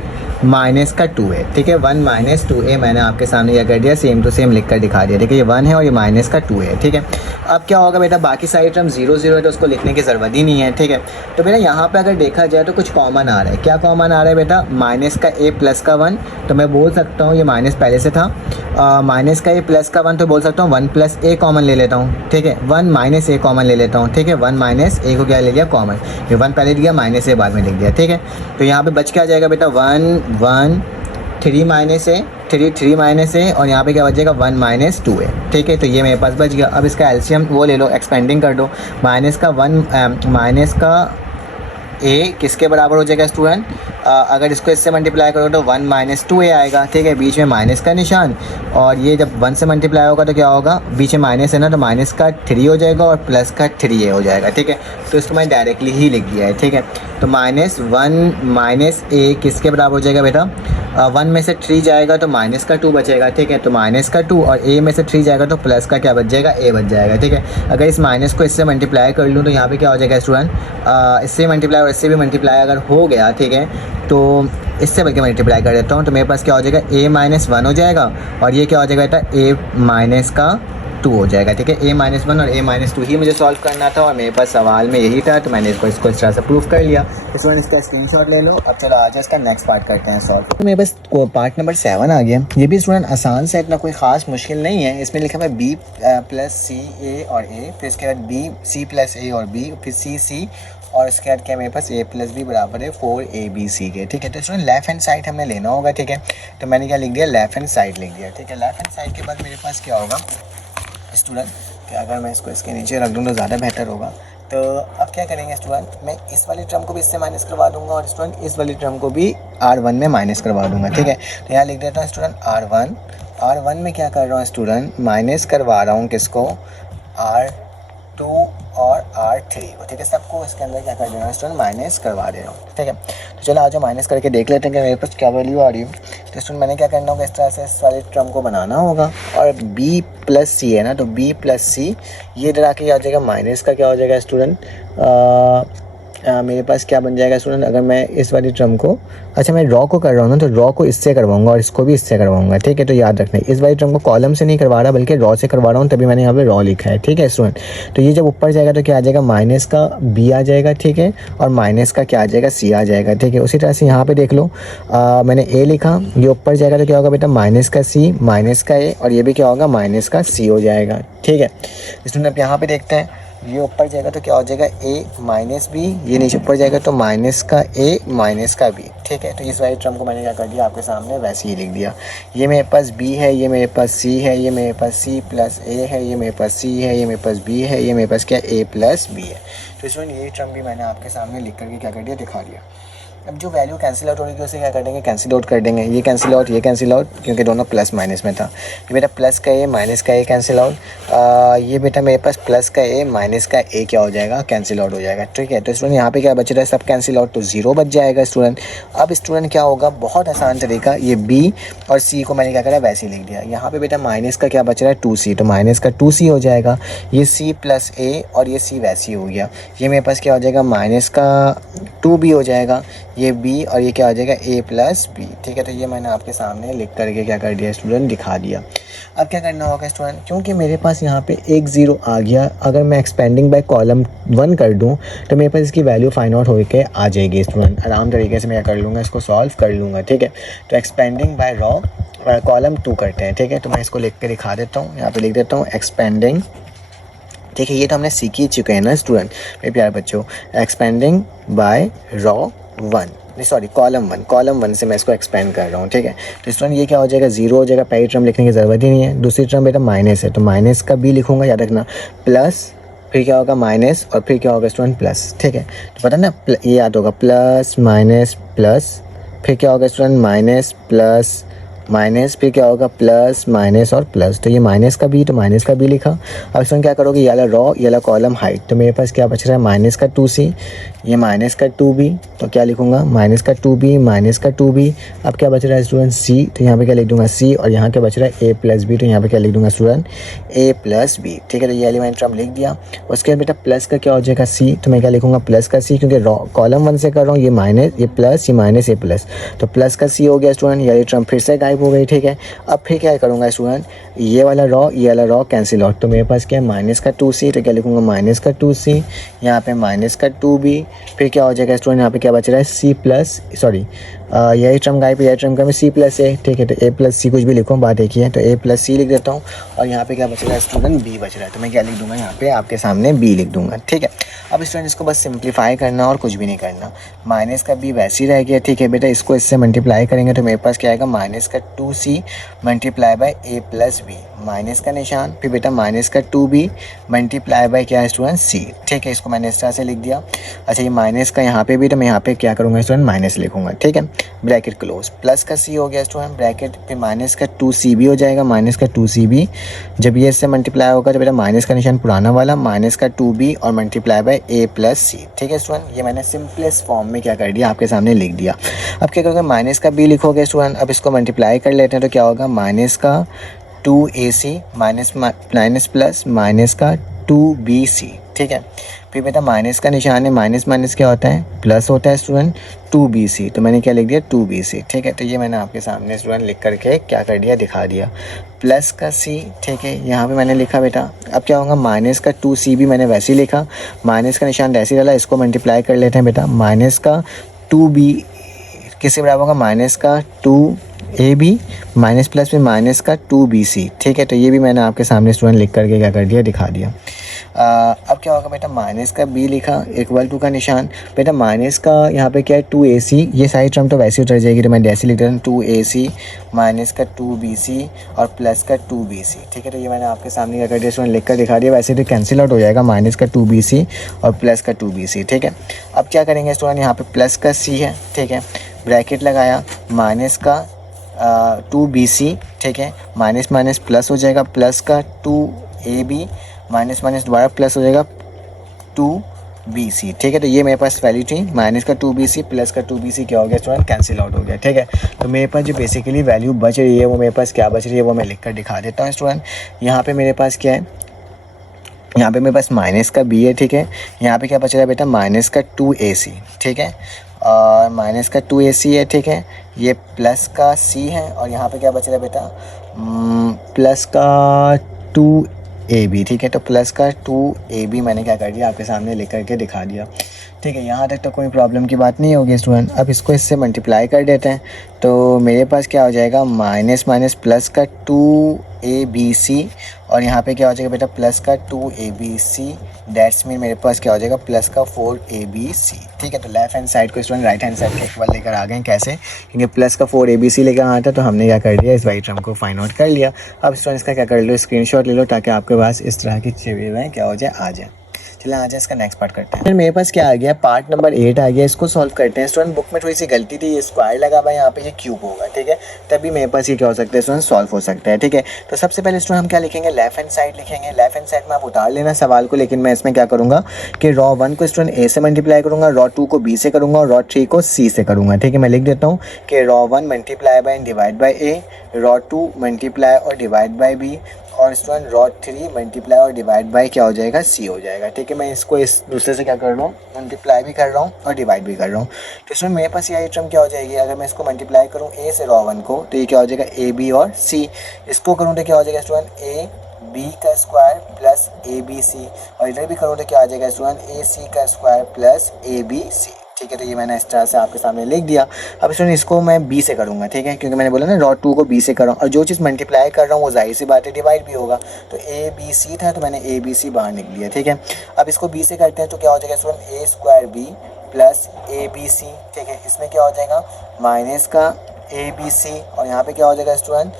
माइनस का 2 है, ठीक है। 1 - 2a मैंने आपके सामने यह कर दिया, सेम टू सेम लिख कर दिखा दिया, ठीक है। ये 1 है और ये माइनस का 2 है, ठीक है। अब क्या होगा बेटा बाकी सारी टर्म 0 0 है तो उसको लिखने की ज़रूरत ही नहीं है, ठीक है। तो बेटा यहाँ पे अगर देखा जाए तो कुछ कॉमन आ रहा है, क्या कॉमन आ रहा है बेटा माइनस का a प्लस का 1, तो मैं बोल सकता हूँ ये माइनस पहले से था, माइनस का a प्लस का 1 तो बोल सकता हूँ 1 + a कॉमन ले लेता हूँ, ठीक है। 1 - a कॉमन ले लेता हूँ, ठीक है। 1 - a को क्या ले लिया कॉमन, ये 1 पहले दिया माइनस a बाद में लिख दिया, ठीक है। तो यहाँ पे बच क्या जाएगा बेटा 1 1 3 - a और यहाँ पे क्या बचेगा 1 - 2a, ठीक है। तो ये मेरे पास बच गया। अब इसका एलसीएम वो ले लो, एक्सपेंडिंग कर दो, माइनस का a किसके बराबर हो जाएगा स्टूडेंट, अगर इसको इससे मल्टीप्लाई करो तो 1 - 2a आएगा, ठीक है। बीच में माइनस का निशान, और ये जब 1 से मल्टीप्लाई होगा तो क्या होगा, बीच में माइनस है ना, तो माइनस का 3 हो जाएगा और प्लस का 3a हो जाएगा, ठीक है। तो इसको मैं डायरेक्टली ही लिख दिया है, ठीक है। तो -1 - a किसके बराबर हो जाएगा बेटा, 1 में से 3 जाएगा तो माइनस का 2 बचेगा, ठीक है। तो माइनस का 2 और a में से 3 जाएगा तो प्लस का क्या बच जाएगा a बच जाएगा, ठीक है। अगर इस माइनस को इससे मल्टीप्लाई कर लूँ तो यहाँ पे क्या हो जाएगा स्टूडेंट, इससे मल्टीप्लाई और इससे भी मल्टीप्लाई अगर हो गया, ठीक है, तो इससे बल्कि मल्टीप्लाई कर देता हूँ, तो मेरे पास क्या हो जाएगा a - 1 हो जाएगा और ये क्या हो जाएगा बेटा a - 2 हो जाएगा, ठीक है। a - 1 और a - 2 ही मुझे सॉल्व करना था और मेरे पास सवाल में यही था, तो मैंने इसको इस तरह से प्रूफ कर लिया। इस वक्त इसका स्क्रीनशॉट ले लो। अब चलो आज इसका नेक्स्ट पार्ट करते हैं सॉल्व। तो मेरे पास पार्ट नंबर 7 आ गया। ये भी स्टूडेंट आसान से, इतना कोई ख़ास मुश्किल नहीं है। इसमें लिखा हुआ है b + c a और a, फिर इसके बाद b c + a और b, फिर c और इसके बाद क्या मेरे पास a + b बराबर है 4abc के, ठीक है। तो स्टूडेंट लेफ्ट हैंड साइड हमें लेना होगा, ठीक है। तो मैंने क्या लिख दिया, लेफ्ट हैंड साइड लिख दिया, ठीक है। लेफ्ट हैंड साइड के बाद मेरे पास क्या होगा स्टूडेंट, कि अगर मैं इसको इसके नीचे रख दूँ तो ज़्यादा बेहतर होगा। तो अब क्या करेंगे स्टूडेंट, मैं इस वाली टर्म को भी इससे माइनस करवा दूंगा और स्टूडेंट इस वाली टर्म को भी R1 में माइनस करवा दूंगा, ठीक है। तो यहाँ लिख देता हूँ स्टूडेंट R1 में क्या कर रहा हूँ स्टूडेंट, माइनस करवा रहा हूँ किसको, R2 और R3 को, ठीक है। सबको इसके अंदर क्या कर देना स्टूडेंट, माइनस करवा दे रहा हूँ, ठीक है। तो चलो आज माइनस करके देख लेते हैं कि मेरे पास क्या वैल्यू आ रही है। तो स्टूडेंट मैंने क्या करना होगा, इस तरह से इस वाले टर्म को बनाना होगा, और b + c है ना, तो b + c ये इधर आके आ जाएगा, माइनस का क्या हो जाएगा स्टूडेंट मेरे पास क्या बन जाएगा स्टूडेंट, अगर मैं इस वाली टर्म को, अच्छा मैं रॉ को कर रहा हूँ ना, तो रॉ को इससे करवाऊंगा और इसको भी इससे करवाऊंगा, ठीक है। तो याद रखना इस वाली टर्म को कॉलम से नहीं करवा रहा बल्कि रॉ से करवा रहा हूँ, तभी मैंने यहाँ पे रॉ लिखा है, ठीक है स्टूडेंट। तो ये जब ऊपर जाएगा तो क्या आ जाएगा, माइनस का बी आ जाएगा, ठीक है, और माइनस का क्या आ जाएगा, सी आ जाएगा, ठीक है। उसी तरह से यहाँ पे देख लो, मैंने ए लिखा, ये ऊपर जाएगा तो क्या होगा बेटा, माइनस का सी, माइनस का ए, और ये भी क्या होगा, माइनस का सी हो जाएगा, ठीक है स्टूडेंट। अब यहाँ पे देखते हैं, ये ऊपर जाएगा तो क्या हो जाएगा, ए माइनस बी, ये नीचे ऊपर जाएगा तो माइनस का ए माइनस का बी, ठीक है। तो इस वाली टर्म को मैंने क्या कर दिया, आपके सामने वैसे ही लिख दिया। ये मेरे पास बी है, ये मेरे पास सी है, ये मेरे पास सी प्लस ए है, ये मेरे पास सी है, ये मेरे पास बी है, ये मेरे पास क्या, ए प्लस बी है। तो इसमें ये टर्म भी मैंने आपके सामने लिख करके क्या कर दिया, दिखा दिया। अब जो वैल्यू कैंसिल आउट होगी उसे क्या कर देंगे, कैंसिल आउट कर देंगे, ये कैंसिल आउट, ये कैंसिल आउट, क्योंकि दोनों प्लस माइनस में था। ये बेटा प्लस का ए माइनस का ए कैंसिल आउट, ये बेटा मेरे पास प्लस का ए माइनस का ए क्या हो जाएगा, कैंसिल आउट हो जाएगा, ठीक है। तो स्टूडेंट यहाँ पे क्या बच रहा है, सब कैंसिल आउट, तो जीरो बच जाएगा स्टूडेंट। अब स्टूडेंट क्या होगा, बहुत आसान तरीका, ये बी और सी को मैंने क्या करा, वैसे ही लिख दिया। यहाँ पे बेटा माइनस का क्या बच रहा है, टू सी, तो माइनस का टू सी हो जाएगा, ये सी प्लस ए और ये सी वैसे ही हो गया। ये मेरे पास क्या हो जाएगा, माइनस का टू बी हो जाएगा, ये बी और ये क्या हो जाएगा, ए प्लस बी, ठीक है। तो ये मैंने आपके सामने लिख करके क्या कर दिया स्टूडेंट, दिखा दिया। अब क्या करना होगा स्टूडेंट, क्योंकि मेरे पास यहाँ पे एक ज़ीरो आ गया, अगर मैं एक्सपेंडिंग बाय कॉलम 1 कर दूँ तो मेरे पास इसकी वैल्यू फाइंड आउट होकर आ जाएगी स्टूडेंट। आराम तरीके से मैं क्या कर लूँगा, इसको सॉल्व कर लूँगा, ठीक है। तो एक्सपेंडिंग बाय रॉ कॉलम 2 करते हैं, ठीक है। तो मैं इसको लिख के दिखा देता हूँ, यहाँ पर लिख देता हूँ एक्सपेंडिंग, ठीक है। ये तो हमने सीख ही चुके हैं ना स्टूडेंट, मेरे प्यारे बच्चों, expanding by row 1, sorry column 1 से मैं इसको एक्सपेंड कर रहा हूँ, ठीक है। तो स्टूडेंट ये क्या हो जाएगा, जीरो हो जाएगा, पहली टर्म लिखने की ज़रूरत ही नहीं है। दूसरी टर्म बेटा माइनस है, तो माइनस का बी लिखूंगा, याद रखना, प्लस, फिर क्या होगा माइनस, और फिर क्या होगा स्टूडेंट प्लस, ठीक है। तो पता ना, ये याद होगा, प्लस माइनस प्लस, फिर क्या होगा स्टूडेंट माइनस प्लस माइनस, फिर क्या होगा प्लस माइनस और प्लस। तो ये माइनस का बी, तो माइनस का बी लिखा। अब इसमें क्या करोगे, ये वाला रॉ, ये वाला कॉलम हाइट, तो मेरे पास क्या बच रहा है, माइनस का 2c, ये माइनस का 2b, तो क्या लिखूंगा, माइनस का 2b माइनस का 2b। अब क्या बच रहा है स्टूडेंट c, तो यहाँ पे क्या लिख दूंगा c, और यहाँ क्या बच रहा है a प्लस बी, तो यहाँ पे क्या लिख दूंगा स्टूडेंट a प्लस बी, ठीक है। तो ये एलिमेंट टर्म लिख दिया। उसके बाद बेटा प्लस का क्या हो जाएगा c, तो मैं क्या लिखूंगा प्लस का c, क्योंकि रॉ कॉलम 1 से कर रहा हूँ, ये माइनस, ये प्लस, ये माइनस, ये प्लस, तो प्लस का c हो गया स्टूडेंट। ये टर्म फिर से गायब हो गई, ठीक है। अब फिर क्या करूँगा स्टूडेंट, ये वाला रॉ कैंसिल आउट, तो मेरे पास क्या है, माइनस का 2c, तो क्या लिखूंगा माइनस का 2c, यहाँ पे माइनस का 2b, फिर क्या हो जाएगा स्टूडेंट, यहाँ पे क्या बच रहा है c प्लस, सॉरी यही टर्म गायब, यही टर्म का मैं c प्लस ए, ठीक है। तो a प्लस सी कुछ भी लिखूँ, बात एक ही है, तो a प्लस सी लिख देता हूँ, और यहाँ पे क्या बच रहा है स्टूडेंट b बच रहा है, तो मैं क्या लिख दूंगा, यहाँ पे आपके सामने b लिख दूंगा, ठीक है। अब स्टूडेंट इसको बस सिंप्लीफाई करना और कुछ भी नहीं करना, माइनस का b वैसे ही रह गया, ठीक है बेटा। इसको इससे मल्टीप्लाई करेंगे तो मेरे पास क्या आएगा, माइनस का 2c multiply by a plus b, minus का निशान, फिर बेटा माइनस का 2b मल्टीप्लाई बाय क्या है स्टूडेंट c, ठीक है। इसको मैंने इस तरह से लिख दिया। अच्छा ये माइनस का यहाँ पे भी, तो मैं यहाँ पे क्या करूँगा स्टूडेंट, माइनस लिखूंगा, ठीक है, ब्रैकेट क्लोज, प्लस का c हो गया स्टूडेंट ब्रैकेट, फिर माइनस का 2c भी हो जाएगा, माइनस का 2c भी, जब ये इससे मल्टीप्लाई होगा तो बेटा माइनस का निशान पुराना वाला, माइनस का 2b और मल्टीप्लाई बाय a प्लस सी, ठीक है स्टूडेंट। ये मैंने सिंपलेस्ट फॉर्म में क्या कर दिया, आपके सामने लिख दिया। अब क्या करोगे, माइनस का b लिखोगे स्टूडेंट। अब इसको मल्टीप्लाई कर लेते हैं, तो क्या होगा, माइनस का 2ac माइनस प्लस माइनस का 2bc, ठीक है। फिर बेटा माइनस का निशान है, माइनस माइनस क्या होता है, प्लस होता है स्टूडेंट 2bc, तो मैंने क्या लिख दिया 2bc, ठीक है। तो ये मैंने आपके सामने स्टूडेंट लिख करके क्या कर दिया, दिखा दिया। प्लस का c, ठीक है, यहाँ पे मैंने लिखा बेटा। अब क्या होगा, माइनस का 2c भी मैंने वैसे ही लिखा, माइनस का निशान वैसे ही डाला, इसको मल्टीप्लाई कर लेते हैं बेटा। माइनस का 2b किससे बराबर होगा, माइनस का 2ab माइनस प्लस में माइनस का 2bc, ठीक है। तो ये भी मैंने आपके सामने स्टूडेंट लिख करके क्या कर दिया, दिखा दिया। अब क्या होगा बेटा, माइनस का b लिखा, इक्वल टू का निशान, बेटा माइनस का यहाँ पे क्या है 2ac, ये सारी टर्म तो वैसे उतर जाएगी, तो मैं जैसे लिख देता हूँ 2ac माइनस का 2bc और प्लस का 2bc, ठीक है। तो ये मैंने आपके सामने क्या कर दिया स्टूडेंट, लिख कर दिखा दिया। वैसे तो कैंसिल आउट हो जाएगा, माइनस का 2bc और प्लस का 2bc, ठीक है। अब क्या करेंगे स्टूडेंट, यहाँ पे प्लस का c है, ठीक है, ब्रैकेट लगाया, माइनस का 2bc, ठीक है, माइनस माइनस प्लस हो जाएगा, प्लस का 2ab माइनस माइनस दोबारा प्लस हो जाएगा 2bc, ठीक है। तो ये मेरे पास वैल्यू थी, माइनस का 2bc प्लस का 2bc क्या हो गया स्टूडेंट, कैंसिल आउट हो गया, ठीक है। तो मेरे पास जो बेसिकली वैल्यू बच रही है वो मेरे पास क्या बच रही है, वो मैं लिख कर दिखा देता हूँ स्टूडेंट। यहाँ पे मेरे पास क्या है, यहाँ पे मेरे पास माइनस का बी है, ठीक है। यहाँ पे क्या बच रहा है बेटा, माइनस का 2ac, ठीक है, और माइनस का 2ac है, ठीक है। ये प्लस का c है और यहाँ पे क्या बच रहा है बेटा, प्लस का 2ab, ठीक है। तो प्लस का 2ab मैंने क्या कर दिया, आपके सामने लिख करके दिखा दिया, ठीक है। यहाँ तक तो कोई प्रॉब्लम की बात नहीं होगी स्टूडेंट। अब इसको इससे मल्टीप्लाई कर देते हैं तो मेरे पास क्या हो जाएगा, माइनस माइनस प्लस का 2abc और यहाँ पे क्या हो जाएगा बेटा, प्लस का 2abc, दैट्स मीन मेरे पास क्या हो जाएगा, प्लस का 4abc, ठीक है। तो लेफ्ट हैंड साइड को स्टूडेंट राइट हैंड साइड के इक्वल लेकर आ गए। कैसे, क्योंकि प्लस का 4abc लेकर आया था तो हमने क्या कर दिया, इस वाई टर्म को फाइंड आउट कर लिया। अब स्टूडेंट इसका क्या कर लो, स्क्रीनशॉट ले लो ताकि आपके पास इस तरह की चीज़ें क्या हो जाए, आ जाए। चलिए आ जाए इसका नेक्स्ट पार्ट करते हैं। फिर मेरे पास क्या आ गया, पार्ट नंबर 8 आ गया, इसको सॉल्व करते हैं। स्टूडेंट बुक में थोड़ी सी गलती थी, ये स्क्वायर लगा हुआ है, यहाँ पे ये क्यूब होगा, ठीक है। तभी मेरे पास ये क्या हो सकता है स्टूडेंट, सॉल्व हो सकता है, ठीक है। तो सबसे पहले स्टूडेंट हम क्या लिखेंगे, लेफ्ट हैंड साइड लिखेंगे। लेफ्ट हैंड साइड में आप उतार लेना सवाल को, लेकिन मैं इसमें क्या करूँगा कि रॉ 1 को स्टूडेंट ए से मल्टीप्लाई करूँगा, रॉ 2 को बी से करूँगा और रॉ 3 को सी से करूँगा, ठीक है। मैं लिख देता हूँ कि raw 1 multiply by divide by A, raw 2 multiply और डिवाइड बाय बी और स्टूडेंट रॉ 3 मल्टीप्लाई और डिवाइड बाय क्या हो जाएगा, सी हो जाएगा, ठीक है। मैं इसको इस दूसरे से क्या कर रहा हूँ, मल्टीप्लाई भी कर रहा हूँ और डिवाइड भी कर रहा हूँ। तो स्टूडेंट मेरे पास ये टर्म क्या हो जाएगी, अगर मैं इसको मल्टीप्लाई करूँ ए से रॉ 1 को तो ये क्या हो जाएगा, ए बी और सी। इसको करूँ तो क्या हो जाएगा स्टूडेंट, ए बी का स्क्वायर प्लस ए बी सी, और इधर भी करूँ तो क्या आ जाएगा स्टूडेंट, ए सी का स्क्वायर प्लस ए बी सी, ठीक है। तो ये मैंने इस तरह से आपके सामने लिख दिया। अब स्टूडेंट इसको मैं बी से करूँगा, ठीक है, क्योंकि मैंने बोला ना रॉ 2 को बी से कर रहा हूँ और जो चीज़ मल्टीप्लाई कर रहा हूँ वो जाहिर सी बात है डिवाइड भी होगा। तो ए बी सी था तो मैंने ए बी सी बाहर निकल लिया, ठीक है। अब इसको बी से करते हैं तो क्या हो जाएगा student, a square b plus A b c, ठीक है। इसमें क्या हो जाएगा, माइनस का ए बी सी और यहाँ पे क्या हो जाएगा स्टूडेंट,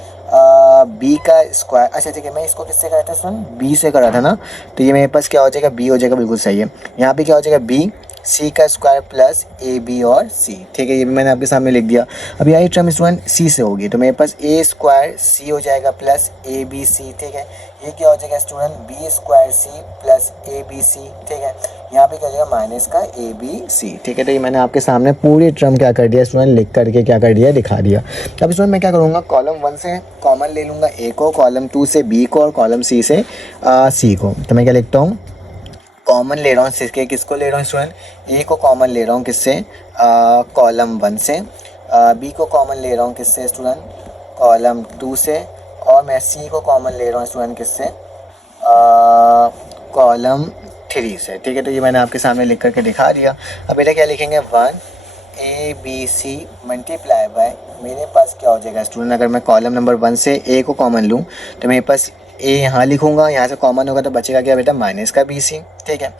बी का स्क्वायर। अच्छा ठीक है, मैं इसको किससे करा था स्टूडेंट, बी से करा था ना, तो ये मेरे पास क्या हो जाएगा, बी हो जाएगा, बिल्कुल सही है। यहाँ पे क्या हो जाएगा, बी सी का स्क्वायर प्लस ए बी और सी, ठीक है। ये भी मैंने आपके सामने लिख दिया। अब यही टर्म स्टूडेंट सी से होगी तो मेरे पास ए स्क्वायर सी हो जाएगा प्लस ए बी सी, ठीक है। ये क्या हो जाएगा student, b square c plus ए बी सी, ठीक है। यहाँ पे क्या हो जाएगा, माइनस का ए बी सी, ठीक है। तो ये मैंने आपके सामने पूरी टर्म क्या कर दिया स्टूडेंट, लिख करके क्या कर दिया, दिखा दिया। अब स्टूडेंट मैं क्या करूँगा, कॉलम 1 से कॉमन ले लूँगा ए को, कॉलम 2 से बी को और कॉलम सी से सी को। तो मैं क्या लिखता हूँ, कॉमन ले रहा हूँ किसके, किसको ले रहा हूँ स्टूडेंट, ए को कॉमन ले रहा हूँ किससे, कॉलम 1 से, बी को कॉमन ले रहा हूँ किससे स्टूडेंट, कॉलम 2 से, और मैं सी को कॉमन ले रहा हूँ स्टूडेंट किससे, कॉलम 3 से, ठीक है। तो ये मैंने आपके सामने लिख करके दिखा दिया। अब बेटा क्या लिखेंगे, 1 a b c multiply by, मेरे पास क्या हो जाएगा स्टूडेंट, अगर मैं कॉलम नंबर 1 से ए को कॉमन लूँ तो मेरे पास ए यहाँ लिखूँगा, यहाँ से कॉमन होगा तो बचेगा क्या बेटा, माइनस का बी सी, ठीक है।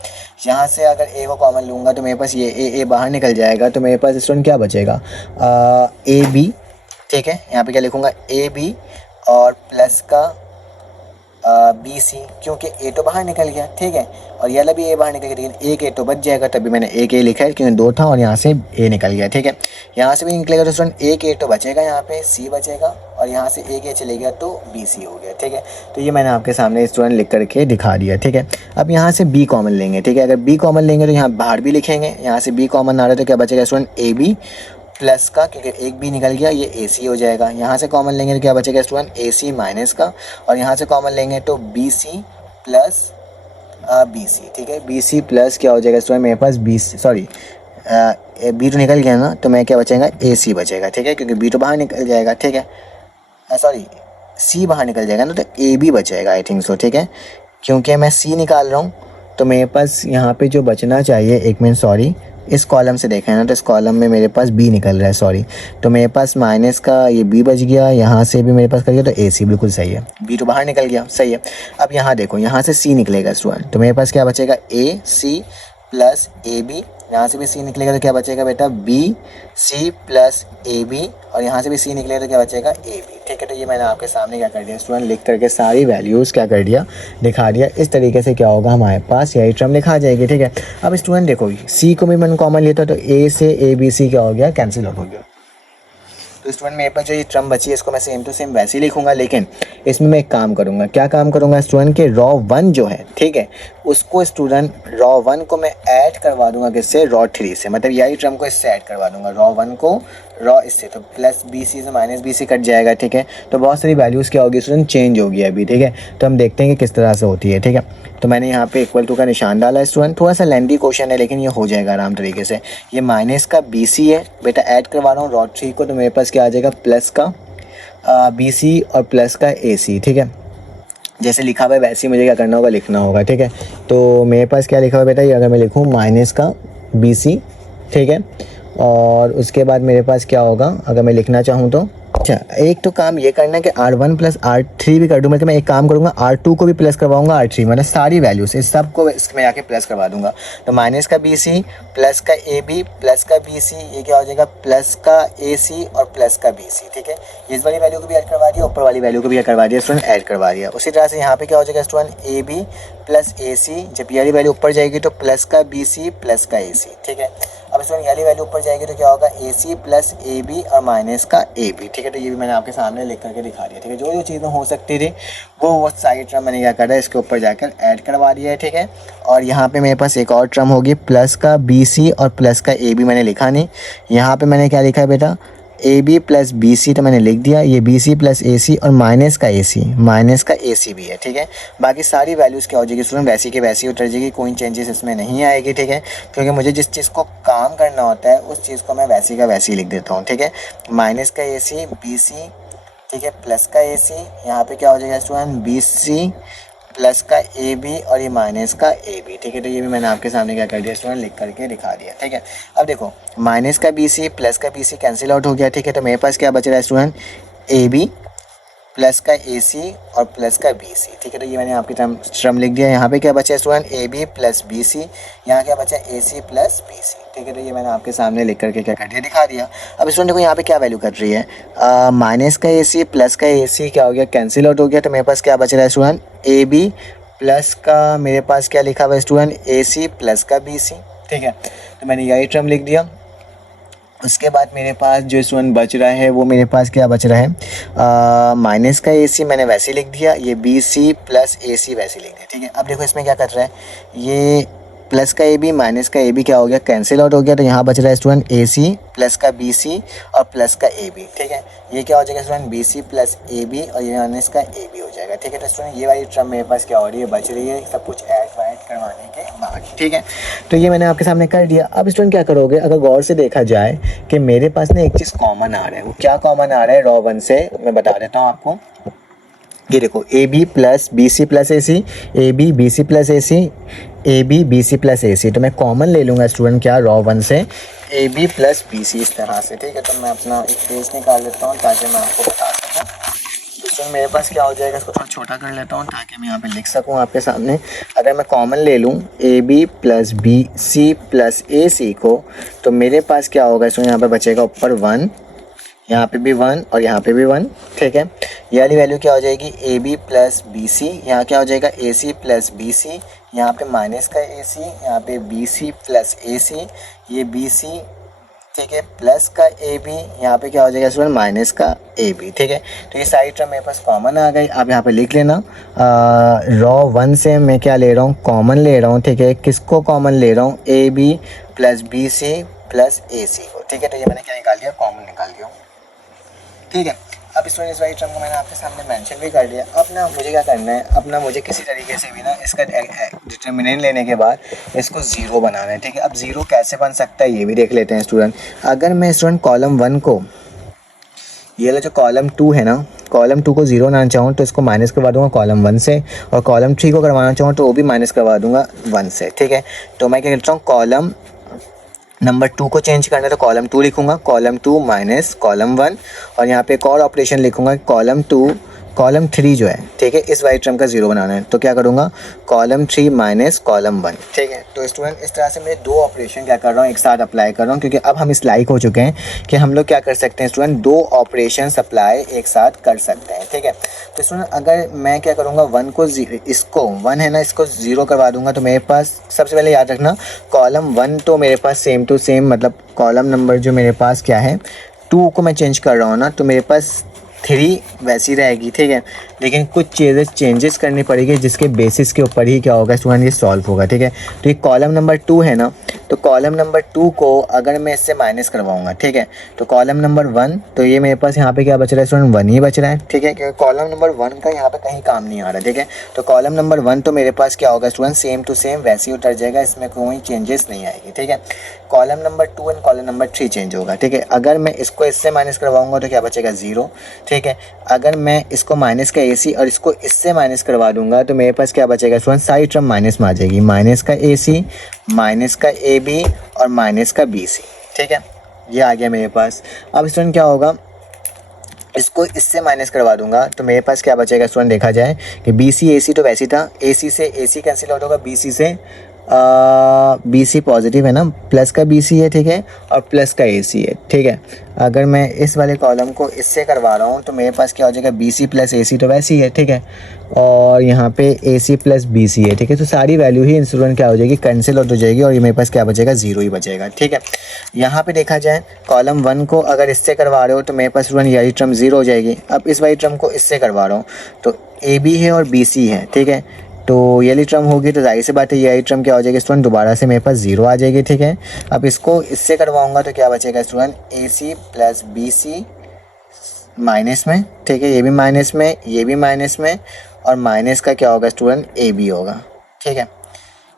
यहाँ से अगर ए को कॉमन लूँगा तो मेरे पास ये ए बाहर निकल जाएगा तो मेरे पास स्टूडेंट क्या बचेगा, ए बी, ठीक है। यहाँ पे क्या लिखूँगा, ए बी और प्लस का बी सी, क्योंकि ए तो बाहर निकल गया, ठीक है, और ये वाला भी ए बाहर निकल गया, लेकिन एक ए तो बच जाएगा, तभी मैंने एक ए लिखा है क्योंकि 2 था और यहाँ से ए निकल गया, ठीक है। यहाँ से भी निकलेगा तो स्टूडेंट एक ए तो बचेगा, यहाँ पे सी बचेगा और यहाँ से एक ए चले गया तो बी सी हो गया, ठीक है। तो ये मैंने आपके सामने स्टूडेंट लिख करके दिखा दिया, ठीक है। अब यहाँ से बी कॉमन लेंगे, ठीक है। अगर बी कॉमन लेंगे तो यहाँ बाहर भी लिखेंगे, यहाँ से बी कॉमन आ रहा है तो क्या बचेगा स्टूडेंट, ए बी प्लस का, क्योंकि एक भी निकल गया ये ए सी हो जाएगा। यहाँ से कॉमन लेंगे तो क्या बचेगा स्टूडेंट, ए सी माइनस का, और यहाँ से कॉमन लेंगे तो बी सी प्लस बी सी, ठीक है। बी सी प्लस क्या हो जाएगा स्टूडेंट, मेरे पास बी सॉरी बी तो निकल गया ना, तो मैं क्या बचेगा, ए सी बचेगा, ठीक है, क्योंकि बी तो बाहर निकल जाएगा, ठीक है, सॉरी सी बाहर निकल जाएगा ना, तो ए बी बचेगा, आई थिंक सो, ठीक है। क्योंकि मैं सी निकाल रहा हूँ तो मेरे पास यहाँ पे जो बचना चाहिए, एक मिनट सॉरी, इस कॉलम से देखें ना तो इस कॉलम में मेरे पास बी निकल रहा है, सॉरी, तो मेरे पास माइनस का ये बी बच गया, यहाँ से भी मेरे पास कर गया तो ए सी, बिल्कुल सही है, बी तो बाहर निकल गया, सही है। अब यहाँ देखो, यहाँ से सी निकलेगा स्टूडेंट, तो मेरे पास क्या बचेगा, ए सी प्लस ए बी, यहाँ से भी सी निकलेगा तो क्या बचेगा बेटा, b C plus A B, और यहाँ से भी सी निकलेगा तो क्या बचेगा, ए बी, ठीक है। तो ये मैंने आपके सामने क्या कर दिया स्टूडेंट, लिख करके सारी वैल्यूज़ क्या कर दिया, दिखा दिया। इस तरीके से क्या होगा, हमारे पास यही टर्म लिखा जाएगी, ठीक है। अब स्टूडेंट देखो, सी को भी मैंने कॉमन लेता तो ए से ए बी सी क्या हो गया, कैंसिल आउट हो गया, तो स्टूडेंट मेरे पास जो ये टर्म बची है इसको मैं सेम टू सेम वैसे ही लिखूंगा, लेकिन इसमें मैं एक काम करूंगा। क्या काम करूंगा स्टूडेंट के रॉ 1 जो है, ठीक है, उसको स्टूडेंट रॉ 1 को मैं ऐड करवा दूंगा किससे, रॉ 3 से, मतलब यही टर्म को इससे ऐड करवा दूंगा, रॉ 1 को रॉ इससे, तो प्लस बी सी से माइनस बी सी कट जाएगा, ठीक है। तो बहुत सारी वैल्यूज़ क्या होगी स्टूडेंट, चेंज होगी अभी, ठीक है। तो हम देखते हैं कि किस तरह से होती है, ठीक है। तो मैंने यहाँ पे इक्वल टू का निशान डाला है स्टूडेंट, थोड़ा सा लेंथी क्वेश्चन है लेकिन ये हो जाएगा आराम तरीके से। ये माइनस का बी सी है बेटा, ऐड करवा रहा हूँ रॉ 3 को, तो मेरे पास क्या आ जाएगा, प्लस का बी सी और प्लस का ए सी, ठीक है। जैसे लिखा हुआ है वैसे ही मुझे क्या करना होगा, लिखना होगा, ठीक है। तो मेरे पास क्या लिखा हुआ है बेटा, ये अगर मैं लिखूँ माइनस का बी सी, ठीक है, और उसके बाद मेरे पास क्या होगा अगर मैं लिखना चाहूँ तो, अच्छा एक तो काम ये करना है कि R1 प्लस R3 भी कर दूँ, मतलब मैं एक काम करूँगा R2 को भी प्लस करवाऊँगा R3, मतलब सारी वैल्यूज इस सब को इसमें आके प्लस करवा दूँगा। तो माइनस का बी सी प्लस का ए बी प्लस का बी सी, ये क्या हो जाएगा, प्लस का ए सी और प्लस का बी सी, ठीक है। इस वाली वैल्यू को भी ऐड करवा दिया, ऊपर वाली वैल्यू को भी ऐड करवा दिया स्टूडेंट, ऐड करवा दिया। उसी तरह से यहाँ पे क्या हो जाएगा student, A B plus a सी, जब ये वाली वैल्यू ऊपर जाएगी तो प्लस का बी सी प्लस का ए सी, ठीक है। अब स्टूडेंट ये वाली वैल्यू ऊपर जाएगी तो क्या होगा, ए सी प्लस ए बी और माइनस का ए बी, ठीक है। तो ये भी मैंने आपके सामने लिख करके दिखा दिया, ठीक है। जो जो चीज़ें हो सकती थी वो सारी टर्म मैंने क्या करा है, इसके ऊपर जाकर ऐड करवा दिया है, ठीक है। और यहाँ पे मेरे पास एक और टर्म होगी, प्लस का बी सी और प्लस का ए बी मैंने लिखा नहीं, यहाँ पे मैंने क्या लिखा है बेटा, A B plus B C, तो मैंने लिख दिया, ये बी सी प्लस ए सी और माइनस का ए सी भी है, ठीक है। बाकी सारी वैल्यूज़ क्या हो जाएगी स्टूडेंट, वैसी के वैसी उतर जाएगी, कोई चेंजेस इसमें नहीं आएगी, ठीक है। क्योंकि मुझे जिस चीज़ को काम करना होता है उस चीज़ को मैं वैसी का वैसी लिख देता हूँ, ठीक है। माइनस का ए सी बी सी, ठीक है, प्लस का ए सी, यहाँ पे क्या हो जाएगा स्टूडेंट, बी सी प्लस का ए बी और ये माइनस का ए बी, ठीक है। तो ये भी मैंने आपके सामने क्या कर दिया स्टूडेंट, लिख करके दिखा दिया, ठीक है। अब देखो माइनस का बी सी प्लस का बी सी कैंसिल आउट हो गया, ठीक है। तो मेरे पास क्या बच रहा है स्टूडेंट, ए बी प्लस का ए सी और प्लस का बी सी, ठीक है। तो ये मैंने आपकी टर्म लिख दिया। यहाँ पे क्या बचा है student, A B plus B C, यहाँ क्या बचा है, ए सी प्लस बी सी, ठीक है। तो ये मैंने आपके सामने लिख करके क्या कर दिया, दिखा दिया। अब स्टूडेंट को यहाँ पे क्या वैल्यू कर रही है, माइनस का ए सी प्लस का ए सी क्या हो गया, कैंसिल आउट हो गया। तो मेरे पास क्या बच रहा है स्टूडेंट, ए बी प्लस का मेरे पास क्या लिखा हुआ है स्टूडेंट, ए सी प्लस का बी सी, ठीक है। तो मैंने यही टर्म लिख दिया। उसके बाद मेरे पास जो स्टूडेंट बच रहा है वो मेरे पास क्या बच रहा है, माइनस का ए सी मैंने वैसे लिख दिया, ये बी सी प्लस ए सी वैसे लिख दिया, ठीक है। अब देखो इसमें क्या कर रहा है, ये प्लस का ए बी माइनस का ए बी क्या हो गया, कैंसिल आउट हो गया। तो यहाँ बच रहा है स्टूडेंट ए सी प्लस का बी सी और प्लस का ए बी, ठीक है। ये क्या हो जाएगा student, B C plus A B और ये माइनस का ए बी हो जाएगा, ठीक है। तो स्टूडेंट ये वाली टर्म मेरे पास क्या हो रही है, बच रही है, सब कुछ ऐड वाइड करवाने के बाद, ठीक है। तो ये मैंने आपके सामने कर दिया। अब स्टूडेंट क्या करोगे, अगर गौर से देखा जाए कि मेरे पास ना एक चीज़ कॉमन आ रहा है, वो क्या कॉमन आ रहा है, रॉ 1 से मैं बता देता हूँ आपको। ये देखो a B plus B C plus a c, a b b C plus a c, a b b C plus a c. तो मैं कॉमन ले लूँगा स्टूडेंट क्या, रॉ 1 से A B plus B C, इस तरह से, ठीक है। तो मैं अपना एक पेज निकाल लेता हूँ ताकि मैं आपको बता सकूँ। तो स्टूडेंट मेरे पास क्या हो जाएगा, इसको थोड़ा छोटा कर लेता हूँ ताकि मैं यहाँ पे लिख सकूँ आपके सामने। अगर मैं कॉमन ले लूँ a B plus B C plus a c को, तो मेरे पास क्या होगा स्टूडेंट, यहाँ पे बचेगा ऊपर 1, यहाँ पे भी 1 और यहाँ पे भी 1, ठीक है। ये वाली वैल्यू क्या हो जाएगी, A B plus B C, यहाँ क्या हो जाएगा ए सी प्लस बी सी, यहाँ पे माइनस का ए सी, यहाँ पे बी सी प्लस ए सी, ये बी सी, ठीक है, प्लस का ए बी, यहाँ पे क्या हो जाएगा स्टूडेंट, माइनस का ए बी, ठीक है। तो ये सारी टर्म मेरे पास कॉमन आ गई। अब यहाँ पे लिख लेना, रॉ 1 से मैं क्या ले रहा हूँ, कॉमन ले रहा हूँ, ठीक है। किसको कॉमन ले रहा हूँ, a B plus B C plus a c को, ठीक है। तो ये मैंने क्या निकाल दिया, कॉमन निकाल दिया, ठीक है। अब स्टूडेंट इस वाली टर्म को मैंने आपके सामने मेंशन भी कर दिया। अब ना मुझे क्या करना है, अब ना मुझे किसी तरीके से भी ना इसका डिटर्मिनेंट लेने के बाद इसको ज़ीरो बनाना है, ठीक है। अब ज़ीरो कैसे बन सकता है ये भी देख लेते हैं स्टूडेंट। अगर मैं स्टूडेंट कॉलम 1 को, ये लो जो कॉलम 2 है ना, कॉलम 2 को ज़ीरो बनाना चाहूँ तो इसको माइनस करवा दूंगा कॉलम 1 से, और कॉलम 3 को करवाना चाहूँ तो वो भी माइनस करवा दूंगा 1 से, ठीक है। तो मैं क्या करता हूँ, कॉलम नंबर 2 को चेंज करना है तो कॉलम 2 लिखूंगा, कॉलम 2 माइनस कॉलम 1, और यहाँ पे एक और ऑपरेशन लिखूंगा, कॉलम 2 कॉलम 3 जो है, ठीक है, इस वाली टर्म का ज़ीरो बनाना है। तो क्या करूँगा, कॉलम 3 माइनस कॉलम 1, ठीक है। तो स्टूडेंट इस तरह से मैं दो ऑपरेशन क्या कर रहा हूँ, एक साथ अप्लाई कर रहा हूँ, क्योंकि अब हम इस लायक हो चुके हैं कि हम लोग क्या कर सकते हैं स्टूडेंट, दो ऑपरेशन अप्लाई एक साथ कर सकते हैं, ठीक है। तो स्टूडेंट अगर मैं क्या करूँगा, 1 को इसको 1 है ना, इसको ज़ीरो करवा दूंगा। तो मेरे पास सबसे पहले याद रखना, कॉलम 1 तो मेरे पास सेम टू सेम, मतलब कॉलम नंबर जो मेरे पास क्या है 2 को मैं चेंज कर रहा हूँ ना, तो मेरे पास 3 वैसी रहेगी, ठीक है, लेकिन कुछ चीज़ें चेंजेस करनी पड़ेगी जिसके बेसिस के ऊपर ही क्या होगा स्टूडेंट ये सॉल्व होगा, ठीक है। तो ये कॉलम नंबर 2 है ना, तो कॉलम नंबर 2 को अगर मैं इससे माइनस करवाऊंगा, ठीक है, तो कॉलम नंबर 1, तो ये मेरे पास यहाँ पे क्या बच रहा है स्टूडेंट, 1 ही बच रहा है, ठीक है, क्योंकि कॉलम नंबर 1 का यहाँ पे कहीं काम नहीं आ रहा, ठीक है। तो कॉलम नंबर 1 तो मेरे पास क्या होगा स्टूडेंट, सेम टू सेम वैसे ही उतर जाएगा, इसमें कोई चेंजेस नहीं आएगी, ठीक है। Column number 2 and column number 3 change होगा, ठीक है। अगर मैं इसको इससे माइनस करवाऊंगा तो क्या बचेगा, 0, ठीक है। अगर मैं इसको माइनस का AC और इसको इससे माइनस करवा दूंगा तो मेरे पास क्या बचेगा स्टूडेंट, सारी टर्म माइनस में आ जाएगी, माइनस का AC, माइनस का AB और माइनस का BC, ठीक है, ये आ गया मेरे पास। अब स्टूडेंट क्या होगा, इसको इससे माइनस करवा दूंगा तो मेरे पास क्या बचेगा स्टूडेंट, देखा जाए कि BC AC तो वैसे था, AC से AC कैंसिल आउट होगा, BC से BC पॉजिटिव है ना, प्लस का BC है, ठीक है, और प्लस का AC है, ठीक है। अगर मैं इस वाले कॉलम को इससे करवा रहा हूँ तो मेरे पास क्या हो जाएगा, BC प्लस AC तो वैसे ही है, ठीक है, और यहाँ पे AC प्लस BC है, ठीक है। तो सारी वैल्यू ही इंस्टूडेंट क्या हो जाएगी, कैंसिल आउट हो जाएगी और ये मेरे पास क्या बचेगा, 0 ही बचेगा, ठीक है। यहाँ पे देखा जाए कॉलम 1 को अगर इससे करवा रहे हो तो मेरे पास स्टूडेंट यही टर्म 0 हो जाएगी। अब इस वाली टर्म को इससे करवा रहा हूँ तो AB है और BC है, ठीक है, तो ये वाली टर्म होगी तो जाहिर सी बात है ये वाली टर्म क्या हो जाएगी स्टूडेंट, दोबारा से मेरे पास 0 आ जाएगी, ठीक है। अब इसको इससे करवाऊंगा तो क्या बचेगा student, AC plus BC minus में, ठीक है, ये भी माइनस में, ये भी माइनस में, और माइनस का क्या होगा स्टूडेंट, AB होगा, ठीक है,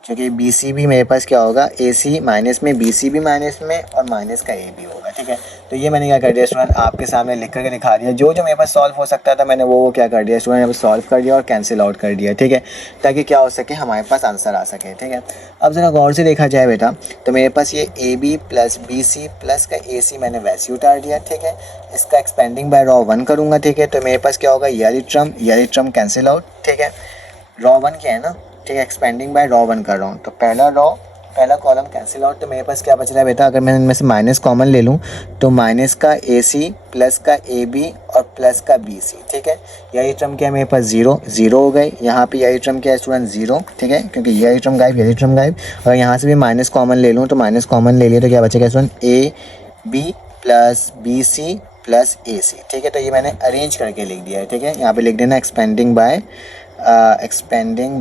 क्योंकि BC भी मेरे पास क्या होगा, AC माइनस में, BC भी माइनस में और माइनस का AB होगा, ठीक है। तो ये मैंने क्या कर दिया स्टूडेंट, आपके सामने लिख करके दिखा दिया, जो जो मेरे पास सॉल्व हो सकता था मैंने वो क्या कर दिया स्टूडेंट, यहाँ पर सॉल्व कर दिया और कैंसिल आउट कर दिया, ठीक है, ताकि क्या हो सके, हमारे पास आंसर आ सके, ठीक है। अब ज़रा गौर से देखा जाए बेटा तो मेरे पास ये AB प्लस BC प्लस का AC मैंने वैसे ही उतार दिया, ठीक है। इसका एक्सपेंडिंग बाय रॉ 1 करूँगा, ठीक है, तो मेरे पास क्या होगा, ये वाली टर्म कैंसिल आउट, ठीक है। रॉ 1 क्या है ना, ठीक है, एक्सपेंडिंग बाय रॉ 1 कर रहा हूँ, तो पहला कॉलम कैंसिल आउट, तो मेरे पास क्या बच रहा है बेटा, अगर मैं इनमें से माइनस कॉमन ले लूँ तो माइनस का AC प्लस का AB और प्लस का BC, ठीक है। यही टर्म क्या है मेरे पास, 0 हो गई, यहाँ पे यही टर्म क्या है स्टूडेंट, 0, ठीक है, क्योंकि यही टर्म गायब, और यहाँ से भी माइनस कॉमन ले लूँ तो माइनस कॉमन ले लिया तो क्या बचेगा student, AB plus BC plus AC, ठीक है। तो ये मैंने अरेंज करके लिख दिया है, ठीक है, यहाँ पे लिख देना एक्सपेंडिंग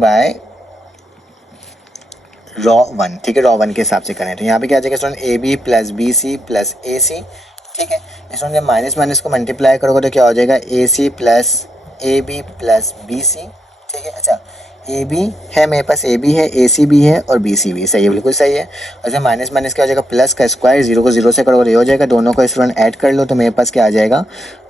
बाय रॉ 1, ठीक है, रॉ 1 के हिसाब से करें तो यहाँ पे क्या आ जाएगा student, AB plus BC plus AC, ठीक है। इसमें जब माइनस माइनस को मल्टीप्लाई करोगे तो क्या हो जाएगा, AC plus AB plus BC, ठीक है। अच्छा, AB है मेरे पास, AB है, AC भी है और BC भी सही है, बिल्कुल सही है। और जब माइनस माइनस क्या हो जाएगा, प्लस का स्क्वायर, 0 को 0 से करोगे तो ये हो जाएगा, दोनों को स्टूडेंट ऐड कर लो तो मेरे पास क्या आ जाएगा,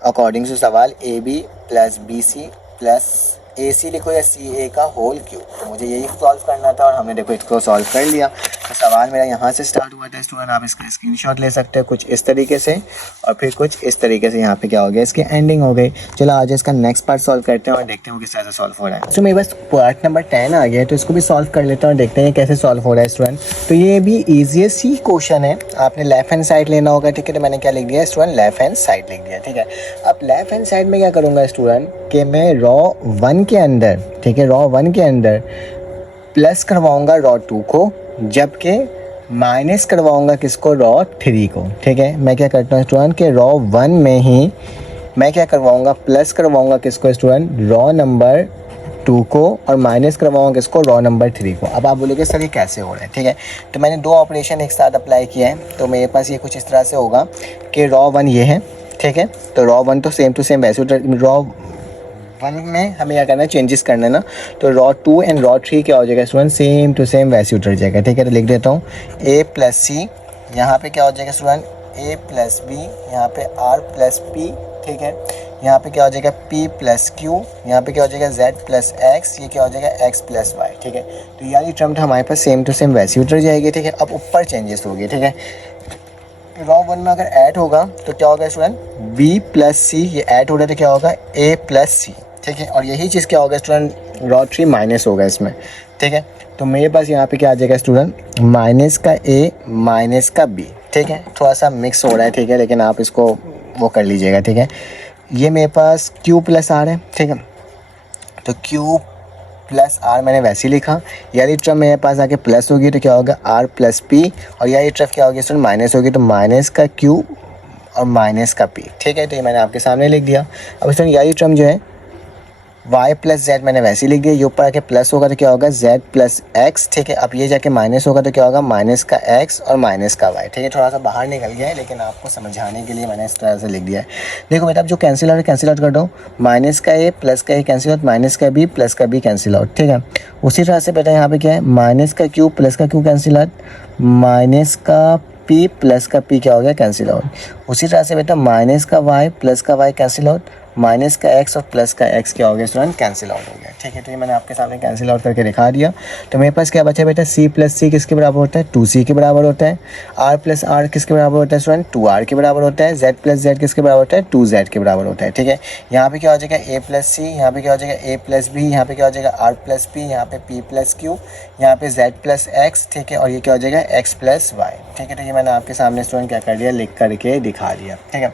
अकॉर्डिंग टू सवाल AB plus BC plus AC लिखो या CA का होल क्यूब, तो मुझे यही सॉल्व करना था और हमने देखो इसको सॉल्व कर लिया। तो सवाल मेरा यहाँ से स्टार्ट हुआ था स्टूडेंट, आप इसका स्क्रीनशॉट ले सकते हो कुछ इस तरीके से और फिर कुछ इस तरीके से, यहाँ पे क्या हो गया, इसकी एंडिंग हो गई। चलो आज इसका नेक्स्ट पार्ट सॉल्व करते हैं और देखते हैं वो किस तरह से सॉल्व हो रहा है। तो मेरे पास पार्ट नंबर 10 आ गया, तो इसको भी सॉल्व कर लेते हैं और देखते हैं कैसे सॉल्व हो रहा है स्टूडेंट। तो ये भी ईजीएस्ट ही क्वेश्चन है, आपने लेफ्ट हैंड साइड लेना होगा, ठीक है। तो मैंने क्या लिख दिया स्टूडेंट, लेफ्ट हैंड साइड लिख दिया, ठीक है। अब लेफ्ट हैंड साइड में क्या करूँगा स्टूडेंट कि मैं रॉ 1 के अंदर, ठीक है, रॉ 1 के अंदर प्लस करवाऊंगा रॉ 2 को, जबकि माइनस करवाऊंगा किसको, रॉ 3 को, ठीक है। मैं क्या करता हूँ स्टूडेंट कि रॉ 1 में ही मैं क्या करवाऊंगा, प्लस करवाऊंगा किसको स्टूडेंट, रॉ नंबर 2 को, और माइनस करवाऊंगा किसको, रॉ नंबर 3 को। अब आप बोलोगे सर ये कैसे हो रहा है, ठीक है। तो मैंने दो ऑपरेशन एक साथ अप्लाई किया है, तो मेरे पास ये कुछ इस तरह से होगा कि रॉ 1 ये है, ठीक है। तो रॉ 1 तो सेम टू सेम वैसे, रॉ 1 में हमें क्या करना है, चेंजेस करना है ना, तो रॉ 2 एंड रॉ 3 क्या हो जाएगा स्टूडेंट, सेम टू सेम वैसे उतर जाएगा, ठीक है। तो लिख देता हूँ A प्लस C, यहाँ पे क्या हो जाएगा स्टूडेंट, A प्लस B, यहाँ पे R प्लस P, ठीक है। यहाँ पे क्या हो जाएगा P प्लस Q, यहाँ पे क्या हो जाएगा Z प्लस X, ये क्या हो जाएगा X प्लस Y, ठीक है। तो यार टर्म तो हमारे पास सेम टू सेम वैसे उतर जाएगी, ठीक है। अब ऊपर चेंजेस होगी, ठीक है। रॉ 1 में अगर ऐड होगा तो क्या होगा स्टूडेंट, B प्लस C, ये ऐड हो रहा है तो क्या होगा A प्लस C, ठीक है। और यही चीज़ क्या होगा स्टूडेंट, रॉ 3 माइनस होगा इसमें, ठीक है। तो मेरे पास यहाँ पे क्या आ जाएगा स्टूडेंट, माइनस का A माइनस का B, ठीक है। थोड़ा सा मिक्स हो रहा है, ठीक है, लेकिन आप इसको वो कर लीजिएगा, ठीक है। ये मेरे पास Q प्लस R है, ठीक है। तो Q प्लस R मैंने वैसे ही लिखा, यारी टर्म मेरे पास आके प्लस होगी तो क्या होगा R प्लस P, और यारी टर्म क्या होगी स्टूडेंट, माइनस होगी तो माइनस का Q और माइनस का p, ठीक है। तो ये मैंने आपके सामने लिख दिया। अब स्टूडेंट यही टर्म जो है y प्लस जेड मैंने वैसे ही लिख दिया, ये ऊपर आके प्लस होगा तो क्या होगा z प्लस x, ठीक है। अब ये जाके माइनस होगा तो क्या होगा माइनस का x और माइनस का y, ठीक है। थोड़ा सा बाहर निकल गया है लेकिन आपको समझाने के लिए मैंने इस तरह से लिख दिया है। देखो बेटा अब जो कैंसिल आउट कैंसिल आउट कर दो, माइनस का a प्लस का a कैंसिल आउट, माइनस का b प्लस का b कैंसिल आउट, ठीक है। उसी तरह से बेटा यहाँ पे क्या है माइनस का q प्लस का q कैंसिल आउट, माइनस का p प्लस का p क्या हो गया कैंसिल आउट। उसी तरह से बेटा माइनस का y प्लस का y कैंसिल आउट, माइनस का x और प्लस का x क्या हो गया स्टूडेंट कैंसिल आउट हो गया, ठीक है। तो ये मैंने आपके सामने कैंसिल आउट करके दिखा दिया। तो मेरे पास क्या बचा बेटा c प्लस c किसके बराबर होता है 2c के बराबर होता है, r प्लस r किसके बराबर होता है स्टूडेंट 2r के बराबर होता है, z प्लस z किसके बराबर होता है 2z के बराबर होता है, ठीक है। यहाँ पे क्या हो जाएगा a प्लस c, यहाँ पे क्या हो जाएगा a प्लस b, यहाँ पे क्या हो जाएगा r प्लस p, यहाँ पे p प्लस q, यहाँ पे z प्लस x, ठीक है। और ये क्या हो जाएगा x प्लस y, ठीक है। तो ये मैंने आपके सामने स्टूडेंट क्या कर दिया लिख करके दिखा दिया, ठीक है।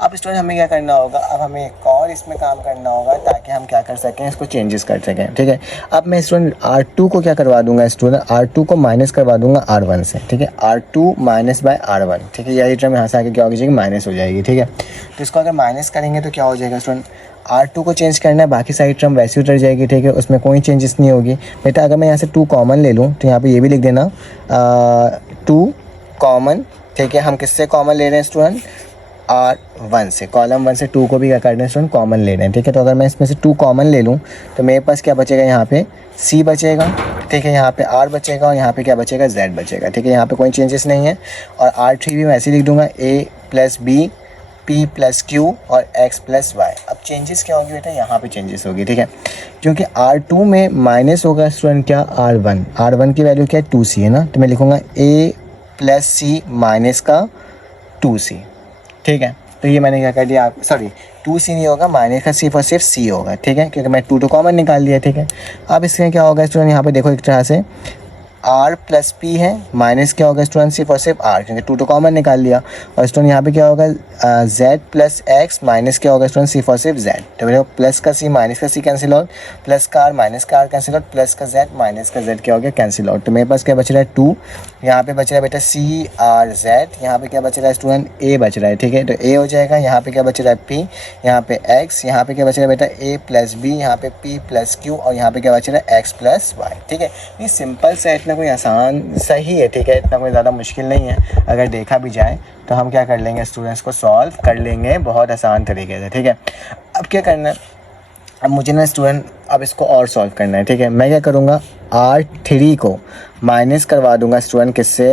अब स्टूडेंट हमें क्या करना होगा, अब हमें एक और इसमें काम करना होगा ताकि हम क्या कर सकें इसको चेंजेस कर सकें, ठीक है। अब मैं स्टूडेंट R2 को क्या करवा दूंगा स्टूडेंट, R2 को माइनस करवा दूंगा R1 से, ठीक है। R2 माइनस बाय R1, ठीक है। यही टर्म यहाँ से आके क्या हो जाएगी माइनस हो जाएगी, ठीक है। तो इसको अगर माइनस करेंगे तो क्या हो जाएगा स्टूडेंट, R2 को चेंज करना है, बाकी सारी टर्म वैसे उतर जाएगी, ठीक है। उसमें कोई चेंजेस नहीं होगी बेटा। अगर मैं यहाँ से 2 कॉमन ले लूँ तो यहाँ पे ये भी लिख देना 2 कॉमन, ठीक है। हम किससे कॉमन ले रहे हैं स्टूडेंट R1 से, कॉलम 1 से 2 को भी क्या कर रहे हैं स्टूडेंट कॉमन ले रहे हैं, ठीक है। तो अगर मैं इसमें से 2 कॉमन ले लूँ तो मेरे पास क्या बचेगा यहाँ पे C बचेगा, ठीक है। यहाँ पे R बचेगा और यहाँ पे क्या बचेगा Z बचेगा, ठीक है। यहाँ पे कोई चेंजेस नहीं है। और R3 भी मैं ऐसे लिख दूंगा A plus B P plus Q और X प्लस Y। अब चेंजेस क्या होगी बेटा, यहाँ पे चेंजेस होगी, ठीक है। क्योंकि R2 में माइनस होगा स्टूडेंट क्या R1 की वैल्यू क्या है 2C है ना, तो मैं लिखूँगा A प्लस C माइनस का 2C, ठीक है। तो ये मैंने क्या कर दिया आप, सॉरी 2C नहीं होगा, माइनस का सिर्फ और सिर्फ C होगा, ठीक है। क्योंकि मैं 2 कॉमन निकाल दिया, ठीक है। अब इसमें क्या होगा स्टूडेंट, यहाँ पे देखो एक तरह से R प्लस P है, माइनस क्या होगा स्टूडेंट सिर्फ और सिर्फ R, क्योंकि 2 कॉमन निकाल लिया। और स्टूडेंट यहाँ पे क्या होगा Z प्लस X माइनस क्या होगा स्टूडेंट सिर्फ और सिर्फ Z। तो देखो प्लस का C माइनस का C कैंसिल आउट, प्लस का R माइनस का R कैंसिल आउट, प्लस का Z माइनस का Z क्या हो गया कैंसिल आउट। तो मेरे पास क्या बच रहा है 2, यहाँ पे बच रहा है बेटा C R Z, यहाँ पे क्या बच रहा है स्टूडेंट A बच रहा है, ठीक है। तो A हो जाएगा, यहाँ पे क्या बच रहा है P, यहाँ पे X, यहाँ पे क्या बच रहा है बेटा A प्लस B, यहाँ पे P प्लस Q और यहाँ पे क्या बच रहा है X प्लस Y, ठीक है। ये सिंपल सा, इतना कोई आसान सही है, ठीक है। इतना कोई ज़्यादा मुश्किल नहीं है। अगर देखा भी जाए तो हम क्या कर लेंगे स्टूडेंट्स को सॉल्व कर लेंगे बहुत आसान तरीके से, ठीक है। अब क्या करना है, अब मुझे ना स्टूडेंट अब इसको और सॉल्व करना है, ठीक है। मैं क्या करूँगा R3 को माइनस करवा दूंगा स्टूडेंट किससे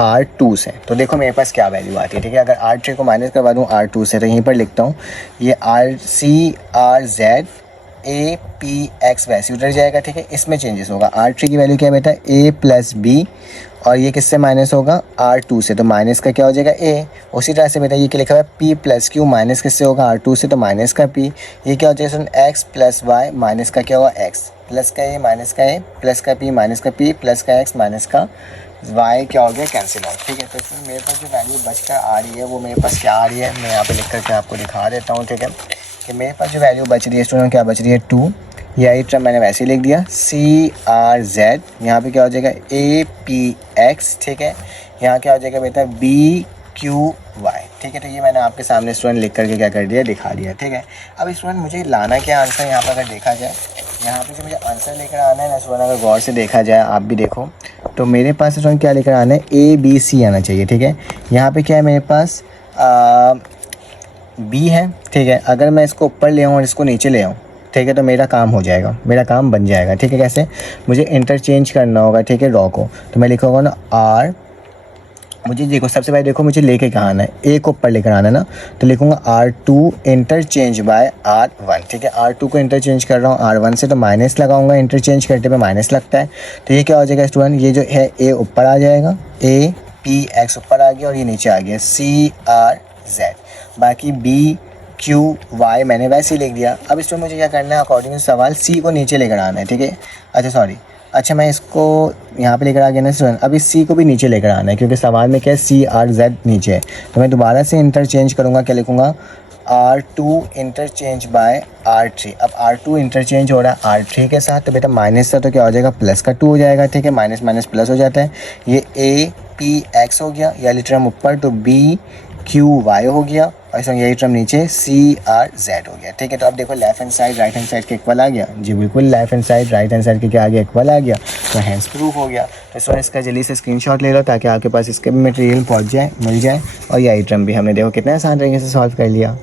R2 से। तो देखो मेरे पास क्या वैल्यू आती है, ठीक है। अगर R3 को माइनस करवा दूँ R2 से तो यहीं पर लिखता हूँ ये C R Z A P X वैसे उतर जाएगा, ठीक है। इसमें चेंजेस होगा। R3 की वैल्यू क्या है बेटा A प्लस B और ये किससे माइनस होगा R2 से, तो माइनस का क्या हो जाएगा A। उसी तरह से बेटा ये क्या लिखा हुआ है P प्लस Q, माइनस किससे होगा R2 से, तो माइनस का P। ये क्या हो जाएगा X प्लस Y, माइनस का क्या होगा X, प्लस का A माइनस का A, प्लस का P माइनस का P, प्लस का X माइनस का Y क्या हो गया कैंसिल आउट, ठीक है। तो इसमें मेरे पास जो वैल्यू बचकर आ रही है वो मेरे पास क्या आ रही है, मैं यहाँ पे लिख करके आपको दिखा देता हूँ, ठीक है। कि मेरे पास जो वैल्यू बच रही है स्टूडेंट क्या बच रही है 2, यही टर्म मैंने वैसे ही लिख दिया C R Z, यहाँ पे क्या हो जाएगा A P X, ठीक है। यहाँ क्या हो जाएगा बेटा B Q Y, ठीक है। तो ये मैंने आपके सामने स्टूडेंट लिख करके क्या कर दिया दिखा दिया, ठीक है। अब स्टूडेंट मुझे लाना क्या आंसर यहाँ पर अगर देखा जाए, यहाँ पे जो मुझे आंसर लेकर आना है ना स्टूडेंट, अगर गौर से देखा जाए आप भी देखो तो मेरे पास स्टूडेंट क्या लेकर आना है A B C आना चाहिए, ठीक है। यहाँ पे क्या है मेरे पास B है, ठीक है। अगर मैं इसको ऊपर ले आऊँ और इसको नीचे ले आऊँ, ठीक है, तो मेरा काम हो जाएगा, मेरा काम बन जाएगा, ठीक है। कैसे, मुझे इंटरचेंज करना होगा, ठीक है, रॉ को। तो मैं लिखूँगा ना R, मुझे देखो सबसे पहले देखो मुझे लेके कहाँ आना है, A को ऊपर लेकर आना है ना, तो लिखूँगा R2 इंटरचेंज बाय R1, ठीक है। R2 को इंटरचेंज कर रहा हूँ R1 से, तो माइनस लगाऊंगा, इंटरचेंज करते पे माइनस लगता है। तो ये क्या हो जाएगा स्टूडेंट, ये जो है A ऊपर आ जाएगा, A P X ऊपर आ गया और ये नीचे आ गया C R Z, बाकी B Q Y मैंने वैसे ही लिख दिया। अब इसमें मुझे क्या करना है, अकॉर्डिंग टू सवाल C को नीचे लेकर आना है, ठीक है। अच्छा सॉरी, अच्छा मैं इसको यहाँ पे लेकर आ गया ना स्टूडेंट, अब इस C को भी नीचे लेकर आना है क्योंकि सवाल में क्या है C R Z नीचे है। तो मैं दोबारा से इंटरचेंज करूँगा, क्या लिखूँगा R2 इंटरचेंज बाय R3। अब R2 इंटरचेंज हो रहा है R3 के साथ, तो बेटा माइनस से तो क्या हो जाएगा प्लस का 2 हो जाएगा, ठीक है। माइनस माइनस प्लस हो जाता है, ये A P X हो गया, या लिटरम ऊपर, तो B क्यू वाई हो गया और इसमें यही टर्म नीचे सी आर जेड हो गया। ठीक है, तो अब देखो left hand side right hand side के इक्वल आ गया जी, बिल्कुल left hand side right hand side के आगे इक्वल आ गया, तो हैंस प्रूफ हो गया। तो इस बार इसका जल्दी से स्क्रीनशॉट ले लो ताकि आपके पास इसके भी मटेरियल पहुंच जाए, मिल जाए। और यही टर्म भी हमने देखो कितने आसान तरीके से सॉल्व कर लिया।